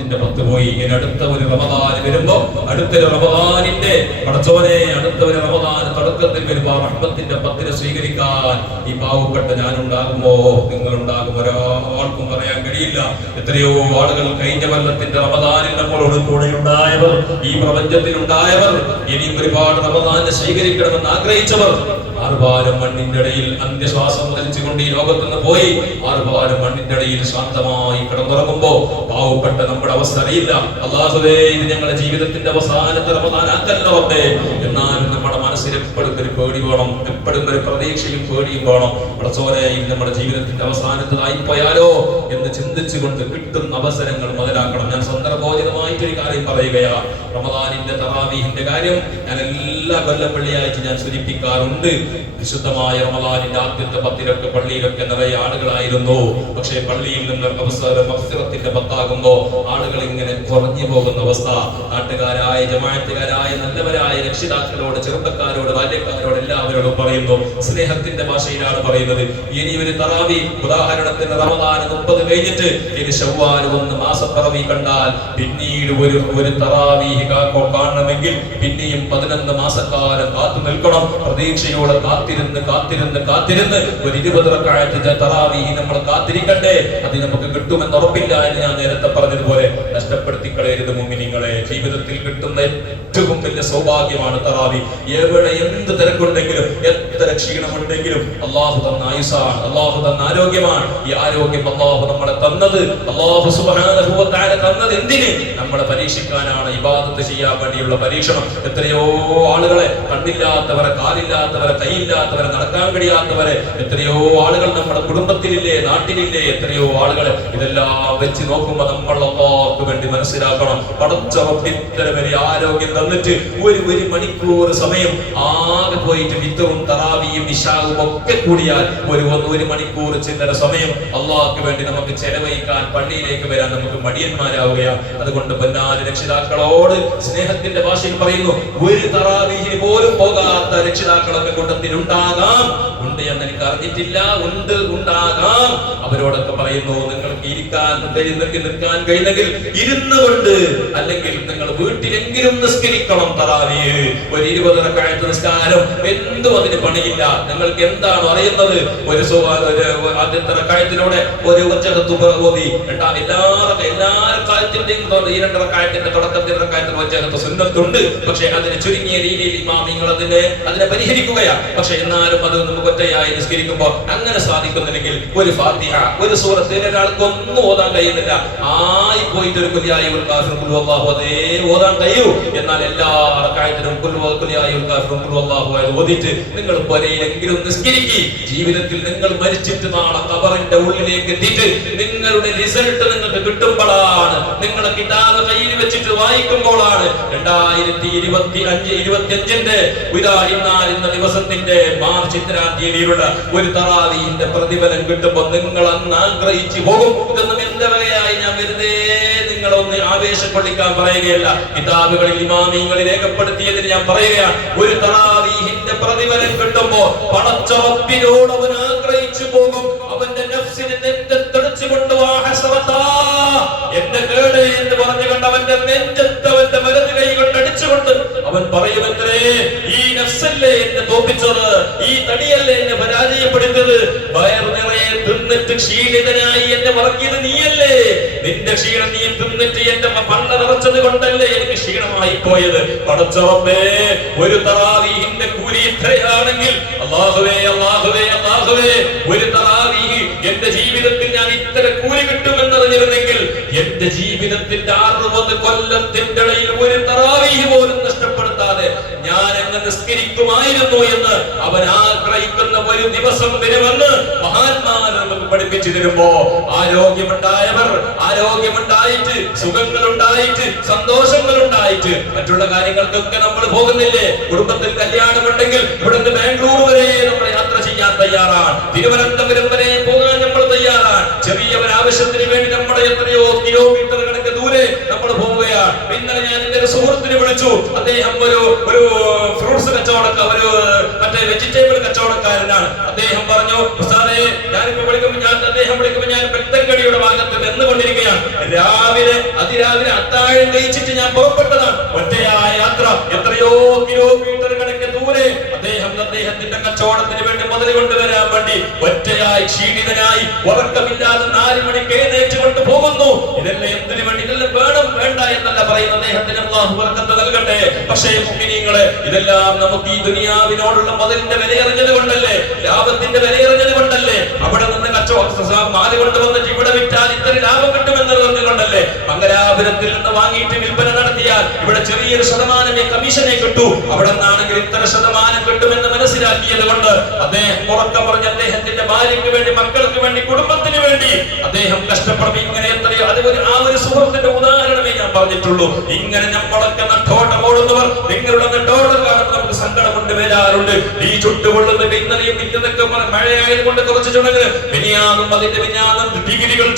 10 പോയി. ഇനി അടുത്ത ഒരു റമദാൻ വരുമ്പോ അടുത്തൊരു റമദാനിന്റെ പടച്ചോനെ അടുത്ത ഒരു റമദാൻ തുടക്കത്തിൽ വരുമ്പോ റഹ്മത്തിന്റെ 10 സ്വീകരിക്കാൻ ഈ പാവപ്പെട്ട ഞാനുണ്ടാകുമോ നിങ്ങളുണ്ടാകുമോ ഒരാൾക്കും പറയാൻ കഴിയില്ല. എത്രയോ ആളുകൾ കഴിഞ്ഞ കൊല്ലത്തിന്റെ റമദാനിൽ നമ്മളോട് കൂടെ ഉണ്ടായവർ, ഈ പ്രപഞ്ചത്തിൽ ഉണ്ടായവർ, ഇനിയും ഒരുപാട് റമദാനെ സ്വീകരിക്കണമെന്ന് ആഗ്രഹിച്ചവർ ആർഭാരം മണ്ണിന്റെ ഇടയിൽ അന്ത്യശ്വാസം വലിച്ചുകൊണ്ട് ഈ ലോകത്ത് നിന്ന് പോയി ആർഭാരം മണ്ണിന്റെ ഇടയിൽ ശാന്തമായി കിടന്നുറങ്ങുമ്പോ പാവപ്പെട്ട നമ്മുടെ അവസ്ഥ അറിയില്ല. അല്ലാഹുവേ, ഇത് ഞങ്ങളുടെ ജീവിതത്തിന്റെ അവസാനത്തെ റമദാനാക്കല്ല റബ്ബേ. എന്നാലും നമ്മുടെ മനസ്സിൽ എപ്പോഴും ഒരു പേടി വേണം, എപ്പോഴും ഒരു പ്രതീക്ഷയും പേടിയും വേണം. പടച്ചോനെ, ഇത് നമ്മുടെ ജീവിതത്തിന്റെ അവസാനത്തതായി പോയാലോ എന്ന് ചിന്തിച്ചുകൊണ്ട് കിട്ടുന്ന അവസരങ്ങൾ മുതലാക്കണം. ഞാൻ സന്ദർഭോചിതമായിട്ടൊരു കാര്യം പറയുകയാ. റമദാനിന്റെ തറാവീഹിന്റെ കാര്യം ഞാൻ എല്ലാ കൊല്ലം വെള്ളിയാഴ്ച ഞാൻ സൂചിപ്പിക്കാറുണ്ട്. വിശുദ്ധമായ റമദാനിന്റെ ആദ്യത്തെ 10 പള്ളിയിലൊക്കെ നിറയെ ആളുകളായിരുന്നു. പക്ഷേ പള്ളിയിൽ നിന്ന് മഗ്ഫിറത്തിന്റെ 10 ആളുകൾ ഇങ്ങനെ കുറഞ്ഞു പോകുന്ന അവസ്ഥ. നാട്ടുകാരായ ജമാഅത്തുകാരായ നല്ലവരായ രക്ഷിതാക്കളോട്, ചെറുപ്പക്കാരോട്, ബാല്യക്കാരോട് എല്ലാവരോടും പറയുന്നു, സ്നേഹത്തിന്റെ ഭാഷയിലാണ് പറയുന്നത്. ഇനി ഒരു തറാവി, ഉദാഹരണത്തിന് റമദാൻ 30 കഴിഞ്ഞിട്ട് ഇനി ശവ്വാൽ 1 മാസത്തറാവി കണ്ടാൽ പിന്നീട് ഒരു തറാവീഹ് കാണണമെങ്കിൽ പിന്നെയും 11 മാസക്കാലം കാത്തു നിൽക്കണം. പ്രതീക്ഷയോടെ കാത്തിരുന്ന് ഒരു 20 റക്അത്ത് തറാവീഹ് നമ്മൾ കാത്തിരിക്കണ്ടേ. അത് നമുക്ക് കിട്ടുമെന്ന് ഉറപ്പില്ല എന്ന് ഞാൻ നേരത്തെ പറഞ്ഞതുപോലെ നഷ്ടപ്പെടുത്തി കളയരുത് മുഅ്മിനീങ്ങളെ. ജീവിതത്തിൽ കിട്ടുന്ന ഏറ്റവും വലിയ സൗഭാഗ്യമാണ് തറാവി. എവിടെ എന്ത് തിരക്കുണ്ടെങ്കിലും എത്ര ക്ഷീണമുണ്ടെങ്കിലും അല്ലാഹു തന്ന ആയുസാണ്, അല്ലാഹു തന്ന ആരോഗ്യമാണ്. ഈ ആരോഗ്യം അല്ലാഹു നമ്മളെ തന്നത്, അല്ലാഹു സുബ്ഹാനഹു വ തആല തന്നത് എന്തിന്? നമ്മളെ പരീക്ഷിക്കാനാണ്, ഇബാദത്ത് ചെയ്യാൻ വേണ്ടിയുള്ള പരീക്ഷണം. എത്രയോ ആളുകളെ, കണ്ണില്ലാത്തവരെ, കാലില്ലാത്തവരെ, കൈയില്ലാത്തവരെ, നടക്കാൻ കഴിയാത്തവരെ, എത്രയോ ആളുകൾ നമ്മുടെ കുടുംബത്തിലില്ലേ, നാട്ടിലില്ലേ, എത്രയോ ആളുകളെ. ഇതെല്ലാം വെച്ച് നോക്കുമ്പോൾ നമ്മൾ അല്ലാഹുവിന് വേണ്ടി മനസ്സിലാക്കണം, പടച്ച റബ്ബ് ഇത്ര വലിയ ആരോഗ്യം തന്നിട്ട് ഒരു മണിക്കൂർ സമയം ആകെ പോയിട്ട് വിത്തറും തറാവിയും ഇശാവും ഒക്കെ കൂടിയാൽ ഒരു മണിക്കൂർ ചില്ലറ സമയം അല്ലാഹുവിന് വേണ്ടി നമുക്ക് ചെലവഴിക്കാൻ പള്ളിയിലേക്ക് വരാൻ നമുക്ക് മടിയന്മാരാവുകയാണ്. അതുകൊണ്ട് പൊന്നാന രക്ഷിതാക്കളോട് സ്നേഹത്തിന്റെ ഭാഷയിൽ പറയുന്നു, ഒരു തറാവീഹിന് പോലും പോകാത്ത രക്ഷിതാക്കളൊക്കെ കൂട്ടത്തിൽ ഉണ്ടാകാം. ഉണ്ട് എന്ന് എനിക്ക് അറിഞ്ഞിട്ടില്ല, ഉണ്ടാകാം. അവരോടൊക്കെ പറയുന്നു, നിങ്ങൾക്ക് ഇരിക്കാൻ നിൽക്കാൻ കഴിയുന്നെങ്കിൽ ഇരുന്നു കൊണ്ട്, അല്ലെങ്കിൽ നിങ്ങൾ വീട്ടിലെങ്കിലും നിസ്കരിക്കണം തറാവീഹ്. ഒരു 20 റക്അത്ത് നിസ്കാരം എന്തും അതിന് പണിയില്ല. നിങ്ങൾക്ക് എന്താണ് അറിയുന്നത്? ഒരു ആദ്യത്തെ റക്അത്തിലൂടെ ഒരു വജ്ഹത്ത് ഓതി, എല്ലാ റക്അത്തിന്റെയും 2 റക്അത്തിന്റെ തുടക്കത്തിൽ റക്അത്തിൽ വജ്ഹത്ത് സുന്നത്തുണ്ട്. പക്ഷേ അതിന് ചുരുങ്ങിയ രീതിയിൽ ഇമാമിങ്ങൾ അതിനെ പരിഹരിക്കുകയാണ്. പക്ഷെ എന്നാലും അത് നമുക്ക് ഒറ്റയായി നിസ്കരിക്കുമ്പോൾ അങ്ങനെ സാധിക്കുന്നില്ലെങ്കിൽ ഒരു ഫാത്തിഹ, ഒരു സൂറത്ത് ഒരാൾക്ക് ഒന്നും ഓതാൻ കഴിയുന്നില്ല. ആയി പോയിട്ട് ഒരു ഖുൽയായുൽ കാഫിറൂൻ ഖുൽ ഹുവല്ലാഹു അതേ ഓതാൻ കഴിയൂ. എന്നാൽ എല്ലാ റക്അത്തിലും ഖുൽയായുൽ കാഫിറൂൻ ഖുൽ ഹുവല്ലാഹു അഹദ് ഓതിട്ട് നിങ്ങൾ പൊരയിലെങ്കിലും നിസ്കരിക്കി. ജീവിതത്തിൽ നിങ്ങൾ മരിച്ചിട്ട് നാളെ ഖബറിന്റെ ഉള്ളിലേക്ക് എത്തിയിട്ട് നിങ്ങളുടെ റിസൾട്ട് നിങ്ങൾക്ക് കിട്ടുമ്പോഴാണ്, നിങ്ങളെ കിതാബ് കയ്യിൽ വെച്ചിട്ട് വായിക്കുമ്പോഴാണ് 2025 ഇന്ന ദിവസത്തിന്റെ മാർച്ച് 2 തീയതിയിലുള്ള ഒരു തറാവീഹിന്റെ പ്രതിഫലം കിട്ടുമ്പോൾ നിങ്ങൾ അന്ന് ആഗ്രഹിച്ചു പോകും. ഇതൊന്നും എന്റെ വകയായി ഞാൻ വെറുതെ നിങ്ങളൊന്ന് ആവേശം കൊള്ളിക്കാൻ പറയുകയല്ല. കിതാബുകളിൽ ഇമാമിങ്ങളിൽ രേഖപ്പെടുത്തിയതിന് ഞാൻ പറയുകയാണ്, ഒരു തറാവീഹിന്റെ പ്രതിഫലം കിട്ടുമ്പോൾ പടച്ച റബ്ബിനോട് അവൻ ആഗ്രഹിച്ചു പോകും. അവന്റെ നഫ്സിനെ നെഞ്ചത്തടിച്ചു കൊണ്ടുവാ ഹസറത്താ, എന്റെ കേട് എന്ന് പറഞ്ഞുകൊണ്ട് അവന്റെ നെഞ്ചത്ത് അവന്റെ വലത് കൈ കൊണ്ട് അടിച്ചുകൊണ്ട് അവൻ പറയുമെത്രേ, ഈ നഫ്സല്ലേ എന്നെ തോപ്പിച്ചത്, ഈ തടിയല്ലേ എന്നെ പരാജയപ്പെടുത്തത്, വയറു നിറയെ തിന്നിട്ട് ക്ഷീണിതനായി എന്നെ മറക്കിയത് നീയല്ലേ, നിന്റെ ക്ഷീണം നീ തിന്നിട്ട് എന്റെ പണ്ട നിറച്ചത് കൊണ്ടല്ലേ എനിക്ക് ക്ഷീണമായി പോയത്. പടച്ച റബ്ബേ, ഒരു തറാവീഹിന്റെ കൂലി ഇത്രയാണെങ്കിൽ അല്ലാഹുവേ അല്ലാഹുവേ അല്ലാഹുവേ, ഒരു തറാവീഹ് എന്റെ ജീവിതത്തിൽ ഞാൻ ഇത്ര കൂലി കിട്ടുമെന്നറിഞ്ഞിരുന്നെങ്കിൽ എന്റെ ജീവിതത്തിന്റെ 60 കൊല്ലത്തിന്റെ ഇടയിൽ ഒരു തറാവീഹ് പോലും നഷ്ടപ്പെടുത്താതെ ഞാൻ അങ്ങ് നിസ്കരിക്കുമായിരുന്നു എന്ന് അവൻ ആഗ്രഹിക്കുന്ന ഒരു ദിവസം വരുമെന്ന് മഹാന്മാർ നമുക്ക് പഠിപ്പിച്ചു തരുമ്പോ, ആരോഗ്യമുണ്ടായവർ, ആരോഗ്യമുണ്ടായിട്ട്, സുഖങ്ങളുണ്ടായിട്ട്, സന്തോഷങ്ങളുണ്ടായിട്ട് മറ്റുള്ള കാര്യങ്ങൾക്കൊക്കെ നമ്മൾ പോകുന്നില്ലേ? കുടുംബത്തിൽ കല്യാണമുണ്ടെങ്കിൽ ഇവിടുന്ന് ബാംഗ്ലൂർ വരെ നമ്മൾ യാത്ര ചെയ്യാൻ തയ്യാറാണ്, തിരുവനന്തപുരം വരെ പോകാൻ നമ്മൾ തയ്യാറാണ്. ചെറിയ ഒരു ആവശ്യത്തിന് വേണ്ടി നമ്മുടെ എത്രയോ കിലോമീറ്റർ കണക്ക് ദൂരെ നമ്മൾ പോവുകയാണ്. ഇന്നലെ ഞാൻ എന്റെ ഒരു സുഹൃത്തിനെ വിളിച്ചു. അദ്ദേഹം ഒരു ഫ്രൂട്ട്സ് കച്ചവടക്കാർ, മറ്റേ വെജിറ്റബിൾ കച്ചവടക്കാരനാണ്. അദ്ദേഹം പറഞ്ഞു, ഉസ്താദേ, അദ്ദേഹം വിളിക്കുമ്പോൾ ഞാൻ പെത്തൻകടിയുടെ ഭാഗത്ത് വന്നുകൊണ്ടിരിക്കുകയാണ്. അതിരാവിലെ അത്താഴം കഴിച്ചിട്ട് ഞാൻ പുറപ്പെട്ടതാണ്. ഒറ്റയായ യാത്ര, എത്രയോ കിലോമീറ്റർ കണക്കെ ദൂരെ. അദ്ദേഹത്തിന്റെ കച്ചവടത്തിന് വേണ്ടി മുതൽ കൊണ്ടുവരാൻ വേണ്ടി ഒറ്റയായി ക്ഷീണിതനായി ഉറക്കമില്ലാതെ 4 മണിക്ക് എഴുന്നേറ്റ് കൊണ്ട് പോകുന്നു. ഇതെല്ലാം എന്തിനു വേണ്ടി? ഇതെല്ലാം വേണം വേണ്ട എന്നല്ല പറയുന്നത്. അദ്ദേഹത്തിന് അല്ലാഹു ബർക്കത്ത് നൽകട്ടെ. പക്ഷേ മുഅ്മിനീങ്ങളെ, ഇതെല്ലാം നമുക്ക് ഈ ദുനിയാവിനോടുള്ള മുതലിന്റെ വിലയറിഞ്ഞത് കൊണ്ടല്ലേ, ലാഭത്തിന്റെ വിലയറിഞ്ഞത് കൊണ്ടല്ലേ, അവിടെ നിന്ന് മാല് കൊണ്ടുവന്നിട്ട് ഇവിടെ വിറ്റാൽ ഇത്ര ലാഭം കിട്ടുമെന്ന് പറഞ്ഞുകൊണ്ടല്ലേ. മംഗലാപുരത്തിൽ നിന്ന് വാങ്ങിയിട്ട് വിൽപ്പന നടത്തിയാൽ ഇവിടെ ചെറിയൊരു ശതമാനമേ കമ്മീഷനെ കിട്ടൂ, അവിടെ നിന്നാണെങ്കിൽ ഇത്ര ശതമാനം കിട്ടുമെന്ന് മനസ്സിലാക്കിയത് കൊണ്ട് അദ്ദേഹം ഉറക്കം പറഞ്ഞ് അദ്ദേഹത്തിന്റെ ഭാര്യയ്ക്ക് വേണ്ടി, മക്കൾക്ക് വേണ്ടി, കുടുംബത്തിന് വേണ്ടി അദ്ദേഹം കഷ്ടപ്പെടും. ഇങ്ങനെ എത്രയോ ആ ഒരു സുഹൃത്തിന്റെ ഉദാഹരണമേ ഞാൻ പറഞ്ഞിട്ടുള്ളൂ. ഇങ്ങനെ നമ്മളൊക്കെ നട്ടോട്ടം ഓടുന്നവർ, നിങ്ങളുടെ നട്ടോട്ടം കാണുമ്പോൾ നമുക്ക് സങ്കടമുണ്ട്, വരാറുണ്ട്. ഈ ചുട്ടുകൊള്ളുന്ന ഇന്നലെയും ഇന്നതൊക്കെ മഴയായത് കൊണ്ട് കുറച്ച് ചുണങ്ങ് പിന്നെയാകും അതിന്റെ പിന്നാകും ഡിഗ്രികൾ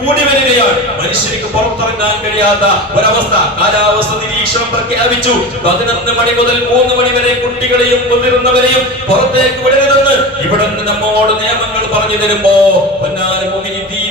കൂടി വരികയാണ്. മനുഷ്യർക്ക് പുറത്തിറങ്ങാൻ കഴിയാത്ത ഒരവസ്ഥ. കാലാവസ്ഥ നിരീക്ഷണം പ്രഖ്യാപിച്ചു 11 മണി മുതൽ 3 മണി വരെ കുട്ടികളെയും മുതിർന്നവരെയും പുറത്തേക്ക് വിടരുതെന്ന് ഇവിടെ നിന്ന് നമ്മോട് നിയമങ്ങൾ പറഞ്ഞു തരുമ്പോ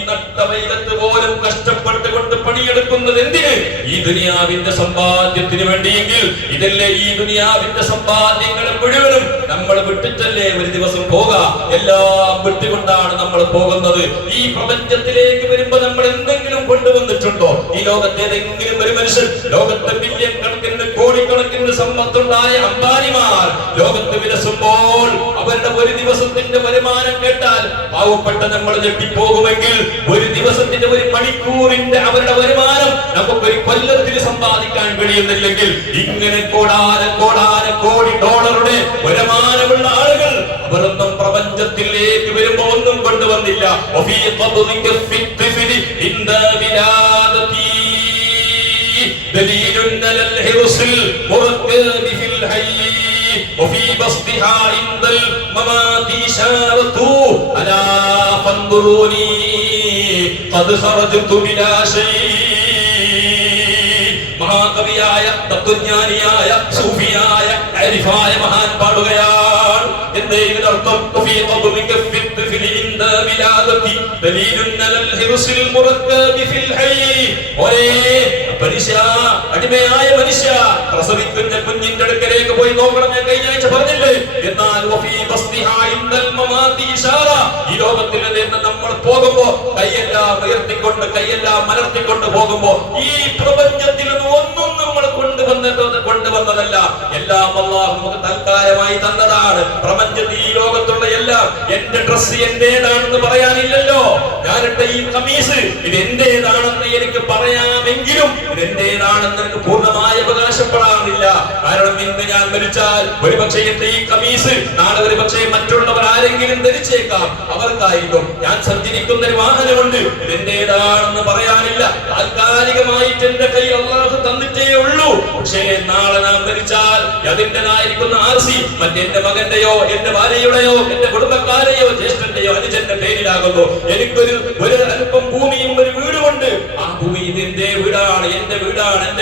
നട്ടവയിലത്ത് പോലും കഷ്ടപ്പെട്ടുകൊണ്ട് പണിയെടുക്കുന്നത് എന്തിന്? ഈ ദുനിയാവിന്റെ സമ്പാദ്യത്തിന് വേണ്ടിയെങ്കിൽ. ഇതല്ലേ ഈ ദുനിയാവിന്റെ സമ്പാദ്യങ്ങൾ മുഴുവനും നമ്മൾ വിട്ടിട്ടല്ലേ ഒരു ദിവസം പോകാം. എല്ലാം വിട്ടുകൊണ്ടാണ് നമ്മൾ പോകുന്നത്. ഈ പ്രപഞ്ചത്തിലേക്ക് വരുമ്പോ നമ്മൾ എന്തെങ്കിലും കൊണ്ടുവന്നിട്ടുണ്ടോ? ഈ ലോകത്തെ ഏതെങ്കിലും ഒരു മനുഷ്യൻ, ലോകത്തെ ബില്യൺ കണക്കിന് കോടിക്കണക്കിന് സമ്പത്തുണ്ടായ അംബാനിമാർ ലോകത്ത് വിലസുമ്പോൾ അവരുടെ ഒരു ദിവസത്തിന്റെ വരുമാനം കേട്ടാൽ പാവപ്പെട്ട നമ്മൾ ഞെട്ടിപ്പോകുമെങ്കിൽ, ഒരു ദിവസത്തിന്റെ ഒരു മണിക്കൂറിന്റെ അവരുടെ വരുമാനം നമുക്കൊരു കൊല്ലത്തിൽ സമ്പാദിക്കാൻ കഴിയുന്നില്ലെങ്കിൽ, ഇങ്ങനെ കോടി ഡോളറുടെ വരുമാനമുള്ള ആളുകൾ അവരൊന്നും പ്രപഞ്ചത്തിലേക്ക് വരുമ്പോ ഒന്നും കൊണ്ടുവന്നില്ല. وفي بسطها عند الممات إشارة ألا فانظروني قد خرجت بلا شيء. മഹാകവിയായ തത്വജ്ഞാനിയായ സൂഫിയായ ആരിഫായ മഹാൻ പാടുകയാണ്. എന്തേ ഇതിനർത്ഥം? അടിമയായ മനുഷ്യ, പ്രസവിക്കുന്ന കുഞ്ഞിന്റെ അടുക്കലേക്ക് പോയി നോക്കണം. ഞാൻ കഴിഞ്ഞ ആഴ്ച പറഞ്ഞില്ലേ? എന്നാൽ ഈ ലോകത്തിൽ നിന്ന് നമ്മൾ പോകുമ്പോ കൈയെല്ലാം ഉയർത്തിക്കൊണ്ട്, കൈയെല്ലാം മലർത്തിക്കൊണ്ട് പോകുമ്പോ ഈ പ്രപഞ്ചത്തിൽ ഒന്നും നമ്മൾ കൊണ്ടുവന്നതല്ല. എല്ലാം അല്ലാഹു നമുക്ക് തൽക്കാലമായി തന്നതാണ്. പ്രപഞ്ചത്തിൽ ഈ ലോകത്തുള്ള എല്ലാം എന്റെ ഡ്രസ് എന്റേതാണെന്ന് പറയാനില്ലല്ലോ. ഞാനിട്ട ഈ കമീസ് ഇത് എന്റേതാണെന്ന് എനിക്ക് പറയാമെങ്കിലും ഇത് എന്റേതാണെന്ന് എനിക്ക് പൂർണ്ണമായി അവകാശപ്പെടാനില്ല. കാരണം ഇന്ന് ഞാൻ മരിച്ചാൽ ഒരുപക്ഷെ എന്റെ ഈ കമീസ് നാളെ ഒരുപക്ഷെ മറ്റുള്ളവർ ആരെങ്കിലും ധരിച്ചേക്കാം, അവർക്കായിരിക്കും. ഞാൻ സഞ്ചരിക്കുന്ന ഒരു വാഹനമുണ്ട്, ഇത് എന്റേതാണെന്ന് പറയാനില്ല. താൽക്കാലികമായിട്ട് എന്റെ കയ്യിൽ അല്ലാഹു തന്നിട്ടേ ഉള്ളൂ. പക്ഷേ നാളെ നാം മരിച്ചാൽ അതിൻ്റെതായിരിക്കുന്ന RC മറ്റെന്റെ മകന്റെയോ എന്റെ ഭാര്യയുടെയോ എന്റെ കുടുംബക്കാരെയോ ജ്യേഷ്ഠന്റെയോ അനുജന്റെ പേരിലാകുന്നു. എനിക്കൊരു അല്പം ഭൂമിയും ഒരു വീടുമുണ്ട്. ആ ഭൂമി ഇതിന്റെ വീടാണ്, എന്റെ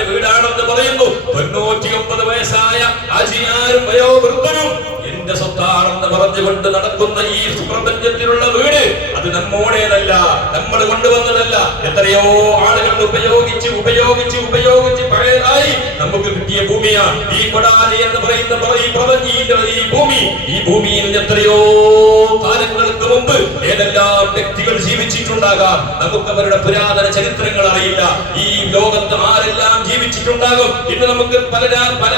വീടാണെന്ന് പറയുന്നു. 99 വയസ്സായ ആജിയാരും വയോവൃദ്ധനും എന്റെ സ്വത്താണെന്ന് പറഞ്ഞുകൊണ്ട് നടക്കുന്ന ഈ പ്രപഞ്ചത്തിലുള്ള വീട് അത് നമ്മോടേതല്ല, നമ്മൾ കൊണ്ടുവന്നതല്ല. എത്രയോ ആളുകൾ ഉപയോഗിച്ച് പഴയതായി നമുക്ക് കിട്ടിയ ഭൂമിയാണ് ഈ കൊടാലി എന്ന് പറയുന്ന ഈ ഭൂമി. ഈ ഭൂമിയിൽ എത്രയോ കാലങ്ങൾക്ക് മുമ്പ് ഏതെല്ലാം വ്യക്തികൾ ജീവിച്ചിട്ടുണ്ടാകാം. നമുക്ക് അവരുടെ പുരാതന ചരിത്രങ്ങൾ അറിയില്ല. ഈ ലോകത്ത് ആരെല്ലാം ജീവിച്ചിട്ടുണ്ടാകും. ഇന്ന് നമുക്ക് പല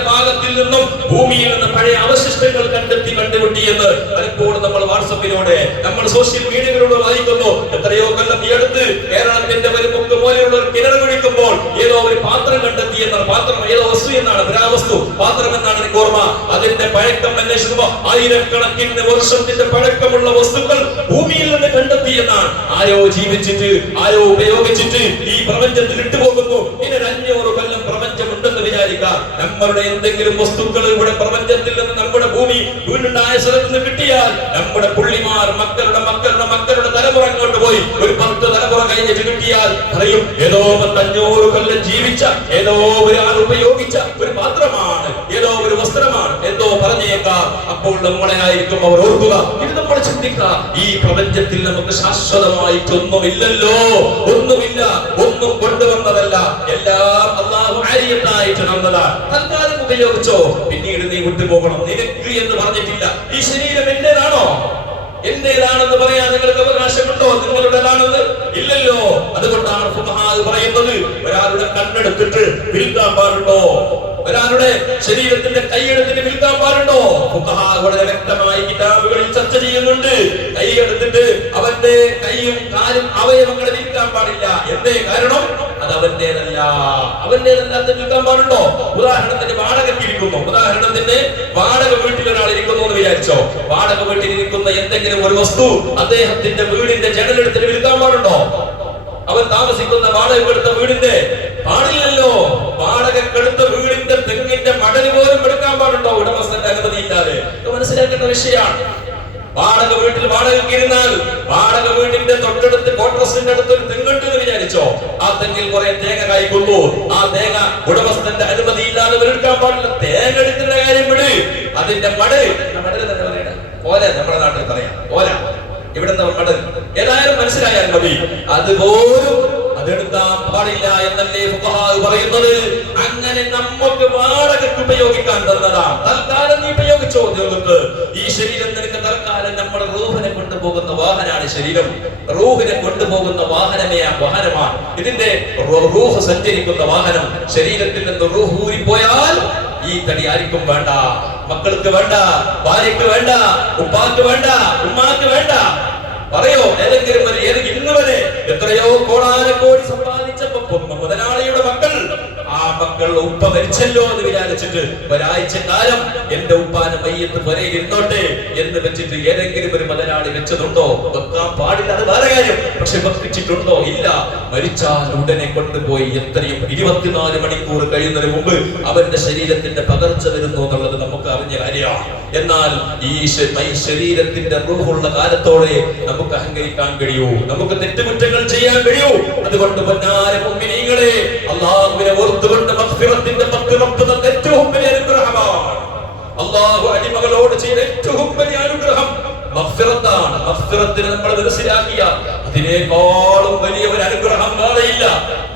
ഭാഗത്തിൽ നിന്നും ഭൂമിയിൽ നിന്ന് പഴയ അവശിഷ്ടങ്ങൾ കണ്ടുപിടിയെന്ന് പലപ്പോഴും നമ്മൾ വാട്സപ്പിലൂടെ, നമ്മൾ സോഷ്യൽ മീഡിയകളിലൂടെ വായിക്കുന്നു. എത്രയോ കൊല്ലം ഈ അടുത്ത് കേരളത്തിന്റെ ഒരു മുക്ക് പോലെയുള്ള ഒരു കിണർ കുഴിക്കുമ്പോൾ ഏതോ ഒരു പാത്രം കണ്ടെത്തിയെന്നാണ്. പാത്രം ഏതോ വസ്തു എന്നാണ്, പുരാവസ്തു പാത്രം എന്നാണ് എനിക്ക് ഓർമ്മ. അതിന്റെ പഴക്കം അന്വേഷിക്കുമ്പോൾ ആയിരക്കണക്കിന് വർഷത്തിന്റെ പഴക്കമുള്ള വസ്തുക്കൾ ഭൂമിയിൽ നിന്ന് കണ്ടെത്തിയെന്നാണ്. ആരോ ജീവിച്ചിട്ട്, ആരോ ഉപയോഗിച്ചിട്ട് ഈ പ്രപഞ്ചത്തിൽ ഇട്ടുപോകുന്നു. ഇനി 500 കൊല്ലം പ്രപഞ്ചമുണ്ടെന്ന് വിചാരിക്കാം. നമ്മളുടെ എന്തെങ്കിലും വസ്തുക്കൾ ഇവിടെ പ്രപഞ്ചത്തിൽ നിന്ന് നമ്മുടെ ഭൂമി വീണ്ടുണ്ടായ സ്ഥലത്ത് നിന്ന് കിട്ടിയാൽ നമ്മുടെ പുള്ളിമാർ മക്കളുടെ തലമുറ അങ്ങോട്ട് പോയി ഒരു 10 തലമുറ കഴിഞ്ഞിട്ട് കിട്ടിയാൽ അറിയും ഏതോ 500 കൊല്ലം ജീവിച്ച ഏതോ ഒരാൾ ഉപയോഗിച്ച ഒരു പാത്രമാണ്, ഏതോ ഒരു വസ്ത്രമാണ്, എന്തോ പറഞ്ഞ പറഞ്ഞേക്കാം. അപ്പോൾ നമ്മളെ ആയിരിക്കും അവർ ഓർക്കുക. ഇത് നമ്മൾ ചിന്തിക്കുക, ഈ പ്രപഞ്ചത്തിൽ നമുക്ക് ശാശ്വതമായിട്ടൊന്നുമില്ലല്ലോ, ഒന്നുമില്ല, ഒന്നും കൊണ്ടുവന്നതല്ല, എല്ലാം അല്ലാഹു ആരിയത്തായിട്ട് തന്നതാണ്. തൽക്കാലം ഉപയോഗിച്ചോ, പിന്നീട് നീ വിട്ടുപോകണം. നിനക്ക് എന്ന് പറഞ്ഞിട്ടില്ല. ഈ ശരീരം എന്റേതാണോ? എന്റേതാണെന്ന് പറയാൻ നിങ്ങൾക്ക് അവകാശമുണ്ടോ? നിങ്ങളുടേതാണെന്ന് ഇല്ലല്ലോ. അതുകൊണ്ടാണ് ഫുഖഹാ പറയുന്നത്, ഒരാളുടെ കണ്ണെടുത്തിട്ട് വിൽക്കാൻ പാടുണ്ടോ? ഒരാളുടെ ശരീരത്തിന്റെ കൈയെടുത്തിട്ട് വിൽക്കാൻ പാടുണ്ടോ? ഫുഖഹാ വളരെ വ്യക്തമായി കിതാബുകളിൽ ചർച്ച ചെയ്യുന്നുണ്ട്. കൈയെടുത്തിട്ട് അവന്റെ കൈയും കാലും അവയവങ്ങൾ വിൽക്കാൻ പാടില്ല. എന്തേ കാരണം? അത് അവന്റേതല്ല. അവന്റേതല്ലാത്ത വിൽക്കാൻ പാടുണ്ടോ? ഉദാഹരണത്തിന് വാടകയ്ക്കിരിക്കുന്നു. ഉദാഹരണത്തിന് വാടക വീട്ടിൽ ഒരാൾ ഇരിക്കുന്നു എന്ന് വിചാരിച്ചോ. വാടക വീട്ടിൽ ഇരിക്കുന്ന എന്തെങ്കിലും ഒരു വസ്തു അദ്ദേഹത്തിന്റെ വീടിന്റെ ജനലെടുത്തിട്ട് വിൽക്കാൻ പാടുണ്ടോ? അവൻ താമസിക്കുന്ന വാടകക്കെടുത്ത വീടിന്റെ പാടില്ലല്ലോ. വാടകക്കെടുത്ത വീടിന്റെ തെങ്ങിന്റെ മടല് പോലും എടുക്കാൻ പാടുണ്ടോ ഉടമസ്ഥന്റെ അനുമതി ഇല്ലാതെ? മനസ്സിലാക്കേണ്ട വിഷയമാണ്. വാടക വീട്ടിൽ വാടകയ്ക്ക് ഇരുന്നാൽ വാടക വീടിന്റെ തൊട്ടടുത്ത് കോൺട്രസ്റ്റിന്റെ അടുത്ത് ഒരു തെങ്ങുണ്ട് എന്ന് വിചാരിച്ചോ. ആ തെങ്ങിൽ കുറെ തേങ്ങ കായ്ക്കുന്നു. ആ തേങ്ങ ഉടമസ്ഥന്റെ അനുമതി ഇല്ലാതെ എടുക്കാൻ പാടില്ല. തേങ്ങ എടുക്കുന്ന കാര്യം വിട്. അതിന്റെ മടല് തന്നെ പറയണ ഓല, നമ്മുടെ നാട്ടിൽ പറയാം ഓല, ഇവിടുത്തെ മടൽ ഏതായാലും മനസ്സിലായാൽ മതി. അതുപോലും അതെടുക്കാൻ പാടില്ല എന്നല്ലേ ഫുഖഹാ പറയുന്നത്. അങ്ങനെ നമുക്ക് വാടകയ്ക്ക് ഉപയോഗിക്കാൻ തന്നതാണ്. തൽക്കാലം നീ ഉപയോഗിച്ചോ. നിങ്ങൾക്ക് ഈ ശരീരം നിനക്ക് തൽക്കാലം നമ്മൾ റൂഹിനെ കൊണ്ടുപോകുന്ന വാഹനമാണ് ശരീരം. റൂഹിനെ കൊണ്ടുപോകുന്ന വാഹനമേ ആ വാഹനമാണ്. ഇതിന്റെ റൂഹ് സഞ്ചരിക്കുന്ന വാഹനം. ശരീരത്തിൽ നിന്ന് റൂഹ് ഊരിപ്പോയാൽ ഈ തടി ആർക്കും വേണ്ട. മക്കൾക്ക് വേണ്ട, ഭാര്യക്ക് വേണ്ട, ഉപ്പാക്ക് വേണ്ട, ഉമ്മാക്ക് വേണ്ട. പറയോ ഏതെങ്കിലും ഇന്ന് വരെ എത്രയോ കോടാനക്കോടി സമ്പാദിച്ചപ്പോ മുതലാളിയുടെ മക്കൾ, ആ മക്കൾ ഉപ്പ മരിച്ചല്ലോ എന്ന് വിചാരിച്ചിട്ട് ഒരാഴ്ച കാലം എന്റെ ഉപ്പാന്റെ മയ്യത്ത് വരെ ഇരുന്നോട്ടെ എന്ന് വെച്ചിട്ട് ഏതെങ്കിലും ഒരു മുതലാളി വെച്ചതുണ്ടോ? വെക്കാൻ പാടില്ല, അത് വേറെ കാര്യം. പക്ഷെ വെപ്പിച്ചിട്ടുണ്ടോ? ഇല്ല. മരിച്ചാൽ ഉടനെ കൊണ്ടുപോയി എത്രയും 24 മണിക്കൂർ കഴിയുന്നതിന് മുമ്പ് അവന്റെ ശരീരത്തിന്റെ പകർച്ച വരുന്നു എന്നുള്ളത് നമുക്ക് അറിഞ്ഞ കാര്യമാണ്. എന്നാൽ ഈ ശരീരത്തിന്റെ റൂഹുള്ള കാലത്തോടെ നമുക്ക് അഹങ്കരിക്കാൻ കഴിയൂ, നമുക്ക് തെറ്റുകുറ്റങ്ങൾ ചെയ്യാൻ കഴിയൂ. അതുകൊണ്ട് പൊന്നാര മുഅ്മിനീങ്ങളെ, അല്ലാഹുവിനെ ഓർത്തുകൊണ്ട് മഗ്ഫിറത്തിന്റെ റബ്ബ് തന്ന ഏറ്റവും വലിയ അനുഗ്രഹമാണ്. അല്ലാഹു അടിമകളോട് ചെയ്ത ഏറ്റവും വലിയ അനുഗ്രഹം മഗ്ഫിറത്താണ്. മഗ്ഫിറത്തിനെ നമ്മൾ മനസ്സിലാക്കിയാൽ അതിനേക്കാളും വലിയ ഒരു അനുഗ്രഹം വേറെയില്ല.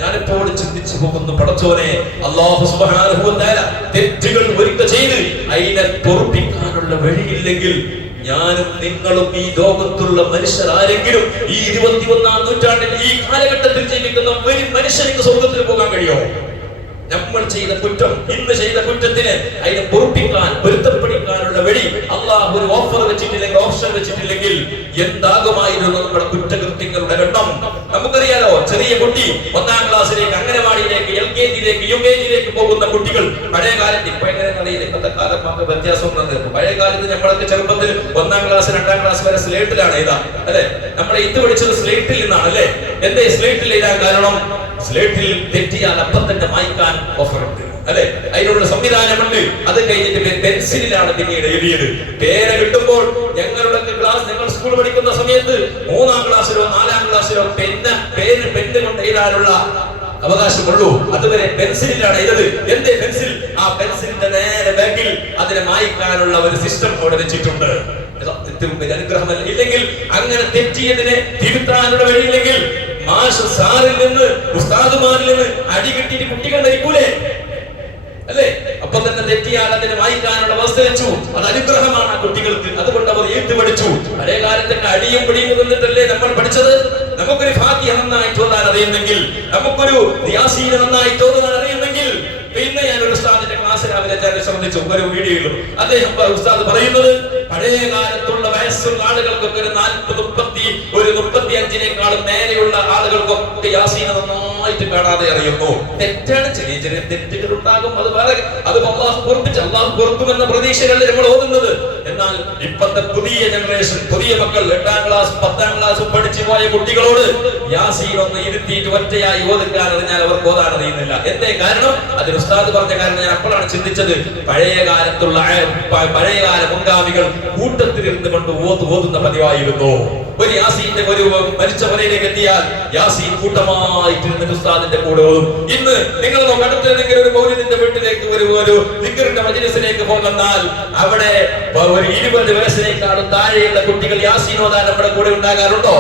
ഞാനിപ്പോൾ ചിന്തിച്ചു പോകുന്നു, പടച്ചോനെ, അല്ലാഹു സുബ്ഹാനഹു വ തആല തെറ്റുകൾ ഒരിക്കൽ ചെയ്ത് അതിനെ പൊറുപ്പിക്കാനുള്ള വഴിയില്ലെങ്കിൽ ഞാനും നിങ്ങളും ഈ ലോകത്തുള്ള മനുഷ്യർ ആരെങ്കിലും ഈ 21ാം നൂറ്റാണ്ടിൽ ഈ കാലഘട്ടത്തിൽ ജീവിക്കുന്ന ഒരു മനുഷ്യർക്ക് സ്വർഗ്ഗത്തിൽ പോകാൻ കഴിയോ? നമ്മൾ ചെയ്ത കുറ്റം, ഇന്ന് ചെയ്ത കുറ്റത്തിന് അതിനെ പൊറുപ്പിക്കാൻ, പൊരുത്തപ്പെടിക്കാനുള്ള വഴി അല്ലാഹു ഒരു ഓഫർ വെച്ചിട്ടില്ലെങ്കിൽ, ഓപ്ഷൻ വെച്ചിട്ടില്ലെങ്കിൽ എന്താകുമായിരുന്നു നമ്മുടെ കുറ്റകൃത്യങ്ങളുടെ എണ്ണം? നമുക്കറിയാലോ, ചെറിയ കുട്ടി 1ാം ക്ലാസ്സിലേക്ക്, അംഗനവാടിയിലേക്ക്, LKG-യിലേക്ക്, UKG-യിലേക്ക് പോകുന്ന കുട്ടികൾ പഴയ കാലത്ത്, ഇപ്പൊ എങ്ങനെയെന്ന് അറിയില്ല, ഇപ്പോഴത്തെ കാലം മാത്രം വ്യത്യാസം ഉള്ളത്. പഴയ കാലത്ത് നമ്മളൊക്കെ ചെറുപ്പത്തിൽ 1ാം ക്ലാസ് 2ാം ക്ലാസ് വരെ സ്ലേറ്റിലാണ് എഴുതാ, അല്ലെ? നമ്മളെ ഇത് പഠിച്ചത് സ്ലേറ്റിൽ നിന്നാണ്, അല്ലെ? എന്തേ സ്ലേറ്റിൽ എഴുതാൻ കാരണം? സ്ലേറ്റിൽ തെറ്റിയാൽ അപ്പം തന്നെ മായ്ക്കാൻ ഓഫറുണ്ട്, അല്ലെ? അതിനുള്ള സംവിധാനമുണ്ട്. അത് കഴിഞ്ഞിട്ട് പെൻസിലിലാണ് പിന്നീട് എഴുതിയത്. പേര് കിട്ടുമ്പോൾ ഞങ്ങളുടെ ക്ലാസ്, ഞങ്ങൾ സ്കൂൾ പഠിക്കുന്ന സമയത്ത് 3ാം ക്ലാസ്സിലോ 4ാം ക്ലാസ്സിലോ പെണ്ണ് കൊണ്ട് എഴുതാനുള്ള അവകാശമുള്ളൂ. അതുവരെ പെൻസിലിലാണ് എഴുതത്. എന്തേ പെൻസിൽ? ആ പെൻസിലിന്റെ നേരെ ബാക്കിൽ അതിനെ മായ്ക്കാനുള്ള ഒരു സിസ്റ്റം അവിടെ വെച്ചിട്ടുണ്ട്. അനുഗ്രഹമല്ല. ഇല്ലെങ്കിൽ അങ്ങനെ തെറ്റിയതിനെ തിരുത്താനുള്ള വഴിയില്ലെങ്കിൽ മാഷ് സാറിൽ നിന്ന്, ഉസ്താദുമാരിൽ നിന്ന് അടി കിട്ടിയിട്ട് കുട്ടികൾ മരിക്കൂലേ, അല്ലേ? അപ്പൊ തന്നെ തെറ്റിയാൽ അതിനെ വായിക്കാനുള്ള അവസ്ഥ വെച്ചു. അത് അനുഗ്രഹമാണ് ആ കുട്ടികൾക്ക്. അതുകൊണ്ട് അവർ എഴുത്ത് പഠിച്ചു. പഴയ കാലത്തൊക്കെ അടിയും പിടിയും നിന്നിട്ടല്ലേ നമ്മൾ പഠിച്ചത്. നമുക്കൊരു ഫാത്തിഹ നന്നായിട്ട് ഓതാൻ അറിയുന്നെങ്കിൽ, നമുക്കൊരു യാസീൻ നന്നായിട്ട് ഓതാൻ അറിയുന്നെങ്കിൽ, പിന്നെ ഞാൻ ഒരു ഉസ്താദിന്റെ ക്ലാസ് രാവിലെ ശ്രദ്ധിച്ചു ഒരു വീഡിയോയിലും അദ്ദേഹം ഉസ്താദ് പറയുന്നത്, പഴയ കാലത്തുള്ള വയസ്സുള്ള ആളുകൾക്കൊക്കെ ഒരു 35-നേക്കാളും നേരെയുള്ള ആളുകൾക്കൊക്കെ യാസീൻ നന്നായിട്ട് കാണാതെ അറിയുന്നു. തെറ്റാണ്, ചെറിയ ചെറിയ തെറ്റുകൾ ഉണ്ടാകും. അത് വേറെ, അത് അല്ലാഹു പൊറുപ്പിച്ച്, അല്ലാഹു പൊറുക്കുമെന്ന പ്രതീക്ഷകളിൽ നമ്മൾ ഓതുന്നത്. എന്നാൽ ഇപ്പോഴത്തെ പുതിയ ജനറേഷൻ, പുതിയ മക്കൾ 8ാം ക്ലാസ് 10ാം ക്ലാസ് പഠിച്ചു പോയ കുട്ടികളോട് യാസീൻ ഒന്ന് ഇരുത്തിയിട്ട് ഒറ്റയായി ഓതിക്കാൻ അറിഞ്ഞാൽ അവർക്ക് ഓതാൻ അറിയുന്നില്ല. എന്തേ കാരണം? അതിന് ഉസ്താദ് പറഞ്ഞ കാരണം ഞാൻ അപ്പോഴാണ് ചിന്തിച്ചത്. പഴയകാല മുൻഗാമികൾ കൂട്ടത്തിലിരുന്ന് കൊണ്ട് ഓതുന്ന പതിവായിരുന്നു. ഒരു യാസീന്റെ ഒരു മരിച്ചവരയിലേക്ക് എത്തിയാൽ യാസീൻ കൂട്ടമായിട്ടിരുന്ന ഉസ്താദിന്റെ കൂടെ ഓതും. ഇന്ന് നിങ്ങൾ അടുത്തെന്തെങ്കിലും ഒരു മൗലിദിന്റെ വീട്ടിലേക്ക് ഒരു ദിക്റിന്റെ മജ്‌ലിസിലേക്ക് പോകുന്നാൽ അവിടെ ഒരു 20 വയസ്സിനേക്കാളും താഴെയുള്ള കുട്ടികൾ യാസീൻ ഓതാൻ നമ്മുടെ കൂടെ ഉണ്ടാകാറുണ്ടോ?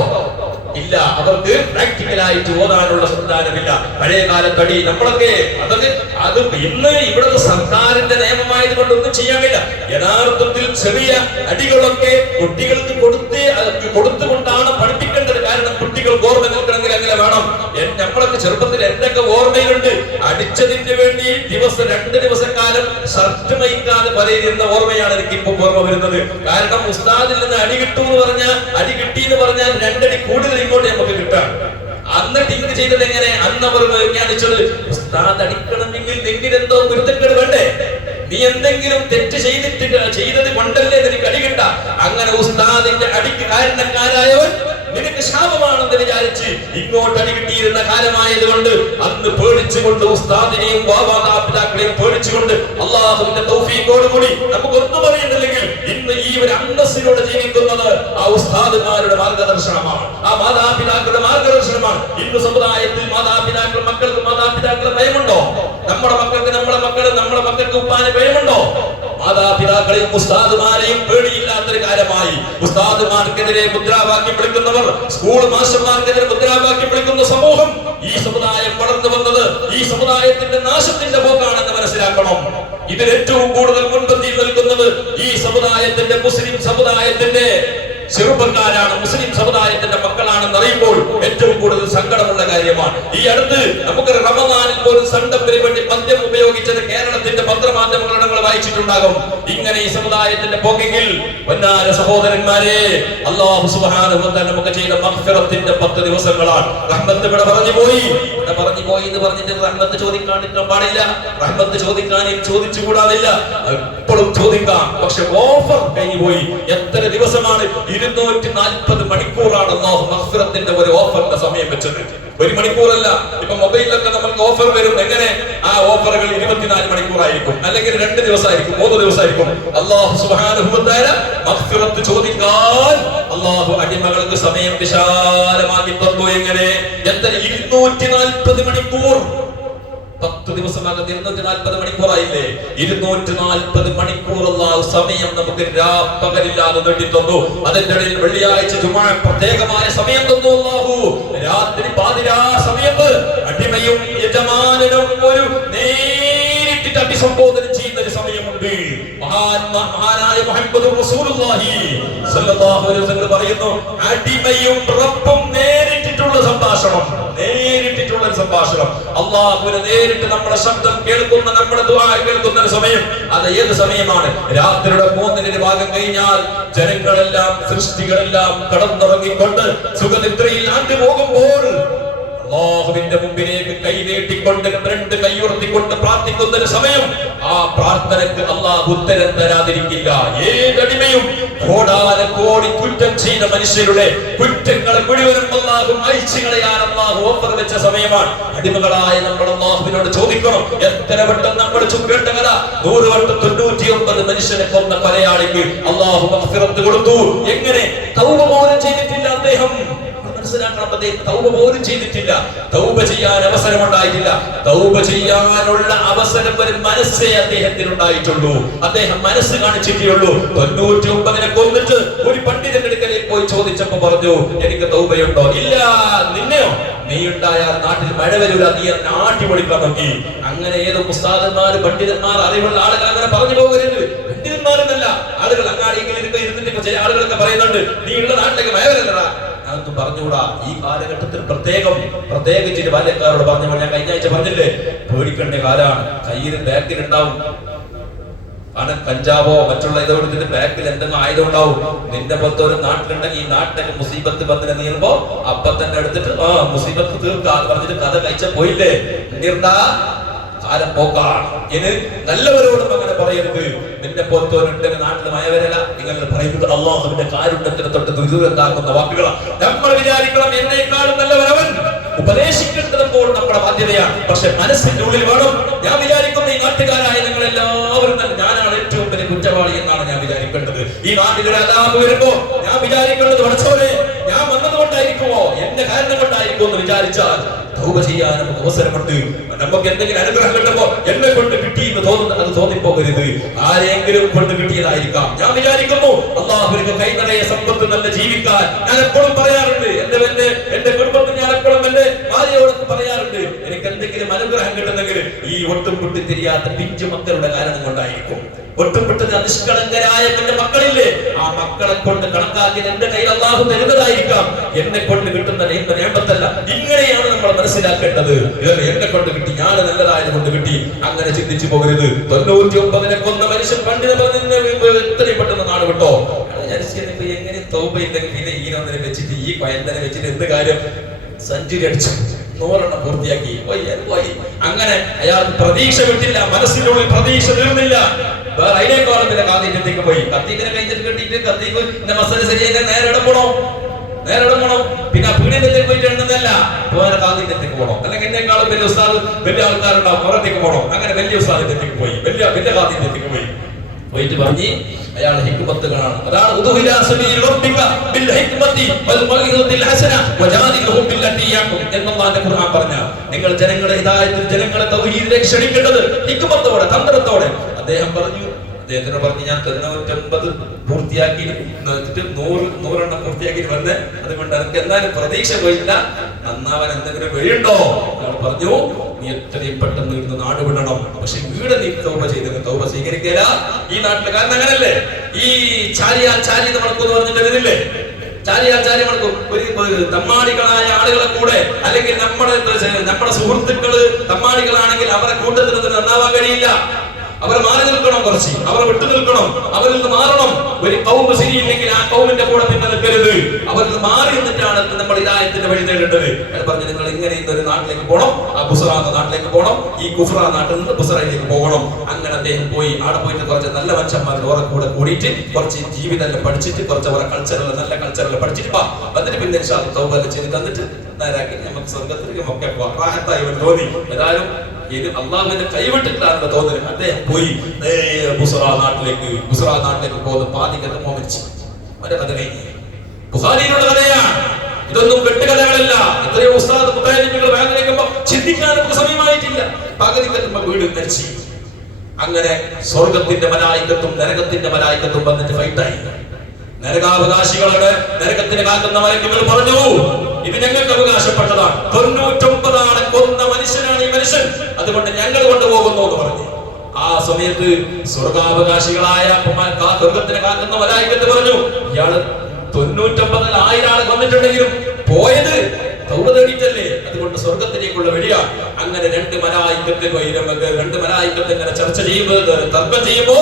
ഇല്ല. അവർക്ക് പ്രാക്ടിക്കലായിട്ട് ഓതാനുള്ള സംവിധാനമില്ല. പഴയ കാലത്തടി നമ്മളൊക്കെ അത് ഇന്ന് ഇവിടുത്തെ സർക്കാരിന്റെ നിയമമായത് കൊണ്ടൊന്നും ചെയ്യാനില്ല. യഥാർത്ഥത്തിൽ ചെറിയ അടികളൊക്കെ കുട്ടികൾക്ക് കൊടുത്തുകൊണ്ടാണ് പഠിപ്പിക്കേണ്ടത്. കാരണം കുട്ടികൾ ഓർമ്മ നിൽക്കണമെങ്കിൽ അങ്ങനെ വേണം. നമ്മളൊക്കെ ചെറുപ്പത്തിൽ എന്തൊക്കെ ഓർമ്മയിലുണ്ട്. അടിച്ചതിന് വേണ്ടി ദിവസം 2 ദിവസക്കാലം ഷർട്ട് മയിക്കാതെ പലയിരുന്ന ഓർമ്മയാണ് എനിക്ക് ഇപ്പൊ ഓർമ്മ വരുന്നത്. കാരണം ഉസ്താദിൽ നിന്ന് അടി കിട്ടുമെന്ന് പറഞ്ഞാൽ അടി കിട്ടിയെന്ന് പറഞ്ഞാൽ 2 അടി കൂടുതൽ ഇങ്ങോട്ട് നമുക്ക് കിട്ടാം. അന്ന് ടിങ്ക് ചെയ്തത് എങ്ങനെ? അന്ന് അവർ വ്യാഖ്യാനിച്ചത് ഉസ്താദ് അടിക്കണമെങ്കിൽ നിന്നിലെന്തോ ഗുരുത്തക്കേട് വേണ്ടേ, നീ എന്തെങ്കിലും തെറ്റ് ചെയ്തത് കൊണ്ടല്ലേ നിനക്ക് അടി കിട്ട. അങ്ങനെ ഉസ്താദിന്റെ അടിക്ക് കാരണക്കാരായവൻ നിനക്ക് ശാപമാണെന്ന് വിചാരിച്ച് ഇങ്ങോട്ട് അടി കിട്ടിയിരുന്ന കാലമായതുകൊണ്ട് അന്ന് പേടിച്ചുകൊണ്ട് ഉസ്താദിനെയും മാതാപിതാക്കളെയും പേടിച്ചുകൊണ്ട് അള്ളാഹുവിന്റെ തൗഫീഖോടുകൂടി നമുക്കൊന്നും പറയുന്നില്ലെങ്കിൽ ഇന്ന് ഈ ഒരു അന്തസ്സിലൂടെ ജീവിക്കുന്നത് ആ ഉസ്താദുമാരുടെ മാർഗദർശനമാണ്, ആ മാതാപിതാക്കളുടെ മാർഗദർശനമാണ്. ഇന്ന് സമുദായത്തിൽ മക്കൾക്ക് മാതാപിതാക്കളെ ഭയമുണ്ടോ? നമ്മുടെ മക്കൾക്ക് ഉപ്പാന് ഭയമുണ്ടോ? മാതാപിതാക്കളെയും ഉസ്താദുമാരെയും പേടിയില്ലാത്തൊരു കാലമായി. ഉസ്താദുമാർക്കെതിരെ മുദ്രാവാക്യം വിളിക്കുന്നവർ, സ്കൂൾ മാസ്റ്റർമാർക്കെതിരെ മുദ്രാവാക്യം വിളിക്കുന്ന സമൂഹം, ഈ സമുദായം വളർന്നു വന്നത് ഈ സമുദായത്തിന്റെ നാശത്തിന്റെ പോക്കാണെന്ന് മനസ്സിലാക്കണം. ഇതിൽ ഏറ്റവും കൂടുതൽ മുൻപന്തിയിൽ നിൽക്കുന്നത് ഈ സമുദായത്തിന്റെ മുസ്ലിം സമുദായത്തിന്റെ ചെറുപ്പക്കാരാണ്, മുസ്ലിം സമുദായത്തിന്റെ മക്കളാണെന്ന് അറിയുമ്പോൾ ഏറ്റവും കൂടുതൽ സങ്കടമുള്ള കാര്യമാണ്. ഈ അടുത്ത് നമുക്ക് റമദാനിൽ പോലും സണ്ടപ്പിന് വേണ്ടി മദ്യം ഉപയോഗിച്ചത് കേരളത്തിന്റെ പത്രമാധ്യമങ്ങൾ നിങ്ങൾ വായിച്ചിട്ടുണ്ടാകും. ഇങ്ങനെ ഈ സമുദായത്തിന്റെ പോക്കെങ്കിൽ പൊന്നാര സഹോദരന്മാരെ, അല്ലാഹു സുബ്ഹാനഹു വ തആല നമുക്ക് ചെയ്ത മഗ്ഫിറത്തിന്റെ 10 ദിവസങ്ങളാണ്. റഹ്മത്ത് ഇവിടെ പറഞ്ഞു പോയി എന്ന് പറഞ്ഞിട്ട് റഹ്മത്ത് ചോദിക്കാണ്ടിരിക്കാൻ പാടില്ല. റഹ്മത്ത് ചോദിച്ചുകൂടാതില്ല, എപ്പോഴും ചോദിക്കാം. പക്ഷെ ഓഫർ കഴിഞ്ഞു പോയി. എത്ര ദിവസമാണ്? 240 മണിക്കൂറാണ് അല്ലാഹു മഗ്ഫിറത്തിന്റെ ഒരു ഓഫറിന്റെ സമയം വെച്ചത്. 1 മണിക്കൂറല്ല. ഇപ്പൊ മൊബൈലിലൊക്കെ നമുക്ക് ഓഫർ വരും. എങ്ങനെ? ആ ഓഫറുകൾ 24 മണിക്കൂറായിരിക്കും, അല്ലെങ്കിൽ 2 ദിവസമായിരിക്കും, 3 ദിവസമായിരിക്കും. അല്ലാഹു സുബ്ഹാനഹു വ തആല മഗ്ഫിറത്ത് ചോദിക്കാൻ അല്ലാഹു അടിമകൾക്ക് സമയം വിശാലമാക്കി തന്നു. എങ്ങനെ? എത്ര? 240 മണിക്കൂർ. 10 ദിവസമാകുന്ന 240 മണിക്കൂറായില്ലേ? 240 മണിക്കൂർ അല്ലാഹു സമയം നമുക്ക് രാപ്പകലില്ലാതെ നീട്ടി തന്നു. അതിന്റെ ഇടയിൽ വെള്ളിയാഴ്ച ജുമുഅ പ്രത്യേകമായ സമയം തന്നു അല്ലാഹു. രാത്രി പാതിരാ സമയത്ത് അടിമയും യജമാനനും ഒരു നേരിട്ട് അഭിസംബോധന ചെയ്യുന്ന ഒരു സമയമുണ്ട്. മഹാനായ മുഹമ്മദ് റസൂലുള്ളാഹി സ്വല്ലല്ലാഹു അലൈഹി വസല്ലം പറയുന്നു, അടിമയും റബ്ബും നേരിട്ടുള്ള സംഭാഷണം, നേരിട്ടുള്ള സംഭാഷണം. അല്ലാഹുവിനെ നേരിട്ട് നമ്മുടെ ശബ്ദം കേൾക്കുന്ന, നമ്മുടെ ദുആ കേൾക്കുന്ന ഒരു സമയം. അത് ഏത് സമയമാണ്? രാത്രിയുടെ 3 ഭാഗം കഴിഞ്ഞാൽ ജനങ്ങളെല്ലാം, സൃഷ്ടികളെല്ലാം കടന്നുറങ്ങിക്കൊണ്ട് സുഖനിദ്രയിൽ ആണ്ടുപോകുമ്പോൾ അല്ലാഹുവിന്റെ മുമ്പിലേക്ക് കൈ നീട്ടിക്കൊണ്ട് 2 കൈ ഉയർത്തിക്കൊണ്ട് പ്രാർത്ഥിക്കുന്ന ഒരു സമയം. ആ പ്രാർത്ഥനയ്ക്ക് അല്ലാഹു ഉത്തരം തരാതിരിക്കില്ല. ഏതടിമയും കോടാനകോടി കുറ്റം ചെയ്ത മനുഷ്യരുടെ കുറ്റങ്ങൾ മുഴുവനും അല്ലാഹു മായ്ച്ചു കളയാൻ അല്ലാഹു ഓഫർ വെച്ച സമയമാണ്. അടിമകളായ നമ്മൾ അല്ലാഹുവിനോട് ചോദിക്കണം, എത്ര വട്ടം നമ്മൾ ചുക്കേണ്ട കഥ? 100 വട്ടം 99 മനുഷ്യനെ കൊന്ന കൊലയാളിക്ക് അല്ലാഹു മഗ്ഫിറത്ത് കൊടുത്തു. എങ്ങനെ? തൗബ പോലും ചെയ്തിട്ടില്ല അദ്ദേഹം. മനസ്സിലാക്കണം, തൗബ പോലും ചെയ്തിട്ടില്ല. തൗബ ചെയ്യാൻ അവസരമുണ്ടായിട്ടില്ല. തൗബ ചെയ്യാനുള്ള അവസരം ഒരു മനസ്സേ അദ്ദേഹത്തിന് ഉണ്ടായിട്ടുള്ളൂ. അദ്ദേഹം മനസ്സ് കാണിച്ചിട്ടുള്ളൂ. 99 കൊന്നിട്ട് ഒരു പണ്ഡിതന്റെ അടുക്കലേക്ക് പോയി ചോദിച്ചപ്പോ പറഞ്ഞു, എനിക്ക് തൗബയുണ്ടോ? ഇല്ല. നിന്നെയോ? നീ ഉണ്ടായാൽ നാട്ടിൽ മഴ വരൂല, നീ നാട്ടി പൊളിക്കാൻ നോക്കി. അങ്ങനെ ഏതോ ഉസ്താദന്മാർ, പണ്ഡിതന്മാർ, അറിവുള്ള ആളുകൾ അങ്ങനെ പറഞ്ഞു പോകരുത്. പണ്ഡിതന്മാരെന്നല്ല, ആളുകൾ അങ്ങാടിയെങ്കിലും ഇരുന്നിട്ട് ചില ആളുകളൊക്കെ പറയുന്നുണ്ട്, നീ ഉള്ള നാട്ടിലേക്ക് മഴ വരല്ലടാ. അതൊന്നും പറഞ്ഞുകൂടാ. ഈ കാലഘട്ടത്തിൽ പ്രത്യേകിച്ച് ബാല്യക്കാരോട് പറഞ്ഞപ്പോൾ ഞാൻ കഴിഞ്ഞ ആഴ്ച പറഞ്ഞില്ലേ, പേടിക്കേണ്ട കാലാണ്. കയ്യിൽ ബാക്കിലുണ്ടാവും കഞ്ചാവോ മറ്റുള്ള ഇതോടത്തിന്റെ ബാക്കിൽ എന്തെങ്കിലും ആയതുണ്ടാവും. നിന്റെ പുറത്ത് ഒരു നാട്ടിലുണ്ടെങ്കിൽ ഈ നാട്ടിലൊക്കെ മുസീബത്ത് ബന്ധനെ നീളുമ്പോ അപ്പൊ തന്നെ എടുത്തിട്ട് മുസീബത്ത് തീർക്കാന്ന് പറഞ്ഞിട്ട് കഥ കഴിച്ച പോയില്ലേ, നീർത്താ കാലം പോക്കാണ്. ഇനി നല്ലവരോടും അങ്ങനെ പറയരുത്. നിന്റെ പുറത്തോരുണ്ടെങ്കിൽ നാട്ടിൽ മയവരല്ല നിങ്ങൾ പറയുന്നത് അല്ലാഹുവിന്റെ കാരുണ്യത്തിന് തൊട്ട് ദുരിതത്താക്കുന്ന വാക്കുകളാണ്. നമ്മൾ വിചാരിക്കണം, എന്നേക്കാളും നല്ലവരവൻ. ഉപദേശിക്കേണ്ടപ്പോൾ നമ്മുടെ ബാധ്യതയാണ്. പക്ഷെ മനസ്സിന്റെ ഉള്ളിൽ വേണം, ഞാൻ വിചാരിക്കുന്ന ഈ നാട്ടുകാരായ നിങ്ങൾ എല്ലാവരും ഞാനാണ് ഏറ്റവും വലിയ കുറ്റവാളി എന്നാണ് ഞാൻ വിചാരിക്കേണ്ടത്. ഈ നാട്ടിലൊരു അലാപ് വരുമ്പോ ഞാൻ വിചാരിക്കുന്നത് പഠിച്ചോനെ ഞാൻ വന്നതുകൊണ്ടായിരിക്കുമോ, എന്റെ കാരണം കൊണ്ടായിരിക്കുമോ എന്ന് വിചാരിച്ചാൽ തൗബ ചെയ്യാൻ നമുക്ക് അവസരമുണ്ട്. നമുക്ക് എന്തെങ്കിലും അനുഗ്രഹം കിട്ടുമ്പോ എന്നെ കൊണ്ട് കിട്ടി എന്ന് തോന്നുന്നത് അത് തോന്നിപ്പോകരുത്. ആരെങ്കിലും കൊണ്ട് കിട്ടിയതായിരിക്കാം. ഞാൻ വിചാരിക്കുന്നു അള്ളാഹുവിന്റെ കൈ നിറയെ സമ്പത്ത് നല്ല ജീവിക്കാൻ ഞാൻ എപ്പോഴും പറയാറുണ്ട്. എന്റെ കുടുംബത്തിൽ ഞാൻ എപ്പോഴും എന്റെ ഭാര്യയോടൊക്കെ പറയാറുണ്ട്, എനിക്ക് എന്തെങ്കിലും അനുഗ്രഹം കിട്ടുന്നെങ്കിൽ ഈ ഒട്ടും പൊട്ടി തിരിയാത്ത പിഞ്ചു മക്കളുടെ കാരണം കൊണ്ടായിരിക്കും. ഒട്ടും പൊട്ടുന്ന നിഷ്കളങ്കരായ എന്റെ മക്കളില്ലേ, ആ മക്കളെ കൊണ്ട് കണക്കാക്കി എന്റെ കയ്യിൽ അള്ളാഹു തരുന്നതായിരിക്കാം. എന്നെ കൊണ്ട് കിട്ടുന്ന നേമ്പത്തല്ല. ഇങ്ങനെയാണ് നമ്മൾ മനസ്സിലാക്കേണ്ടത്. ഇതൊക്കെ എന്നെ കൊണ്ട് കിട്ടി, ഞാൻ നല്ലതായത് കൊണ്ട് കിട്ടി, അങ്ങനെ ചിന്തിച്ചു പോകരുത്. 99 കൊന്ന മനുഷ്യൻ പണ്ടിനെ എത്രയും പെട്ടെന്ന് നാട് വിട്ടോ. എങ്ങനെ തൗബ ഇല്ലെങ്കിൽ പിന്നെ ഈനൊന്നിനെ വെച്ചിട്ട് ഈ കൊയന്തനെ വെച്ചിട്ട് എന്ത് കാര്യം? സെഞ്ചുറി അടിച്ചു, 100 പൂർത്തിയാക്കി പോയി. അങ്ങനെ അയാൾക്ക് പ്രതീക്ഷ വിട്ടില്ല, മനസ്സിനുള്ളിൽ പ്രതീക്ഷ തീർന്നില്ല. വേറെ അതിനേക്കാളും പിന്നെ കാത്തീറ്റത്തേക്ക് പോയി. കത്തീറ്റിനെ കഴിഞ്ഞിട്ട് കെട്ടിയിട്ട് കത്തീപ്പ് മസാല ശരിയായി നേരെ ഇടം പോണോ. പിന്നെ ആ പീഡിയത്തേക്ക് പോയിട്ട് എണ്ണുന്നല്ല, വേറെ കാത്തീറ്റത്തേക്ക് പോകണം. അല്ലെങ്കിൽ എന്നെക്കാളും വലിയ ഉസ്താദ് വലിയ ആൾക്കാരുണ്ടാവും, പുറത്തേക്ക് പോകണം. അങ്ങനെ വലിയ ഉസ്താദിത്തേക്ക് പോയി, വലിയ കാത്തീറ്റത്തേക്ക് പോയിട്ട് പറഞ്ഞ് അയാൾ ഹിക്മത്തുകളാണ്. അതാണ് ഖുർആൻ പറഞ്ഞ നിങ്ങൾ ജനങ്ങളെ ഹിദായത്തിൽ ജനങ്ങളെ തൗഹീദിലേക്ക് ക്ഷണിക്കേണ്ടത് ഹിക്മത്തോടെ, തന്ത്രത്തോടെ. അദ്ദേഹം പറഞ്ഞു, അദ്ദേഹത്തിന് പറഞ്ഞു ഞാൻ 99 പൂർത്തിയാക്കി 100 പൂർത്തിയാക്കി വന്ന്, അതുകൊണ്ട് എനിക്ക് എന്തായാലും പ്രതീക്ഷ പോയില്ല, നന്നാവാൻ എന്തെങ്കിലും വഴിയുണ്ടോ? അയാൾ പറഞ്ഞു നീ എത്രയും പെട്ടെന്ന് ഇവിടുന്ന് നാട് വിടണം. പക്ഷെ ഇവിടെ നീ തൗബ ചെയ്ത് തൗബ സ്വീകരിക്കില്ല ഈ നാട്ടില്. കാരണം അങ്ങനല്ലേ, ഈ ചാരിയാൽ ചാരി നടക്കും പറഞ്ഞിട്ട് ഇതില്ലേ, ചാരിയാൽ ചാരി നടക്കും. ഒരു തമ്മാടികളായ ആളുകളെ കൂടെ, അല്ലെങ്കിൽ നമ്മുടെ സുഹൃത്തുക്കള് തമ്മാടികളാണെങ്കിൽ അവരെ കൂട്ടത്തിൽ നിന്ന് നന്നാവാൻ കഴിയില്ല. അവരെ മാറി നിൽക്കണം, കുറച്ച് അവരെ വിട്ടു നിൽക്കണം, അവരിൽ നിന്ന് മാറണം. ഒരു കൗമ് ശരിയില്ലെങ്കിൽ ആ കൗമിന്റെ കൂടെ പിന്നെ നിൽക്കരുത്. അവരിൽ നിന്ന് മാറി നിന്നിട്ടാണ് നമ്മൾ ഹിദായത്തിന്റെ വഴി നേടേണ്ടത്. എന്ന് പറഞ്ഞ് നിങ്ങൾ ഇങ്ങനെ ഒരു നാട്ടിലേക്ക് പോകണം, ആ ബുസ്റ എന്ന നാട്ടിലേക്ക് പോകണം, ഈ കുഫ്ര നാട്ടിൽ നിന്ന് ബുസ്റയിലേക്ക് പോകണം. അങ്ങനെ അദ്ദേഹം പോയി. അവിടെ പോയിട്ട് കുറച്ച് നല്ല മനുഷ്യന്മാരുടെ ഓരോ കൂടെ കൂടിയിട്ട് കുറച്ച് ജീവിതം പഠിച്ചിട്ട്, കുറച്ച് അവരെ കൾച്ചറൽ നല്ല കൾച്ചറൽ പഠിച്ചിട്ട് വന്നിട്ട് പിന്നെ തൗബ ചെയ്ത് തന്നിട്ട് നേരാക്കി നമുക്ക് സ്വർഗത്തിലേക്ക് ഒക്കെ റാഹത്തായി തോന്നി. ഏതായാലും ഇത് അള്ളാഹുവിന്റെ കൈവിട്ടിട്ടാണെന്ന് തോന്നുന്നത്. അദ്ദേഹം പോയി ബുസ്റ നാട്ടിലേക്ക് പോകുന്ന പാതികത്ത് മോമിച്ചു. അവന്റെ കഥ കഴിഞ്ഞു. ബുഖാരിയിലുള്ള കഥയാണ്, ഇതൊന്നും വെട്ടുകഥകളല്ല. എത്രയോ ഉസ്താദ് മുതാലിബുകൾ വേദനിക്കുമ്പോ ചിന്തിക്കാൻ നമുക്ക് സമയമായിട്ടില്ല. പകുതിക്കെത്തുമ്പോ വീട് മരിച്ചു. അങ്ങനെ സ്വർഗത്തിന്റെ മലായികത്തും നരകത്തിന്റെ മലായികത്തും വന്നിട്ട് ഫൈറ്റായി. നരകാവകാശികളോട് നരകത്തിന് കാക്കുന്ന മലക്കുകൾ പറഞ്ഞു, ഇത് ഞങ്ങൾക്ക് അവകാശപ്പെട്ടതാണ്. 99 കൊന്ന മനുഷ്യനാണ് ഈ മനുഷ്യൻ, അതുകൊണ്ട് ഞങ്ങൾ കൊണ്ടുപോകുന്നു എന്ന് പറഞ്ഞു. ആ സമയത്ത് സ്വർഗാവകാശികളായ സ്വർഗത്തിനെ കാക്കുന്ന മലായികത്ത് പറഞ്ഞു, ഇയാള് 99 1000 ആള് കൊന്നിട്ടുണ്ടെങ്കിലും പോയത് തൗബ തേടിയിട്ടല്ലേ, അതുകൊണ്ട് സ്വർഗത്തിലേക്കുള്ള വഴിയാണ്. അങ്ങനെ 2 മലായികത്ത് ഇങ്ങനെ ചർച്ച ചെയ്യുമ്പോൾ, തർക്കം ചെയ്യുമ്പോ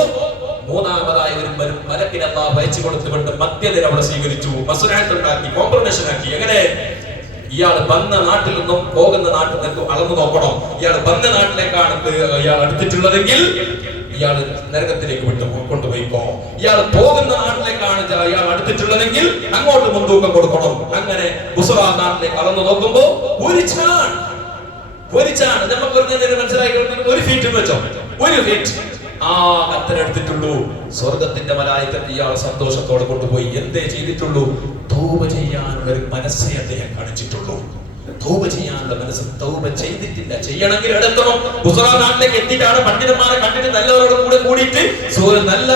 മൂന്നാമതായി ഒരു മലക്കിനെ അല്ലാഹു അയച്ചു കൊടുത്തുകൊണ്ട് മധ്യനിര അവിടെ സ്വീകരിച്ചു. മസ്ലഹത്ത് ഉണ്ടാക്കി, കോംപ്രമൈസ് ആക്കി. എങ്ങനെ? ഇയാൾ വന്ന നാട്ടിൽ നിന്നും പോകുന്ന നാട്ടിൽ നിന്നും അളന്നു നോക്കണം. ഇയാൾ വന്ന നാട്ടിലേക്കാണ് ഇയാൾ അടുത്തിട്ടുള്ളതെങ്കിൽ ഇയാൾ നരകത്തിലേക്ക് കൊണ്ടുപോയിക്കോ. ഇയാൾ പോകുന്ന നാട്ടിലേക്കാണ് ഇയാൾ അടുത്തിട്ടുള്ളതെങ്കിൽ അങ്ങോട്ട് മുൻതൂക്കം കൊടുക്കണം. അങ്ങനെ ബുസ്റ നാട്ടിലേക്ക് അളന്നു നോക്കുമ്പോ ഒരു ചാൺ നമുക്ക് മനസ്സിലാക്കി, 1 ഫീറ്റ് എന്ന് വെച്ചോ, 1 ഫീറ്റ് ആ കത്തനെടുത്തിട്ടുള്ളൂ. സ്വർഗത്തിന്റെ മലായികത്ത് ഇയാൾ സന്തോഷത്തോടെ കൊണ്ടുപോയി. എന്തേ ചെയ്തിട്ടുള്ളൂ? തൗബ ചെയ്യാനുള്ള ഒരു മനസ്സേ അദ്ദേഹം കാണിച്ചിട്ടുള്ളൂ. തൗബ ചെയ്യാനുള്ള മനസ്സ് തൗബ ചെയ്തിട്ടില്ല. ചെയ്യണമെങ്കിൽ എടുക്കണം. ബുസ്റ നാട്ടിലേക്ക് എത്തിയിട്ടാണ് പണ്ഡിതന്മാരെ കണ്ടിട്ട് നല്ലവരോട് കൂടെ കൂടിയിട്ട് നല്ല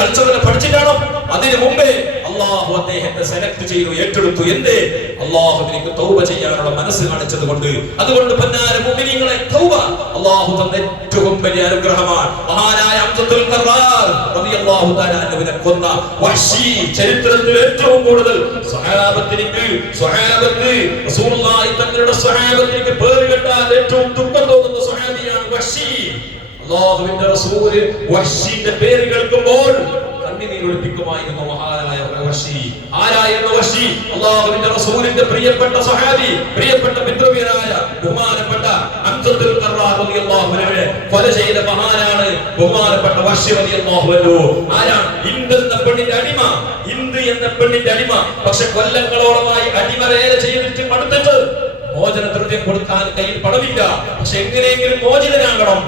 കൾച്ചറിനെ പഠിച്ചിട്ടാണോ? അതിനു മുമ്പേ അള്ളാഹു അദ്ദേഹത്തെ സെലക്ട് ചെയ്തു, ഏറ്റെടുത്തു. എന്തേ? അള്ളാഹുവിലേക്ക് തൗബ ചെയ്യാനുള്ള മനസ്സ് കാണിച്ചത് കൊണ്ട്. അതുകൊണ്ട് പൊന്നാര മുഅ്മിനീങ്ങളെ, തൗബ അള്ളാഹു തന്ന ഏറ്റവും വലിയ അനുഗ്രഹമാണ്. മഹാനായ അബ്ദുൽ ഖറാർ റളിയല്ലാഹു തആല അൻഹുവിനെ കൊന്ന വഹ്ശി, ചരിത്രത്തിൽ ഏറ്റവും കൂടുതൽ സ്വഹാബത്ത് റസൂലുള്ളാഹി തങ്ങളുടെ സ്വഹാബത്തിലേക്ക് പേര് കേട്ടാൽ ഏറ്റവും ദുഃഖം തോന്നുന്ന സ്വഹാബിയാണ് വഹ്ശി. അല്ലാഹുവിന്റെ റസൂൽ വഹ്ശിന്റെ പേര് കേൾക്കുമ്പോൾ കണ്ണുനീർ ഒലിപ്പിക്കുമായിരുന്നു മഹാനായ വഹ്ശി. ആരായിരുന്നു വഹ്ശി? അല്ലാഹുവിന്റെ റസൂലിന്റെ പ്രിയപ്പെട്ട സ്വഹാബി, പ്രിയപ്പെട്ട പിതൃവ്യനായ ബഹുമാനപ്പെട്ട അബ്ദുൽ ഖറാർ റളിയല്ലാഹു അൻഹു കൊല ചെയ്ത മഹാനാണ് ബഹുമാനപ്പെട്ട വഹ്ശി റളിയല്ലാഹു അൻഹു. ആരാണ്? ഹിന്ദ് എന്ന പെണ്ണിന്റെ അടിമ. പക്ഷെ കൊല്ലങ്ങളോളമായി അടിമവേല ചെയ്തിട്ട് മടുത്തിട്ട് മോചന ദ്രവ്യം കൊടുക്കാൻ കയ്യിൽ പണമില്ല. പക്ഷെ എങ്ങനെയെങ്കിലും മോചിതനാകണം.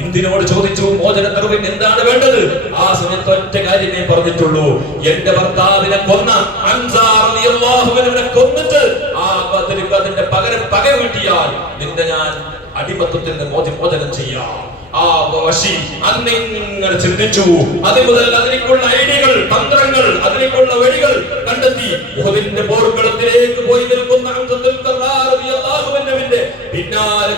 ഇന്ദിനോട് ചോദിച്ചു, മോചന കർവിന് എന്താണ് വേണ്ടത്? ആ സമയത്ത് ഒറ്റ കാര്യമേ പറഞ്ഞിട്ടുള്ളൂ, എന്റെ ഭർത്താവിനെ കൊന്ന ഹംസാ റളിയല്ലാഹു അൻഹുവിനെ കൊന്നിട്ട് ആ ബദർക്ക് അതിന്റെ പക വീട്ടിയാൽ നിന്നെ ഞാൻ അടിമത്തത്തിൽ നിന്ന് മോചനം ചെയ്യാം. ആ വശി അന്നിങ്ങനെ ചിന്തിച്ചു. അതുമുതൽ അതിലേക്കുള്ള ഐഡിയകൾ, തന്ത്രങ്ങൾ, അതിലേക്കുള്ള വഴികൾ കണ്ടെത്തി. ഉഹദിന്റെ പോർക്കളത്തിലേക്ക് പോയി നിൽക്കുന്ന ഹംസത്തുൽ ഖറാർ റളിയല്ലാഹു അൻഹുവിന്റെ പിന്നാലെ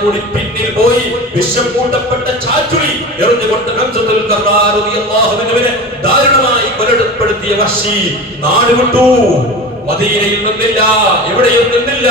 കൂടി പിന്നിൽ പോയി വിഷം കൂട്ടപ്പെട്ട ചാറ്റുളി എറിഞ്ഞുകൊണ്ട് ഹംസത്തുൽ ഖറാർ റളിയല്ലാഹു അൻഹുവിനെ ദാരുണമായി കൊലപ്പെടുത്തിയ വശി നാട് വിട്ടു. മദീനയിൽ നിന്നില്ല, എവിടെയും നിന്നില്ല.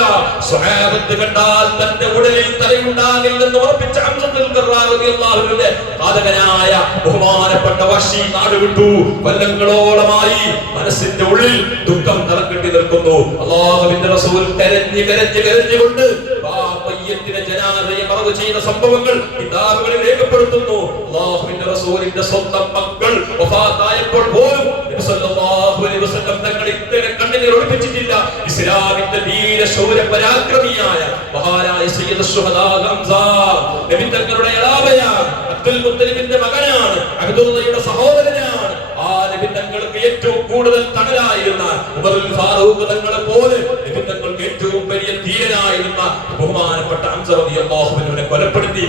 സ്വഹാബത്ത് കണ്ടാൽ തന്റെ ഉടലിൽ തലയുണ്ടാകില്ലെന്ന് ഉറപ്പിച്ച ഹംസത്തുൽ ഖറാർ റളിയല്ലാഹു അൻഹുവിന്റെ ഘാതകനായ ബഹുമാനപ്പെട്ട വശി നാട് വിട്ടു. കൊല്ലങ്ങളോളമായി മനസ്സിന്റെ ഉള്ളിൽ ദുഃഖം തലക്കെട്ടി നിൽക്കുന്നു. അല്ലാഹുവിന്റെ റസൂൽ കരഞ്ഞുകൊണ്ട് ആ മയ്യത്തിനെ ജനാസയെ മറവ് ചെയ്ത സംഭവങ്ങൾ കിതാബുകളിൽ രേഖപ്പെടുത്തുന്നു. അല്ലാഹുവിന്റെ റസൂലിന്റെ സ്വന്തം മക്കൾ വഫാത്തായപ്പോൾ പോലും നബി സല്ലല്ലാഹു അലൈഹി വസല്ലം തങ്ങൾ ഇത്തരം കണ്ണുനീർ ഒളിപ്പിച്ചിട്ടില്ല. ഇസ്ലാമിന്റെ വീരശൂര പരാക്രമിയായ മഹാനായ സയ്യിദ് ശുഹദാ ഹംസ നബി തങ്ങളുടെ ഇളാമയാണ്, അബ്ദുൽ മുത്തലിബിന്റെ മകനാണ്, അബ്ദുള്ളയുടെ സഹോദരനാണ്. ആ നബി തങ്ങൾക്ക് ഏറ്റവും കൂടുതൽ തണലായിരുന്ന ഉമറുൽ ഫാറൂഖ് തങ്ങളെ പോലെ നബി തങ്ങൾക്ക് ഏറ്റവും വലിയ ധീരനായിരുന്ന ബഹുമാനപ്പെട്ട ഹംസ റളിയല്ലാഹു അൻഹുവിനെ കൊലപ്പെടുത്തി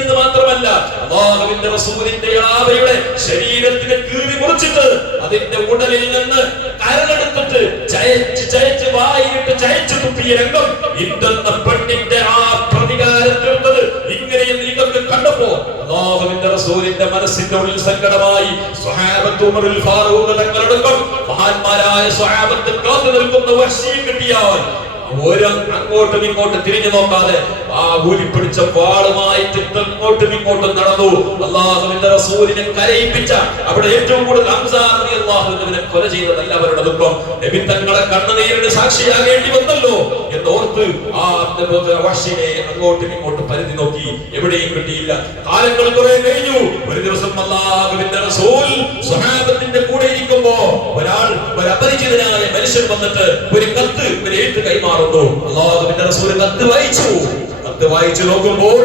എന്ന് മാത്രമല്ല, അല്ലാഹുവിന്റെ റസൂലിന്റെ ഇളാമയുടെ ശരീരത്തിനെ കീറി മുറിച്ചിട്ട് അതിന്റെ ഉടലിൽ നിന്ന് കരളെടുത്തിട്ട് ചയച്ച് വായിലിട്ട് ചയച്ചു തുപ്പിയ രംഗം ഇന്തെന്ന പെണ്ണിന്റെ ആ പ്രതികാരം തീർത്തത് ഇങ്ങനെയെന്ന് ഇതൊക്കെ കണ്ടപ്പോ അല്ലാഹുവിന്റെ റസൂലിന്റെ മനസ്സിന്റെ ഉള്ളിൽ സങ്കടമായി. സ്വഹാബത്ത് ഉമറുൽ ഫാറൂഖ് തങ്ങളടക്കം മഹാന്മാരായ സ്വഹാബത്ത് കാത്തു നിൽക്കുന്ന വഹ്ശിയെ കിട്ടിയാൽ അങ്ങോട്ടും ഇങ്ങോട്ടും തിരിഞ്ഞു നോക്കാതെ ആ ഊരിപ്പിടിച്ച വാളുമായിട്ട് അങ്ങോട്ടും ഇങ്ങോട്ടും നടന്നു. അല്ലാഹുവിന്റെ റസൂലിനെ കരയിപ്പിച്ച അവിടെ ഏറ്റവും കൂടുതൽ ഹംസാ റളിയല്ലാഹു അൻഹുവിനെ കൊല ചെയ്തതല്ല അവരുടെ ദുഃഖം, നബി തങ്ങളെ കണ്ണുനീരിന് സാക്ഷിയാകേണ്ടി വന്നല്ലോ എന്നോർത്ത് ആ വഹ്ശിനെ അങ്ങോട്ടും ഇങ്ങോട്ടും പരിധി നോക്കി, എവിടെയും കിട്ടിയില്ല. കാലങ്ങൾ കുറെ കഴിഞ്ഞു. ഒരു ദിവസം അല്ലാഹുവിന്റെ റസൂൽ സ്വഹാബത്തിന്റെ കൂടെ ഇരിക്കുമ്പോ ഒരു അപരിചിതനായ മനുഷ്യൻ വന്നിട്ട് ഒരു കത്ത്, ഒരു എഴുത്ത് കൈമാറുന്നു. അല്ലാഹുവിന്റെ റസൂൽ കത്ത് വായിച്ചു നോക്കുമ്പോൾ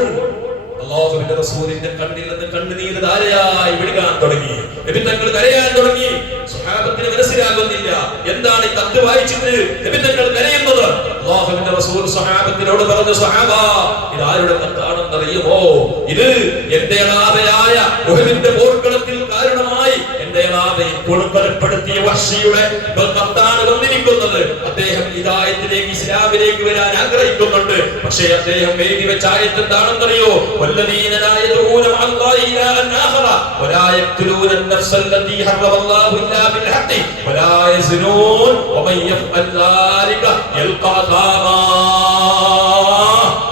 അല്ലാഹുവിന്റെ റസൂലിന്റെ കണ്ണിൽ നിന്ന് കണ്ണുനീർ ധാരയായി വിഴുകാൻ തുടങ്ങി. നബി തങ്ങൾ കരയാൻ തുടങ്ങി. സ്വഹാബത്തിന് മനസ്സിലാകുന്നില്ല എന്താണ് ഈ കത്ത് വായിച്ചിട്ട് നബി തങ്ങൾ കരയുന്നത്. അല്ലാഹുവിന്റെ റസൂൽ സ്വഹാബത്തിനോട് പറഞ്ഞു, സ്വഹാബാ, ഇത് ആരുടെ കത്താണെന്ന് അറിയുമോ? ഇത് എന്റെ ഇളാമയായ ഉഹദിന്റെ പോർക്കളത്തിൽ കാരണമായി എന്റെ ഇളാമയെ കൊലപ്പെടുത്തിയ വഹ്ശിയുടെ കത്താണ് വന്നിരിക്കുന്നത്. അദ്ദേഹം ഹിദായത്തിലേക്ക്, ഇസ്ലാമിലേക്ക് വരാൻ ആഗ്രഹിക്കുന്നുണ്ട്. പക്ഷേ അദ്ദേഹം എഴുതി വെച്ച ആയത്ത് എന്താണെന്നറിയോ? വല്ലദീന ലാ യദഊന മഅല്ലാഹി ഇലാഹൻ ആഖറ വലാ യഖ്തുലൂന അൻ-നഫ്സ അല്ലതീ ഹറമ അല്ലാഹു ഇല്ലാ ബിൽ ഹഖ് വലാ യസ്നൂൻ വമൻ യഫ്അൽ ദാലിക യൽഖാ സാമാ.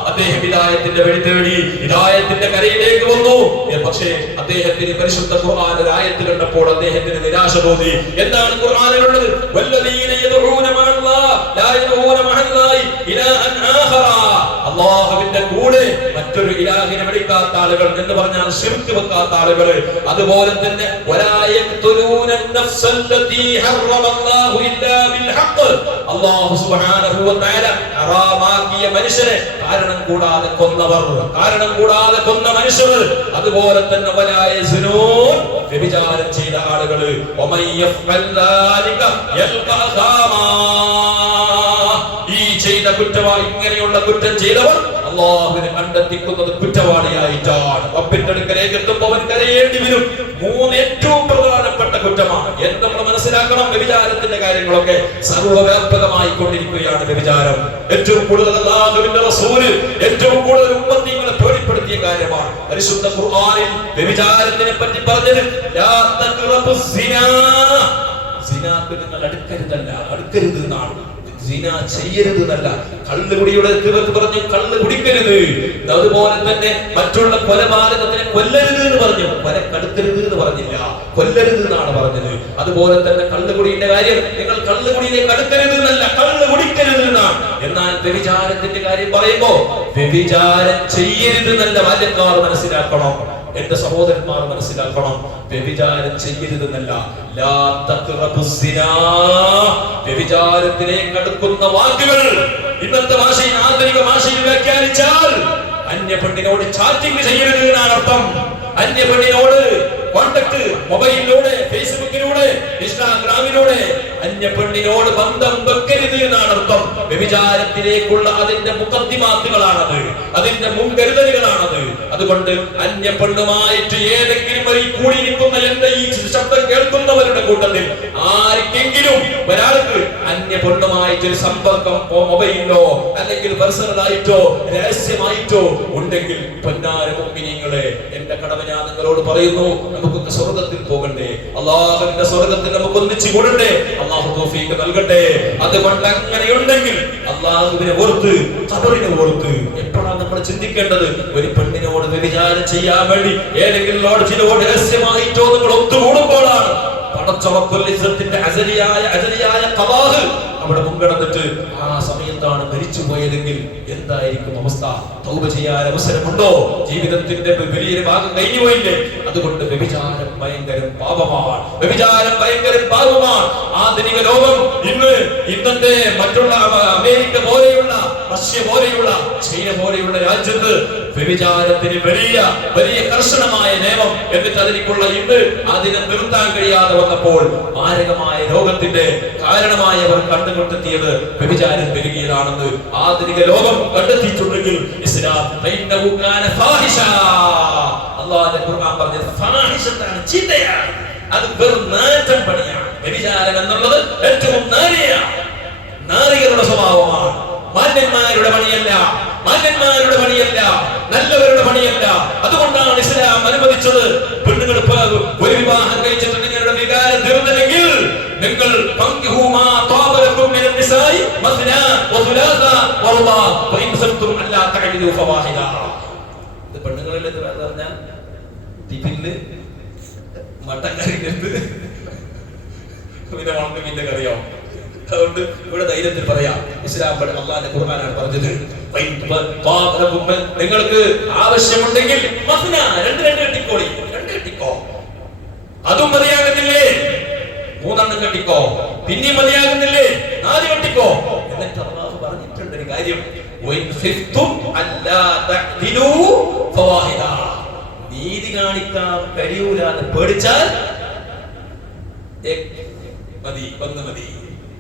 അദ്ദേഹം ഹിദായത്തിന്റെ വഴി തേടി ഹിദായത്തിന്റെ കരയിലേക്ക് വന്നു. പക്ഷേ അദ്ദേഹത്തിന് പരിശുദ്ധ ഖുർആൻ ഒരു ആയത്ത് കണ്ടപ്പോൾ അദ്ദേഹത്തിന് നിരാശ തോന്നി. എന്താണ് ഖുർആനിലുള്ളത്? വല്ലദീന യദഊന മഅല്ലാഹി ലാ യദഊന മഅല്ലാഹി ഇലാഹൻ ആഖറ, അല്ലാഹുവിന്റെ കൂടെ മറ്റൊരു ഇലാഹിനെ വിളിക്കാത്ത ആളുകൾ എന്ന് പറഞ്ഞാൽ ശിർക്ക് വെക്കാത്ത ആളുകൾ. അതുപോലെ തന്നെ വലാ യഖ്തുലൂന അൻ-നഫ്സ അല്ലതീ ഹറമ അല്ലാഹു ഇല്ലാ ബിൽ ഹഖ്, അല്ലാഹു സുബ്ഹാനഹു വ തആല ഹറാമാക്കിയ മനുഷ്യരെ കാരണം കൂടാതെ കൊന്ന മനുഷ്യർ. അതുപോലെ തന്നെ വലാ യസ്നൂൻ, വ്യഭിചാരം ചെയ്ത ആളുകൾ. വമൻ യഫ്അൽ ദാലിക യൽഖാ സാമാ, ഈ ചെയ്ത കുറ്റവാളി, ഇങ്ങനെയുള്ള കുറ്റം ചെയ്തവർ അല്ലാഹുവിനെ കണ്ടെത്തിക്കുന്നത് കുറ്റവാളിയായിട്ടാണ്. റബ്ബിന്റെ അടുക്കലേക്ക് എത്തുമ്പോൾ അവൻ കരയേണ്ടി വരും. മൂന്ന് ഏറ്റവും പ്രധാനപ്പെട്ട കുറ്റമാണ് എന്ന് നമ്മൾ മനസ്സിലാക്കണം. വ്യഭിചാരത്തിന്റെ കാര്യങ്ങളൊക്കെ സർവ്വവ്യാപകമായി കൊണ്ടിരിക്കുകയാണ് വ്യഭിചാരം. ഏറ്റവും കൂടുതൽ അല്ലാഹുവിന്റെ റസൂല് ഏറ്റവും കൂടുതൽ ഉമ്മത്തികളെ പേടിപ്പെടുത്തിയ കാര്യമാണ്. പരിശുദ്ധ ഖുർആനിൽ വ്യഭിചാരത്തിനെ പറ്റി പറഞ്ഞത് ലാ തഖ്റബുസ് സിനാ, സിനാക്ക് നിങ്ങൾ അടുക്കരുത് എന്നാണ്. സിന ചെയ്യരുത് എന്നല്ല, കള്ളുകുടിയുടെ പറഞ്ഞു കള്ള് കുടിക്കരുത്. അതുപോലെ തന്നെ മറ്റുള്ള കൊലപാതകത്തിനെ കൊല്ലരുത് എന്ന് പറഞ്ഞു, കൊലക്കടുക്കരുത് എന്ന് പറഞ്ഞില്ല, കൊല്ലരുത് എന്നാണ് പറഞ്ഞത്. അതുപോലെ തന്നെ കള്ളുകുടിയുടെ കാര്യം നിങ്ങൾ കള്ളുകുടിയിലേക്ക് അടുക്കരുത് എന്നല്ല, കള്ള് കുടിക്കരുത് എന്നാണ്. എന്നാൽ വ്യഭിചാരത്തിന്റെ കാര്യം പറയുമ്പോ വ്യഭിചാരം ചെയ്യരുത് എന്നല്ല ബാല്യക്കാർ മനസ്സിലാക്കണം, എന്റെ സഹോദരന്മാർ മനസ്സിലാക്കണം. വ്യഭിചാരം ചെയ്യരുതെന്നല്ല, ലാ തഖ്റബുസ് സിനാ, വ്യഭിചാരത്തിലേക്ക് അടുക്കുന്ന വാക്കുകൾ ഇന്നത്തെ ഭാഷയിൽ, ആധുനിക ഭാഷയിൽ വ്യാഖ്യാനിച്ചാൽ അന്യ പെണ്ണിനോട് ചാറ്റിംഗ് ചെയ്യരുത് എന്നാണ് അർത്ഥം. അന്യ പെണ്ണിനോട് കോണ്ടാക്ട് മൊബൈലിലൂടെ, ഫേസ്ബുക്കിലൂടെ, ഇൻസ്റ്റാഗ്രാമിലൂടെ അന്യ പെണ്ണിനോട് ബന്ധം വെക്കരുത് എന്നാണ് അർത്ഥം. വ്യഭിചാരത്തിലേക്കുള്ള അതിന്റെ മുഖദ്ദിമാത്തുകളാണത്, അതിന്റെ മുൻകരുതലുകളാണത്. അതുകൊണ്ട് അന്യ പെണ്ണുമായിട്ട് ഏതെങ്കിലും ഒരു കൂടിയിരിക്കുന്ന എന്റെ ഈ ശബ്ദം കേൾക്കുന്നവരുടെ കൂട്ടത്തിൽ ആർക്കെങ്കിലും ഒരാൾക്ക് അന്യ പെണ്ണുമായിട്ട് ഒരു സമ്പർക്കം മൊബൈലിലോ അല്ലെങ്കിൽ പേഴ്സണലായിട്ടോ രഹസ്യമായിട്ടോ ഉണ്ടെങ്കിൽ പൊന്നാര മുഅ്മിനീങ്ങളെ, എന്റെ കടമ ഞാൻ നിങ്ങളോട് പറയുന്നു, നമുക്കൊക്കെ സ്വർഗ്ഗത്തിൽ പോകണ്ടേ, അല്ലാഹുവിന്റെ സ്വർഗ്ഗത്തിൽ നമുക്ക് ഒന്നിച്ചു കൂടണ്ടേ, അല്ലാഹു തൗഫീഖ് നൽകട്ടെ. അതുകൊണ്ട് അങ്ങനെയുണ്ടെങ്കിൽ അല്ലാഹുവിനെ ഓർത്ത്, ഖബറിനെ ഓർത്ത് എപ്പോഴാണ് നമ്മൾ ചിന്തിക്കേണ്ടത്? ഒരു പെണ്ണിനോട് വ്യഭിചാരം ചെയ്യാൻ വേണ്ടി ഏതെങ്കിലും ലോഡ്ജിനോട് രഹസ്യമായിട്ടോ നിങ്ങൾ ഒത്തുകൂടുമ്പോഴാണ് പടച്ചറബ്ബുൽ ഇസ്സത്തിന്റെ അസലിയായ ഖദാഹ് അവിടെ മുൻകടന്നിട്ട് ആ സമയത്താണ് മരിച്ചു പോയതെങ്കിൽ എന്തായിരിക്കും അവസ്ഥ? തൗബ ചെയ്യാൻ അവസരമുണ്ടോ? ജീവിതത്തിന്റെ വലിയൊരു ഭാഗം കഴിഞ്ഞു പോയില്ലേ? അതുകൊണ്ട് വ്യഭിചാരം ഭയങ്കര പാപമാണ്, വ്യഭിചാരം ഭയങ്കര പാപമാണ്. ആധുനിക ലോകം ഇന്നത്തെ മറ്റുള്ള അമേരിക്ക പോലെയുള്ള, റഷ്യ പോലെയുള്ള, ചൈന പോലെയുള്ള രാജ്യത്ത് വ്യഭിചാരത്തിന് വലിയ കർശനമായ നിയമം, എന്നിട്ട് അതിലേക്കുള്ള അതിനെ നിർത്താൻ കഴിയാതെ വന്നപ്പോൾ മാരകമായ രോഗത്തിന്റെ കാരണമായവർ കണ്ടെത്തിയത് വ്യഭിചാരം പെരുകിയതാണെന്ന് ആധുനിക ലോകം കണ്ടെത്തിയിട്ടുണ്ടെങ്കിൽ ഇസ്ലാം അല്ലാഹുവിന്റെ ഖുർആൻ പറഞ്ഞത് ഫാഹിഷത്താണ്, ചീത്തയാണ്, അത് വെറും നാറ്റം പണിയാണ്. വ്യഭിചാരം എന്നുള്ളത് ഏറ്റവും നാരികളുടെ സ്വഭാവമാണ്, മാന്യന്മാരുടെ പണിയല്ല, മാന്യന്മാരുടെ പണിയല്ല, നല്ലവരുടെ പണിയല്ല. അതുകൊണ്ടാണ് ഇസ്ലാം അനുവദിച്ചത്. പെണ്ണുങ്ങൾ ഒരു വിവാഹം കഴിച്ചിട്ട് നിങ്ങളുടെ വികാരം തീർന്നില്ലെങ്കിൽ നിങ്ങൾ പെണ്ണുങ്ങളിൽ പറഞ്ഞാൽ ടിഫിനില് മട്ടൻ കറിക്കരുത്, പിന്നെ വളർത്തുമീന്റെ കറിയോ. അതുകൊണ്ട് ഇവിടെ ധൈര്യത്തിൽ പറയാം, ഇസ്ലാം അല്ലാഹുവിന്റെ ഖുർആനാണ് പറഞ്ഞത്, നിങ്ങൾക്ക് ആവശ്യമുണ്ടെങ്കിൽ രണ്ട് കെട്ടിക്കോ, അതും മതിയാകുന്നില്ലേ 3 കെട്ടിക്കോ, പിന്നെയും മതിയാകുന്നില്ലേ 4 കെട്ടിക്കോ. എന്നിട്ട് അല്ലാഹു പറഞ്ഞിട്ടുണ്ട് ഒരു കാര്യം, നീതി കാണിക്കാൻ കഴിയൂലെന്ന് പേടിച്ചാൽ മതി.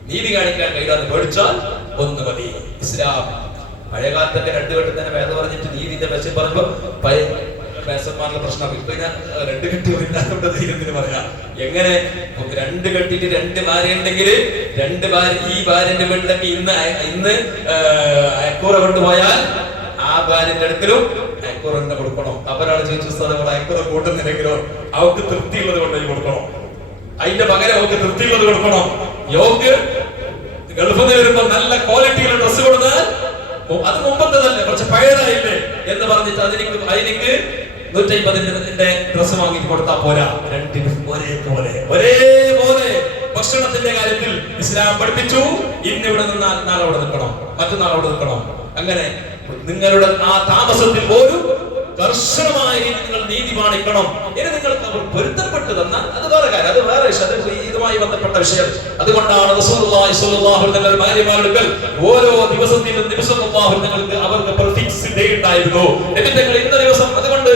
നീതി കാണിക്കാൻ കഴിയാതെ പേടിച്ചാൽ 1 മതി. ഇസ്ലാം പഴയകാലത്തൊക്കെ 2 കെട്ടി തന്നെ വേദം പറഞ്ഞിട്ട് നീതിന്റെ വശം പറയുമ്പോ പേസന്മാരുടെ പ്രശ്നം. ഇപ്പൊ ഞാൻ 2 കെട്ടി ഇല്ലാത്തോണ്ട് ധൈര്യത്തിന് പറയാം. എങ്ങനെ 2 കെട്ടിട്ട് 2 ഭാര്യ ഉണ്ടെങ്കിൽ 2 ഭാര്യ, ഈ ഭാര്യന്റെ വീട്ടിലൊക്കെ ഇന്ന് അയക്കൂറ കൊണ്ടുപോയാൽ ആ ഭാര്യന്റെ അടുക്കലും അയക്കൂറ തന്നെ കൊടുക്കണം. അവരാൾ ചോദിച്ചു, സ്ഥലങ്ങൾ അയക്കൂറ കൂട്ടുന്നില്ലെങ്കിലോ അവർക്ക് തൃപ്തിയുള്ളത് കൊണ്ടുപോയി കൊടുക്കണം, അതിന്റെ പകരം അവർക്ക് തൃപ്തിയുള്ളത് കൊടുക്കണം. യോഗ്യ ഗൾഫിൽ നിന്ന് വരുമ്പോ നല്ല ക്വാളിറ്റിയുള്ള ഡ്രസ്സ് കൊടുത്താൽ അത് മുമ്പത്തേതല്ലേ, കുറച്ച് പഴയതായില്ലേ എന്ന് പറഞ്ഞിട്ട് അതിലേക്ക് 150 ഡ്രസ്സ് വാങ്ങിട്ട് കൊടുത്താൽ പോരാ. 2 ഒരേപോലെ ഭക്ഷണത്തിന്റെ കാര്യത്തിൽ ഇസ്ലാം പഠിപ്പിച്ചു. ഇന്നിവിടെ നിന്നാൽ നാളെ അവിടെ നിൽക്കണം, മറ്റന്നാൾ അവിടെ നിൽക്കണം. അങ്ങനെ നിങ്ങളുടെ ആ താമസത്തിൽ പോലും കർശനമായി നിങ്ങൾ നീതി പാലിക്കണം. ഇനി നിങ്ങൾക്ക് അവർ പൊരുത്തപ്പെട്ടു തന്നാൽ അത് വേറെ കാര്യം, അത് വേറെ വിഷയം, അത് ഇതുമായി ബന്ധപ്പെട്ട വിഷയം. അതുകൊണ്ടാണ് റസൂലുള്ളാഹി സ്വല്ലല്ലാഹു അലൈഹി വസല്ലം ഭാര്യമാർക്ക് ഓരോ ദിവസത്തിലും അവർക്ക് ഫിക്സ് ഡേ ഉണ്ടായിരുന്നു. നബി തങ്ങൾ ഇന്ന ദിവസം, അതുകൊണ്ട്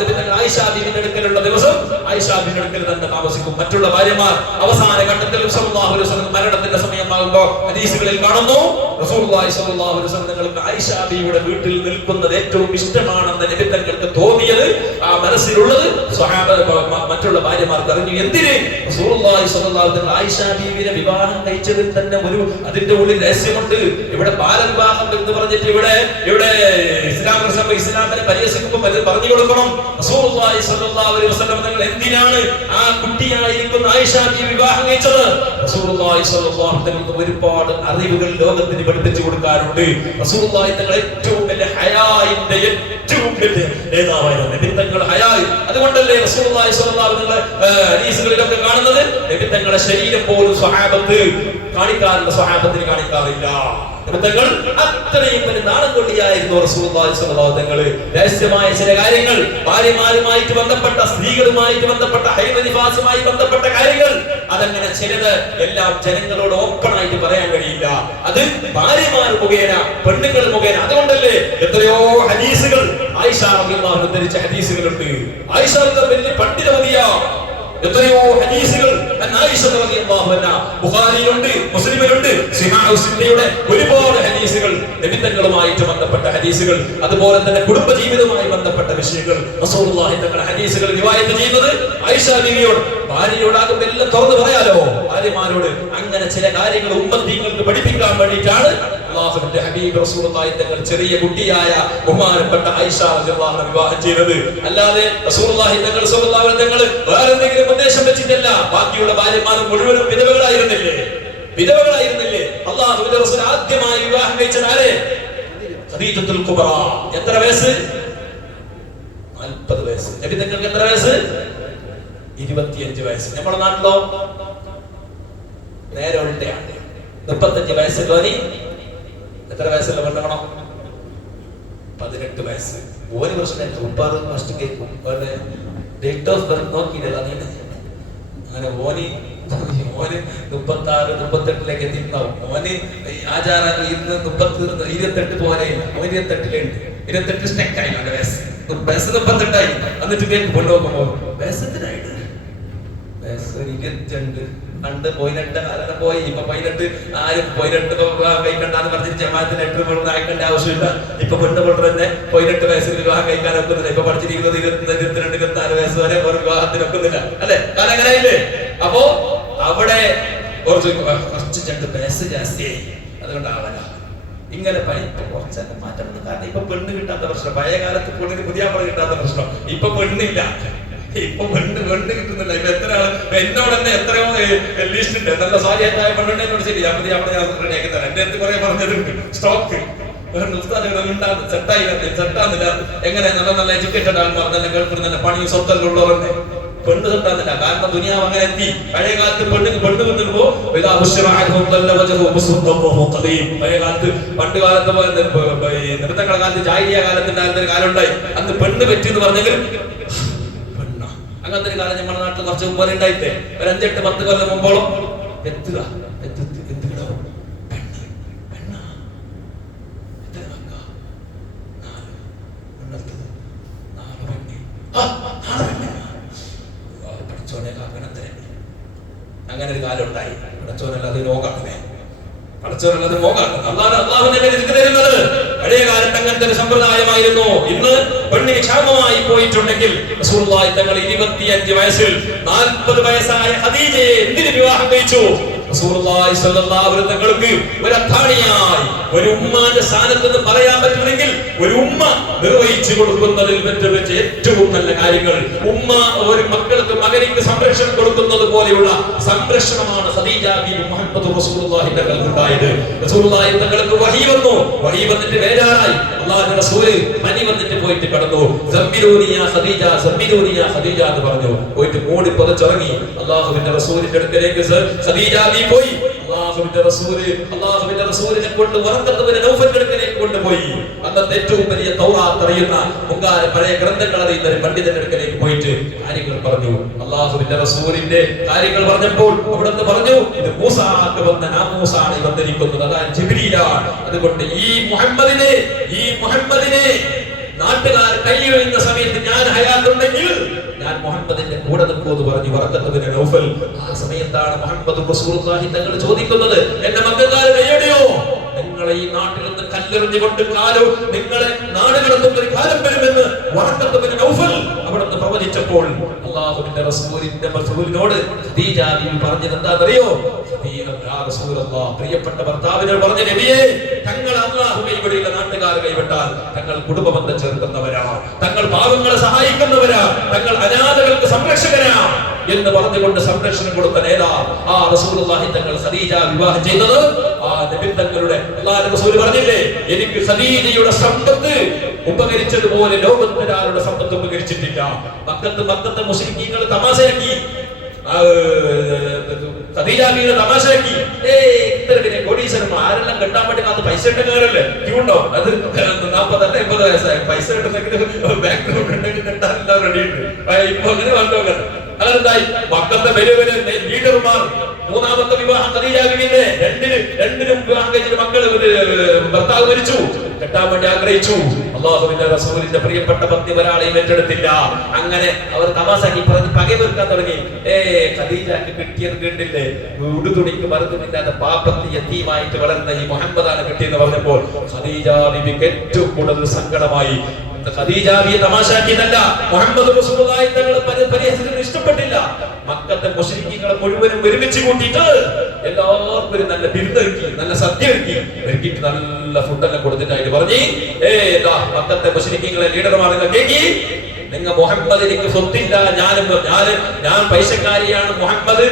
നബി തങ്ങൾ ആയിഷ ബീവിയുടെ അടുക്കലുള്ള ദിവസം ആയിഷ ബീവിയുടെ അടുക്കൽ തന്നെ താമസിക്കും. മറ്റുള്ള ഭാര്യമാർ അവസാന ഘട്ടത്തിൽ സ്വല്ലല്ലാഹു അലൈഹി വസല്ലം മരണത്തിന്റെ സമയമാകുമ്പോൾ ഹദീസുകളിൽ കാണുന്നു, റസൂലുള്ളാഹി സ്വല്ലല്ലാഹു അലൈഹി വസല്ലം നിങ്ങൾക്ക് ആയിഷ ബീവിയുടെ വീട്ടിൽ നിൽക്കുന്നത് ഏറ്റവും ഇഷ്ടമാണെന്ന് നബി തങ്ങൾക്ക് തോന്നിയത്, ആ മനസ്സിലുള്ളത് മറ്റുള്ള ഭാര്യമാർക്ക് അറിഞ്ഞു. എന്തിന്? റസൂലുള്ളാഹി സ്വല്ലല്ലാഹു അലൈഹി വസല്ലം ആയിഷ ബീവിയെ വിവാഹം കഴിച്ചതിൽ തന്നെ അതിന്റെ ഉള്ളിൽ രഹസ്യമുണ്ട്. ഇവിടെ ബാലവിവാഹം എന്ന് പറഞ്ഞിട്ട് ഇവിടെ ഇസ്ലാമിനെ പരിഹസിക്കുമ്പോൾ പറഞ്ഞു കൊടുക്കണം. റസൂലുള്ളാഹി സ്വല്ലല്ലാഹു അലൈഹി വസല്ലം നിങ്ങൾ എന്തിനാണ് ആ കുട്ടിയായിരിക്കുന്ന ആയിഷ ബീവി വിവാഹം കഴിച്ചത്? റസൂലുള്ളാഹി സ്വല്ലല്ലാഹു അലൈഹി വസല്ലം ഒരുപാട് അറിവുകൾ ലോകത്തിന് പഠിപ്പിച്ചു കൊടുക്കാറുണ്ട്. റസൂലുള്ളാഹി തങ്ങൾ ഏറ്റവും വലിയ ഹയായിന്റെ ഏറ്റവും വലിയ നേതാവായിരുന്നു നബി തങ്ങൾ. ഹയായി, അതുകൊണ്ടല്ലേ റസൂലുള്ളാഹി സ്വല്ലല്ലാഹു അലൈഹി വസല്ലം ഹദീസുകളിലൊക്കെ കാണുന്നത് നബി തങ്ങളുടെ ശരീരം പോലും സ്വഹാബത്ത് കാണിക്കാറില്ല, സ്വഹാബത്തിന് കാണിക്കാറില്ല. തങ്ങൾ അത്രയും ഒരു നാണം കൊള്ളിയായിരുന്നു റസൂലുള്ളാഹി സ്വല്ലല്ലാഹു അലൈഹി തങ്ങൾ. രഹസ്യമായ ചില കാര്യങ്ങൾ, ഭാര്യമാരുമായിട്ട് ബന്ധപ്പെട്ട, സ്ത്രീകളുമായിട്ട് ബന്ധപ്പെട്ട, ഹൈദ് നിഫാസുമായി ബന്ധപ്പെട്ട കാര്യങ്ങൾ, അതങ്ങനെ ചിലത് എല്ലാം ജനങ്ങളോട് ഓപ്പൺ ആയിട്ട് പറയാൻ കഴിയില്ല. അത് ഭാര്യമാർ മുഖേന, പെണ്ണുങ്ങൾ മുഖേന. അതുകൊണ്ടല്ലേ എത്രയോ ഹദീസുകൾ ആയിഷ റളിയല്ലാഹു അൻഹ ഉദ്ധരിച്ച ഹദീസുകളുണ്ട്. ആയിഷ വലിയ പണ്ഡിതവതിയാ. എത്രയോ ഹദീസുകൾ ആയിഷ റളിയല്ലാഹു അൻഹ ബുഖാരിയിലുണ്ട്, മുസ്ലിമിലുണ്ട്, സിഹാഹ് സിത്തയുടെ ഒരുപാട് ഹദീസുകൾ, നബിതങ്ങളുമായിട്ട് ബന്ധപ്പെട്ട ഹദീസുകൾ, അതുപോലെ തന്നെ കുടുംബജീവിതവുമായി ബന്ധപ്പെട്ട വിഷയങ്ങൾ റസൂലുള്ളാഹി തങ്ങൾ ഹദീസുകൾ റിവായത്ത് ചെയ്യുന്നത് ആയിഷ ബീവിയോട്. ഭാര്യയോടാകും എല്ലാം തുറന്നു പറയാലോ, ഭാര്യമാരോട്. അങ്ങനെ ചില കാര്യങ്ങൾ ഉമ്മത്തീങ്ങൾക്ക് പഠിപ്പിക്കാൻ വേണ്ടിയിട്ടാണ് അല്ലാഹുവിന്റെ ഹബീബ് റസൂലുള്ളാഹി തങ്ങൾ ചെറിയ കുട്ടിയായ ബഹുമാനപ്പെട്ട ആയിഷ റളിയല്ലാഹു അൻഹ വിവാഹം ചെയ്തത്. അല്ലാതെ റസൂലുള്ളാഹി തങ്ങൾ സ്വല്ലല്ലാഹു അലൈഹി തങ്ങൾ വേറെ എന്തെങ്കിലും ഉദ്ദേശം വെച്ചിട്ടല്ല. ബാക്കിയുള്ള ഭാര്യമാർ മുഴുവനും വിധവകളായിരുന്നില്ലേ? അല്ലാഹുവിന്റെ റസൂൽ ആദ്യമായി വിവാഹം കഴിച്ചത് ആരെ? ഖദീജത്തുൽ കുബ്ര. എത്ര വയസ്സ്? 40 വയസ്സ്. നബി തങ്ങൾക്ക് എത്ര വയസ്സ്? 25 വയസ്സ്. നമ്മുടെ നാട്ടിലോ നേരെ ഉൾട്ടയാണ്. 35 വയസ്സിൽ തോന്നി എത്ര വയസ്സുള്ള പെണ്ണുങ്ങളോ? 18 വയസ്സ്. ഒരു പ്രശ്നം ഉപ്പാറ് ഫസ്റ്റ് കേൾക്കും. ഡേറ്റ് ഓഫ് ബർത്ത് നോക്കിയില്ല. അങ്ങനെ ഓന് 36, 38 എത്തിയിട്ടുണ്ടാവും. ഓന് ആചാരം ഇന്ന് 28 പോലെയില്ല. 28 സ്റ്റെക്കായി. വയസ്സ് 38 എന്നിട്ട് കേക്ക് കൊണ്ടുപോകുമ്പോ വയസ്സത്തിനായിട്ട് വയസ്സ് 22 പണ്ട് 18 കാലം പോയി. ഇപ്പൊ 18 ആരും 18 കഴിക്കണ്ടെന്ന് പറഞ്ഞിട്ട് ജമാഅത്തിന് 8 അയക്കേണ്ട ആവശ്യമില്ല. ഇപ്പൊ പെണ്ണ് കൊണ്ട് തന്നെ 18 വയസ്സിൽ വിവാഹം കഴിക്കാൻ ഒക്കുന്നില്ല. ഇപ്പൊ പഠിച്ചിട്ട് 20, 21, 22, 24 വയസ്സ് വരെ ഒരു വിവാഹത്തിന് ഒക്കുന്നില്ല അല്ലെ? കാലം അങ്ങനെയില്ലേ? അപ്പോ അവിടെ കുറച്ച് 2 വയസ്സ് ജാസ്തിയായി. അതുകൊണ്ടാവല ഇങ്ങനെ കുറച്ചൊക്കെ മാറ്റം. കാരണം ഇപ്പൊ പെണ്ണ് കിട്ടാത്ത പ്രശ്നം. പഴയ കാലത്ത് പെണ്ണിന് പുതിയാപ്പള കിട്ടാത്ത പ്രശ്നം. ഇപ്പൊ പെണ്ണില്ല. ഇപ്പൊ പെണ്ണ് കിട്ടുന്നില്ല. ഇപ്പൊ എത്ര ആള് എന്നോട് തന്നെ എത്രയോ ലിസ്റ്റ് ഉണ്ട്. നല്ല സ്വാധീനമായ പെണ്ണെന്നോട് ശരി ഞാൻ റെഡിയാക്കി തരാം. എന്റെ അടുത്ത് കുറെ പറഞ്ഞതുണ്ട്. സ്റ്റോക്ക് സെറ്റാകുന്നില്ല. എങ്ങനെ നല്ല എഡ്യൂക്കേറ്റഡ് ആൾമാർ, നല്ല ഗൾഫിൽ നല്ല പണിയും സ്വത്തെല്ലാം ഉള്ളവരുടെ പെണ്ണ് സെറ്റാകുന്നില്ല. കാരണം ദുനിയാവ് അങ്ങനെ എത്തി. പഴയ കാലത്ത് പെണ്ണ് വന്നിരുമ്പോ പഴയ കാലത്ത് പണ്ട് കാലത്ത് നിമിത്തങ്ങളുടെ കാലത്ത് ജാഹിലിയ്യ കാലത്തുണ്ടായിരുന്ന ഒരു കാലം ഉണ്ടായി. അന്ന് പെണ്ണ് പറ്റിയെന്ന് പറഞ്ഞെങ്കിൽ അങ്ങനത്തെ ഒരു കാലം നമ്മുടെ നാട്ടിൽ കുറച്ച് മുമ്പ് ഉണ്ടായിട്ടേ ഒരു 5-8-10 കൊല്ലം മുമ്പോളം എത്തുക. അങ്ങനെ ഒരു കാലം ഉണ്ടായി. പടച്ചോനല്ലാതെ പഴയ കാലത്ത് അങ്ങനത്തെ ഒരു സമ്പ്രദായമായിരുന്നു. ഇന്ന് പെണ്ണിന് ക്ഷാമമായി പോയിട്ടുണ്ടെങ്കിൽ റസൂലുള്ളാഹി തങ്ങൾ 25 വയസ്സിൽ 40 വയസ്സായ ഖദീജയെ എന്തിന് വിവാഹം കഴിച്ചു? റസൂലുള്ളാഹി സ്വല്ലല്ലാഹു അലൈഹി തങ്ങൾക്ക് ഒരു അത്താണിയായി, ഒരു ഉമ്മാന്റെ സ്ഥാനത്ത് നിന്ന് പറയാൻ പറ്റുമെങ്കിൽ ഒരു ഉമ്മ നിർവഹിച്ചു കൊടുക്കുന്നതിൽ വെച്ച് ഏറ്റവും നല്ല കാര്യങ്ങൾ ഉമ്മ ഒരു മക്കൾക്ക് മകനിക്ക് സംരക്ഷണം കൊടുക്കുന്നത് പോലെയുള്ള സംരക്ഷണമാണ് ഖദീജ ബീവി മുഹമ്മദ് റസൂലുള്ളാഹി തങ്ങൾക്ക് ഉണ്ടായത്. റസൂലുള്ളാഹി തങ്ങൾക്ക് വഹി വന്നു. വഹി വന്നിട്ട് വേരാനായി അല്ലാഹുവിന്റെ റസൂൽ പനി വന്നിട്ട് പോയിട്ട് കടന്നു. സമ്മിലൂനി യാ ഖദീജ, സമ്മിലൂനി യാ ഖദീജ എന്ന് പറഞ്ഞു. പോയിട്ട് മൂടി പുതച്ചിറങ്ങി അല്ലാഹുവിന്റെ റസൂലിന്റെ അടുക്കലേക്ക് ഖദീജ പോയി. അല്ലാഹുവിന്റെ റസൂലിനെ കൊണ്ട് വറഖത്ത് ബിൻ നൗഫലിന്റെ അടുക്കലേക്ക് കൊണ്ടുപോയി. അന്നത്തെ ഏറ്റവും വലിയ തൗറാത്ത് അറിയുന്ന പഴയ ഗ്രന്ഥങ്ങൾ അറിയുന്ന ഒരു പണ്ഡിതന്റെ അടുക്കലേക്ക് പോയിട്ട് കാര്യങ്ങൾ പറഞ്ഞു. അല്ലാഹുവിന്റെ റസൂലിന്റെ കാര്യങ്ങൾ പറഞ്ഞപ്പോൾ അവിടുന്ന് പറഞ്ഞു, ഇത് മൂസാക്ക് വന്ന നാമൂസാണ് വന്നിരിക്കുന്നത്, അതാണ് ജിബ്രീലാണ്. അതുകൊണ്ട് ഈ മുഹമ്മദിനെ നാട്ടുകാർ കൈയൊഴിയുന്ന സമയത്ത് ഞാൻ ഹയാത്തുണ്ടെങ്കിൽ ഞാൻ മുഹമ്മദിന്റെ കൂടെ നിൽക്കുമെന്ന് പറഞ്ഞു വറഖത്ത് ബിൻ നൗഫൽ. ആ സമയത്താണ് മുഹമ്മദ് റസൂലുള്ളാഹി തങ്ങൾ ചോദിക്കുന്നത്, എന്റെ മക്കൾക്കാർ കൈയൊടിയോ? നിങ്ങളെ ഈ നാട്ടിൽ നിന്ന് കല്ലെറിഞ്ഞുകൊണ്ട് കാലം നിങ്ങളെ നാട് കടത്തുന്ന ഒരു കാലം വരുമെന്ന് വറഖത്ത് ബിൻ നൗഫൽ അവിടുന്ന് പ്രവചിച്ചപ്പോൾ അല്ലാഹുവിന്റെ റസൂലിനോട് ഖദീജ ബീവി പറഞ്ഞത് എന്താണെന്നറിയോ? പ്രിയപ്പെട്ട ഭർത്താവിനോട് പറഞ്ഞ നബിയേ, തങ്ങൾ അല്ലാഹു കൈവിടില്ല, നാട്ടുകാർ കൈവിട്ടാൽ തങ്ങൾ കുടുംബബന്ധം ചേർക്കുന്നവരാ, തങ്ങൾ പാവങ്ങളെ സഹായിക്കുന്നവരാ, തങ്ങൾ അനാഥകൾക്ക് സംരക്ഷകരാ എന്ന് പറഞ്ഞുകൊണ്ട് സംരക്ഷണം കൊടുത്ത നേതാവ് ആ റസൂലുള്ളാഹി തങ്ങൾ ഖദീജ വിവാഹം ചെയ്തത് ആ നബി തങ്ങളുടെ അല്ലാഹുവിന്റെ റസൂൽ പറഞ്ഞില്ലേ, എനിക്ക് ഖദീജയുടെ സമ്പത്ത് ഉപകരിച്ചതുപോലെ ലോകത്തിലാരുടെ സമ്പത്ത് ഉപകരിച്ചിട്ടില്ല. മക്കത്ത് മുശ്രിക്കീങ്ങൾ തമാശയാക്കി ഖദീജ ബീവി തമാശാക്കി, ഇത്ര പിന്നെ കോടീശ്വരന്മാർ ആരെല്ലാം കെട്ടാൻ വേണ്ടി അത് പൈസ ഇട്ടങ്ങാറല്ലേ ക്യൂണ്ടോ, അത് 40 50 വയസ്സായി പൈസ കിട്ടുന്നെങ്കിൽ ബാക്ക്ഗ്രൗണ്ട് ഉണ്ടെങ്കിൽ കെട്ടാനില്ല റെഡിയുണ്ട്. ഇപ്പൊ അങ്ങനെ വന്നോ അങ്ങനെന്തായി മക്കത്തെ വലിയ വലിയ ലീഡർമാർ മൂന്നാമത്തെ വിവാഹം ഖദീജ ബീവിന്റെ രണ്ടിനും വിവാഹം കഴിച്ചിട്ട് മക്കള് ഭർത്താവ് മരിച്ചു, കെട്ടാൻ വേണ്ടി ആഗ്രഹിച്ചു. അല്ലാഹുവിന്റെ റസൂലിന്റെ പ്രിയപ്പെട്ട പത്നി ഒരാളെയും ഏറ്റെടുത്തില്ല. അങ്ങനെ അവർ തമാശാക്കി പറഞ്ഞ് പകവെറുക്കാൻ തുടങ്ങി. ഖദീജക്ക് കിട്ടിയത് കണ്ടില്ലേ, ഉടുതുണിക്ക് മറുതുമില്ലാതെ പാപ്പത്തി യതീമായിട്ട് വളർന്ന ഈ മുഹമ്മദാണ് കിട്ടിയെന്ന് പറഞ്ഞപ്പോൾ ഖദീജ ബീവിക്ക് ഏറ്റവും കൂടുതൽ സങ്കടമായി. ഖദീജ ബീവി തമാശാക്കിയതല്ല, മുഹമ്മദ് റസൂലുള്ളാഹി തങ്ങൾ പരിഹസിച്ചത് ഇഷ്ടപ്പെട്ടില്ല. മക്കത്തെ മുശ്രിക്കീങ്ങളെ മുഴുവനും ഒരുമിച്ച് കൂട്ടിയിട്ട് എല്ലാവർക്കും നല്ല ബിരുദൊരുക്കി, നല്ല സദ്യ ഒരുക്കിയിട്ട് നല്ല ഫുഡെല്ലാം കൊടുത്തിട്ടായിട്ട് പറഞ്ഞു, മക്കത്തെ മുശ്രിക്കീങ്ങളെ ലീഡർമാരെല്ലാം കേൾക്കി, നിങ്ങൾ മുഹമ്മദ് എനിക്ക് സ്വത്തില്ല, ഞാൻ പൈസക്കാരിയാണ്, മുഹമ്മദ്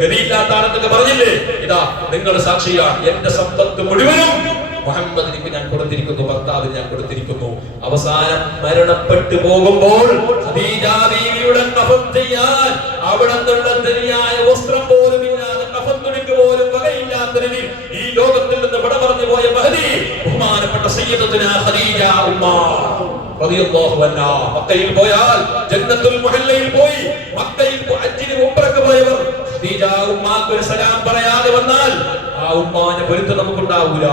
ഗതിയില്ലാത്ത ആളെന്നൊക്കെ പറഞ്ഞില്ലേ, ഇതാ നിങ്ങൾ സാക്ഷിയാണ്, എന്റെ സമ്പത്ത് മുഴുവനും മുഹമ്മദിനിക്ക് ഞാൻ കൊടുത്തിരിക്കുന്നു, ഭർത്താവിന് ഞാൻ കൊടുത്തിരിക്കുന്നു. അവസാനം മരണപ്പെട്ടു പോകുമ്പോൾ ഖദീജ ബീവിയുടെ കഫൻ ചെയ്യാൻ അവിടെ ശരിയായ വസ്ത്രം പോലും ഇല്ലാതെ, കഫൻ തുണിക്ക് പോലും വകയില്ലാത്ത രീതിയിൽ ഈ ലോകത്തിൽ നിന്ന് വിട പറഞ്ഞു പോയ മഹദി ബഹുമാനപ്പെട്ട സയ്യിദത്തുനാ ഖദീജ ഉമ്മ റളിയല്ലാഹു അൻഹാ. മക്കയിൽ പോയാൽ ജന്നത്തുൽ മുഹല്ലയിൽ പോയി, മക്കയിൽ ഹജ്ജിന് ഉംറക്ക് പോയവർ ഖദീജ ഉമ്മാക്ക് ഒരു സലാം പറയാതെ വന്നാൽ ആ ഉമ്മാനെ പൊരുത്തം നമുക്കുണ്ടാവൂല.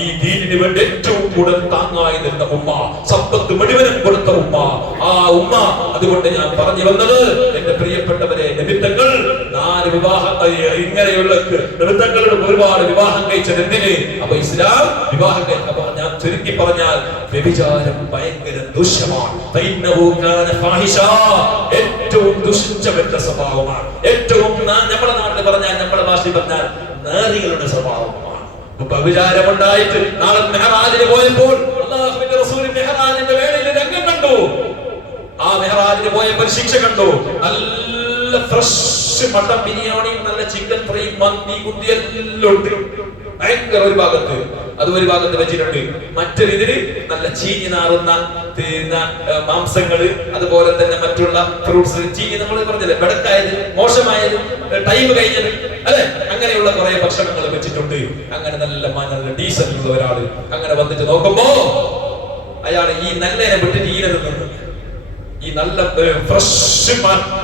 ഈ ദീനിന് വേണ്ടി ഏറ്റവും കൂടുതൽ താങ്ങായി നിന്ന ഉമ്മ, സമ്പത്ത് മുഴുവനും കൊടുത്ത ഉമ്മ, ആ ഉമ്മ. അതുകൊണ്ട് ഞാൻ പറഞ്ഞു വന്നത്, എന്റെ പ്രിയപ്പെട്ടവരെ, നിമിത്തങ്ങൾ 4 വിവാഹം ഇങ്ങനെയുള്ള നിമിത്തങ്ങളുടെ ഒരുപാട് വിവാഹം കഴിച്ചത് എന്തിന്? അപ്പൊ ഇസ്ലാം വിവാഹം കഴിച്ചപ്പോ ഞാൻ ചുരുക്കി പറഞ്ഞാൽ വ്യഭിചാരം ഭയങ്കര ദുഷ്യമാണ്. ഏറ്റവും ദുഷിച്ചവന്റെ സ്വഭാവമാണ്. ഏറ്റവും നമ്മുടെ നാട്ടിൽ പറഞ്ഞാൽ, നമ്മുടെ ഭാഷയിൽ പറഞ്ഞാൽ നാരികളുടെ സ്വഭാവമാണ്. വ്യഭിചാരമുണ്ടായിട്ട് നാളെ മെഹറാജിന് പോയപ്പോൾ അല്ലാഹുവിന്റെ റസൂൽ മെഹറാജിന്റെ വേളയിൽ രംഗം കണ്ടു. ആ മെഹറാജിന് പോയപ്പോൾ ശിക്ഷ കണ്ടു. നല്ല ഫ്രഷ് മട്ടൻ ബിരിയാണി, നല്ല ചിക്കൻ ഫ്രൈ, മന്തി, കുന്തി എല്ലാം ഉണ്ട്. ഭയങ്കര ഒരു ഭാഗത്ത് അത് ഒരു ഭാഗത്ത് വെച്ചിട്ടുണ്ട്. മറ്റൊരു ഇതില് നല്ല ചീഞ്ഞ് നാറുന്ന മാംസങ്ങള്, അതുപോലെ തന്നെ മറ്റുള്ള ഫ്രൂട്ട്സ്, ചീഞ്ഞ് നമ്മൾ പറഞ്ഞില്ലേ, വെടക്കായത്, മോശമായത്, ടൈം കഴിഞ്ഞത്, അല്ലെ, അങ്ങനെയുള്ള കുറെ ഭക്ഷണങ്ങൾ വെച്ചിട്ടുണ്ട്. അങ്ങനെ നല്ല ഡീസന്റ് ഉള്ള ഒരാള് അങ്ങനെ വന്നിട്ട് നോക്കുമ്പോ അയാള് ഈ നല്ലതിനെ വിട്ടിട്ട് ഈന തിന്നു. ഈ നല്ല ഫ്രഷ്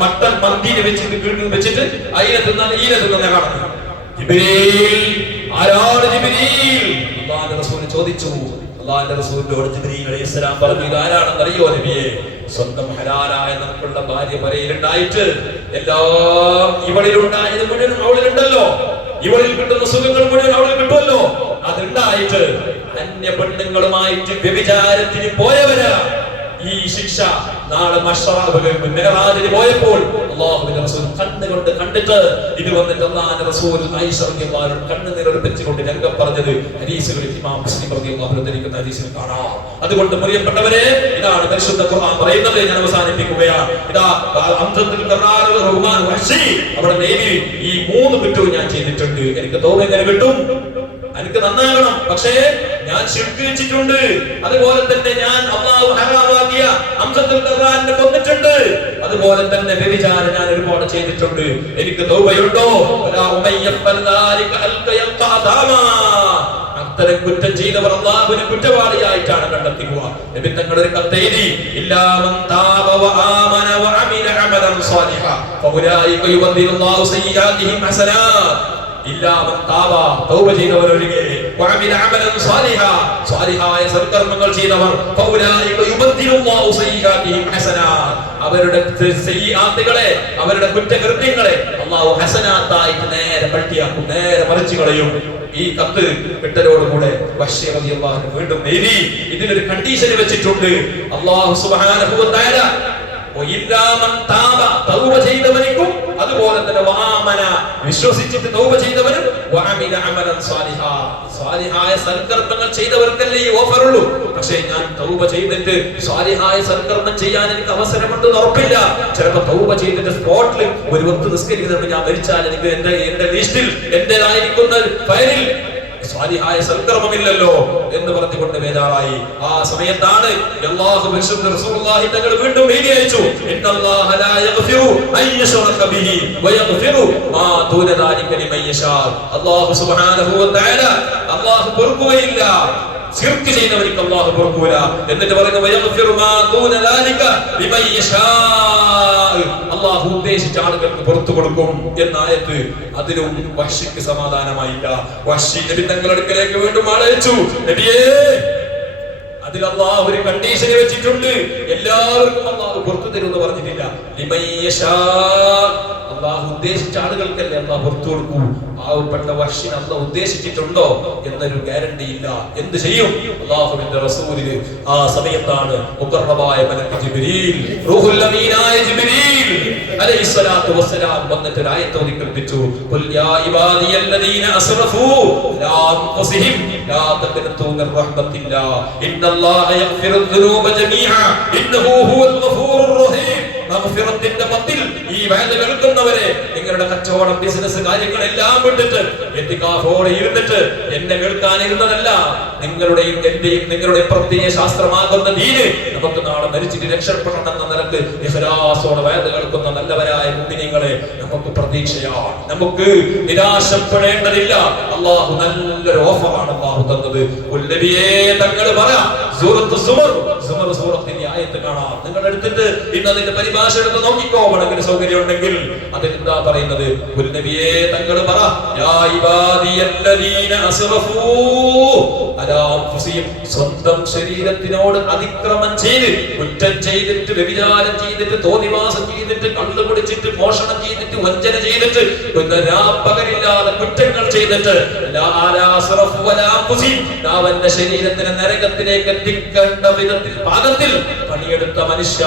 മട്ടൻ മന്തിനെ വെച്ചിട്ട് അതിനെ തിന്നാൻ ഈന തിന്നുന്ന കാണുന്നു. ആരാണ് ജിബ്രീൽ? അല്ലാഹുവിന്റെ റസൂൽ ചോദിച്ചു. അല്ലാഹുവിന്റെ റസൂലിനോട് ജിബ്രീൽ അലൈഹിസ്സലാം പറഞ്ഞു, ഇതാരാണെന്ന് അറിയോ നബിയേ? സ്വന്തം ഹലാലായ നമുക്കുള്ള ഭാര്യ പറയിലുണ്ടായിട്ട് എല്ലാം ഇവളിലുണ്ടായത് മുഴുവൻ അവളിലുണ്ടല്ലോ, ഇവളിൽ കിട്ടുന്ന സുഖങ്ങൾ മുഴുവൻ അവളിൽ കിട്ടുമല്ലോ, അതുണ്ടായിട്ട് അന്യ പെണ്ണുങ്ങളുമായിട്ട് വ്യഭിചാരത്തിന് പോയവരാ ഈ ശിക്ഷ. നാളെ മെഹറാജിന് പോയപ്പോൾ അല്ലാഹുവിന്റെ റസൂൽ കണ്ണുകൊണ്ട് കണ്ടിട്ട് ഇത് വന്നിട്ട് അല്ലാഹുവിന്റെ റസൂൽ ആയിഷ റളിയല്ലാഹു അൻഹ കണ്ണുനീരൊലിപ്പിച്ചുകൊണ്ട് രംഗം പറഞ്ഞത് ഹദീസുകളിൽ ഇമാം മുസ്ലിം റളിയല്ലാഹു അൻഹു ഉദ്ധരിക്കുന്ന ഹദീസിൽ കാണാം. അതുകൊണ്ട് പ്രിയപ്പെട്ടവരെ, ഇതാണ് പരിശുദ്ധ ഖുർആൻ പറയുന്നത്. ഞാൻ അവസാനിപ്പിക്കുകയാണ്. ഇതാ അംസത്തുൽ ഖറാർ റഹ്മാൻ വഹ്ശി അവിടെ നേരി ഈ 3 കുറ്റവും ഞാൻ ചെയ്തിട്ടുണ്ട്. എനിക്ക് തൗബ എങ്ങനെ കിട്ടും? എനിക്ക് നന്നാകണം, പക്ഷേ ഞാൻ ശിർക്ക് വെച്ചിട്ടുണ്ട്. അതുപോലെ തന്നെ ഞാൻ അല്ലാഹു ഹറാമാക്കിയ അംസത്തുൽ ഖറാനെ കൊന്നിട്ടുണ്ട്. അതുപോലെ തന്നെ വ്യഭിചാരം ഞാൻ ഒരുപാട് ചെയ്തിട്ടുണ്ട്. എനിക്ക് തൗബയുണ്ടോ? അത്തരം കുറ്റം ചെയ്തവർ അല്ലാഹുവിനെ കുറ്റവാളിയായിട്ടാണ് കണ്ടെത്തുക. നബി തങ്ങൾ ഒരു കത്തെഴുതി, ഇല്ലാമൻ താബ വആമന വഅമില അമലൻ സാലിഹ ഫഉലൈക യുബദ്ദിലുല്ലാഹു സയ്യിആതിഹിം ഹസനാത്. ഇല്ലാമൻ താബ, തൗബ ചെയ്തവരൊഴികെ, വഅമില അമലൻ സാലിഹ, സാലിഹായ സൽക്കർമ്മങ്ങൾ ചെയ്തവർ, ഫൗലൈക യുബദ്ദിലുല്ലാഹു സയ്യിആതിഹിം ഹസനാത്, അവരുടെ സയ്യിആത്തുകളെ, അവരുടെ കുറ്റകൃത്യങ്ങളെ അല്ലാഹു ഹസനാത്തായിട്ട് നേരെ പട്ടിയാക്കും, നേരെ മറിച്ചു കളയും. ഈ കത്ത് വിട്ടലോടുകൂടെ വഹ്ശി റളിയല്ലാഹു അൻഹു വീണ്ടും എഴുതി, ഇതിലൊരു കണ്ടീഷൻ വെച്ചിട്ടുണ്ട്. അല്ലാഹു സുബ്ഹാനഹു വ തആല തൗബ ചെയ്തവനും, അതുപോലെ തന്നെ വആമന, വിശ്വസിച്ചിട്ട് തൗബ ചെയ്തവനും, വഅമില അമലൻ സാലിഹ, സാലിഹായ സൽക്കർമ്മങ്ങൾ ചെയ്തവർക്കല്ലേ ഈ ഓഫർ ഉള്ളൂ. പക്ഷേ ഞാൻ തൗബ ചെയ്തിട്ട് സാലിഹായ സൽക്കർമ്മം ചെയ്യാൻ എനിക്ക് അവസരമുണ്ടെന്ന് ഉറപ്പില്ല. ചിലപ്പോൾ തൗബ ചെയ്തിട്ട് സ്പോട്ടിൽ ഒരു വക്ത് നിസ്കരിക്കുന്നുണ്ട്, ഞാൻ മരിച്ചാൽ എനിക്ക് എന്റെ ലിസ്റ്റിൽ എന്റേതായിരിക്കുന്ന ഫയലിൽ സ്വാലിഹായ സൽക്കർമ്മമില്ലല്ലോ എന്ന് പറഞ്ഞുകൊണ്ട് ബേജാറായി. ആ സമയത്താണ് അല്ലാഹു പരിശുദ്ധ റസൂലുള്ളാഹി തങ്ങൾ വീണ്ടും എഴുതി അയച്ചു, ഇന്നല്ലാഹ ലാ യഗ്ഫിറു അൻ യുശ്റക ബിഹി വയഗ്ഫിറു മാ ദൂന ദാലിക ലിമൻ യശാ. അല്ലാഹു സുബ്ഹാനഹു വ തആല അല്ലാഹു പൊറുക്കുകയില്ല ശിർക്ക് ചെയ്യുന്നവർക്ക് അല്ലാഹു പൊറുക്കൂല. എന്നിട്ട് പറയുന്നു വയഗ്ഫിറു മാ ദൂന ദാലിക ലിമൻ യശാ. അല്ലാഹു ഉദ്ദേശിച്ച ആളുകൾക്ക് പുറത്തു കൊടുക്കും എന്ന ആയത്ത്. അതിലും വഹ്ശിക്ക് സമാധാനമായില്ല. വഹ്ശി നബി തങ്ങളുടെ അടുക്കലേക്ക് വീണ്ടും ആളയച്ചു, നബിയേ അതിൽ അല്ലാഹു ഒരു കണ്ടീഷൻ വെച്ചിട്ടുണ്ട്, എല്ലാവർക്കും അല്ലാഹു പുറത്തു തരുമെന്ന് പറഞ്ഞിട്ടില്ല. ലിമൻ യശാ, അല്ലാഹു ഉദ്ദേശിച്ച ആളുകൾക്കല്ലേ അല്ലാഹു പുറത്തു കൊടുക്കൂ. പാവപ്പെട്ട വഹ്ശിനെ അല്ലാഹു ഉദ്ദേശിച്ചിട്ടുണ്ടോ എന്നൊരു ഗ്യാരണ്ടി ഇല്ല. എന്ത് ചെയ്യും? അല്ലാഹുവിന്റെ റസൂലിന് ആ സമയത്താണ് മുഖറബായ മലക്ക് ജിബ്രീൽ, റൂഹുൽ അമീനായ ജിബ്രീൽ അലൈഹിസ്സലാത്തു വസ്സലാം വന്നിട്ട് ആയത്ത് ഓതി കേൾപ്പിച്ചു, ഖുൽ യാ ഇബാദിയല്ലദീന അസ്റഫൂ ലാ അൻഫുസിഹിം ലാ തഖ്നതു മിർ റഹ്മത്തില്ലാഹ് ഇന്നല്ലാഹ യഗ്ഫിറു ദുനൂബ ജമീഅ ഇന്നഹു ഹുവൽ ഗഫൂറുർ റഹീം. മഗ്ഫിറത്തിന്റെ മത്തിൽ ഈ വയൽ കേൾക്കുന്നവരെ, നിങ്ങളുടെ കച്ചവടം ബിസിനസ് കാര്യങ്ങളെല്ലാം വിട്ടിട്ട് ഇത്തിഖാഫോടെ ഇരുന്നിട്ട് എന്നെ കേൾക്കാനിരുന്നതല്ല, നിങ്ങളുടെയും എന്റെയും നിങ്ങളുടെ പ്രത്യയ ശാസ്ത്രമാകുന്ന ദീന് നമുക്ക് നാളെ മരിച്ചിട്ട് രക്ഷപ്പെടണം എന്ന നിലക്ക് ഇഖ്ലാസോടെ വയൽ കേൾക്കുന്ന നല്ലവരായ മുഅ്മിനീങ്ങളെ നമുക്ക് പ്രതീക്ഷയാണ്. നമുക്ക് നിരാശപ്പെടേണ്ടതില്ല. അല്ലാഹു നല്ലൊരു ഓഫറാണ് അല്ലാഹു തന്നത്. നബിയേ തങ്ങൾ പറയാം, സൂറത്ത് സുമർ സൂറത്തിന്റെ ആയത്ത് കാണാം. നിങ്ങൾ എടുത്തിട്ട് ഇന്ന് അതിന്റെ പരിഭാഷ എടുത്ത് നോക്കിക്കോ, വേണമെങ്കിൽ സൗകര്യം ഉണ്ടെങ്കിൽ. അതിലെന്താ പറയുന്നത്? നബിയേ തങ്ങൾ പറ, യാ ഇബാദിയല്ലദീന അസ്റഫൂ അലാ അൻഫുസിഹിം, സ്വന്തം ശരീരത്തിനോട് അതിക്രമം ചെയ്ത്, കുറ്റം ചെയ്തിട്ട്, വ്യഭിചാരം ചെയ്തിട്ട്, തോന്നിവാസം ചെയ്തിട്ട്, കള്ളു കുടിച്ചിട്ട്, മോഷണം ചെയ്തിട്ട്, വഞ്ചന ചെയ്തിട്ട്, പകരില്ലാതെ കുറ്റങ്ങൾ ചെയ്തിട്ട്, അവന്റെ ശരീരത്തിനെ നരകത്തിലേക്ക് എത്തിക്കേണ്ട വിധത്തിൽ പാകത്തിൽ പണിയെടുത്ത മനുഷ്യ,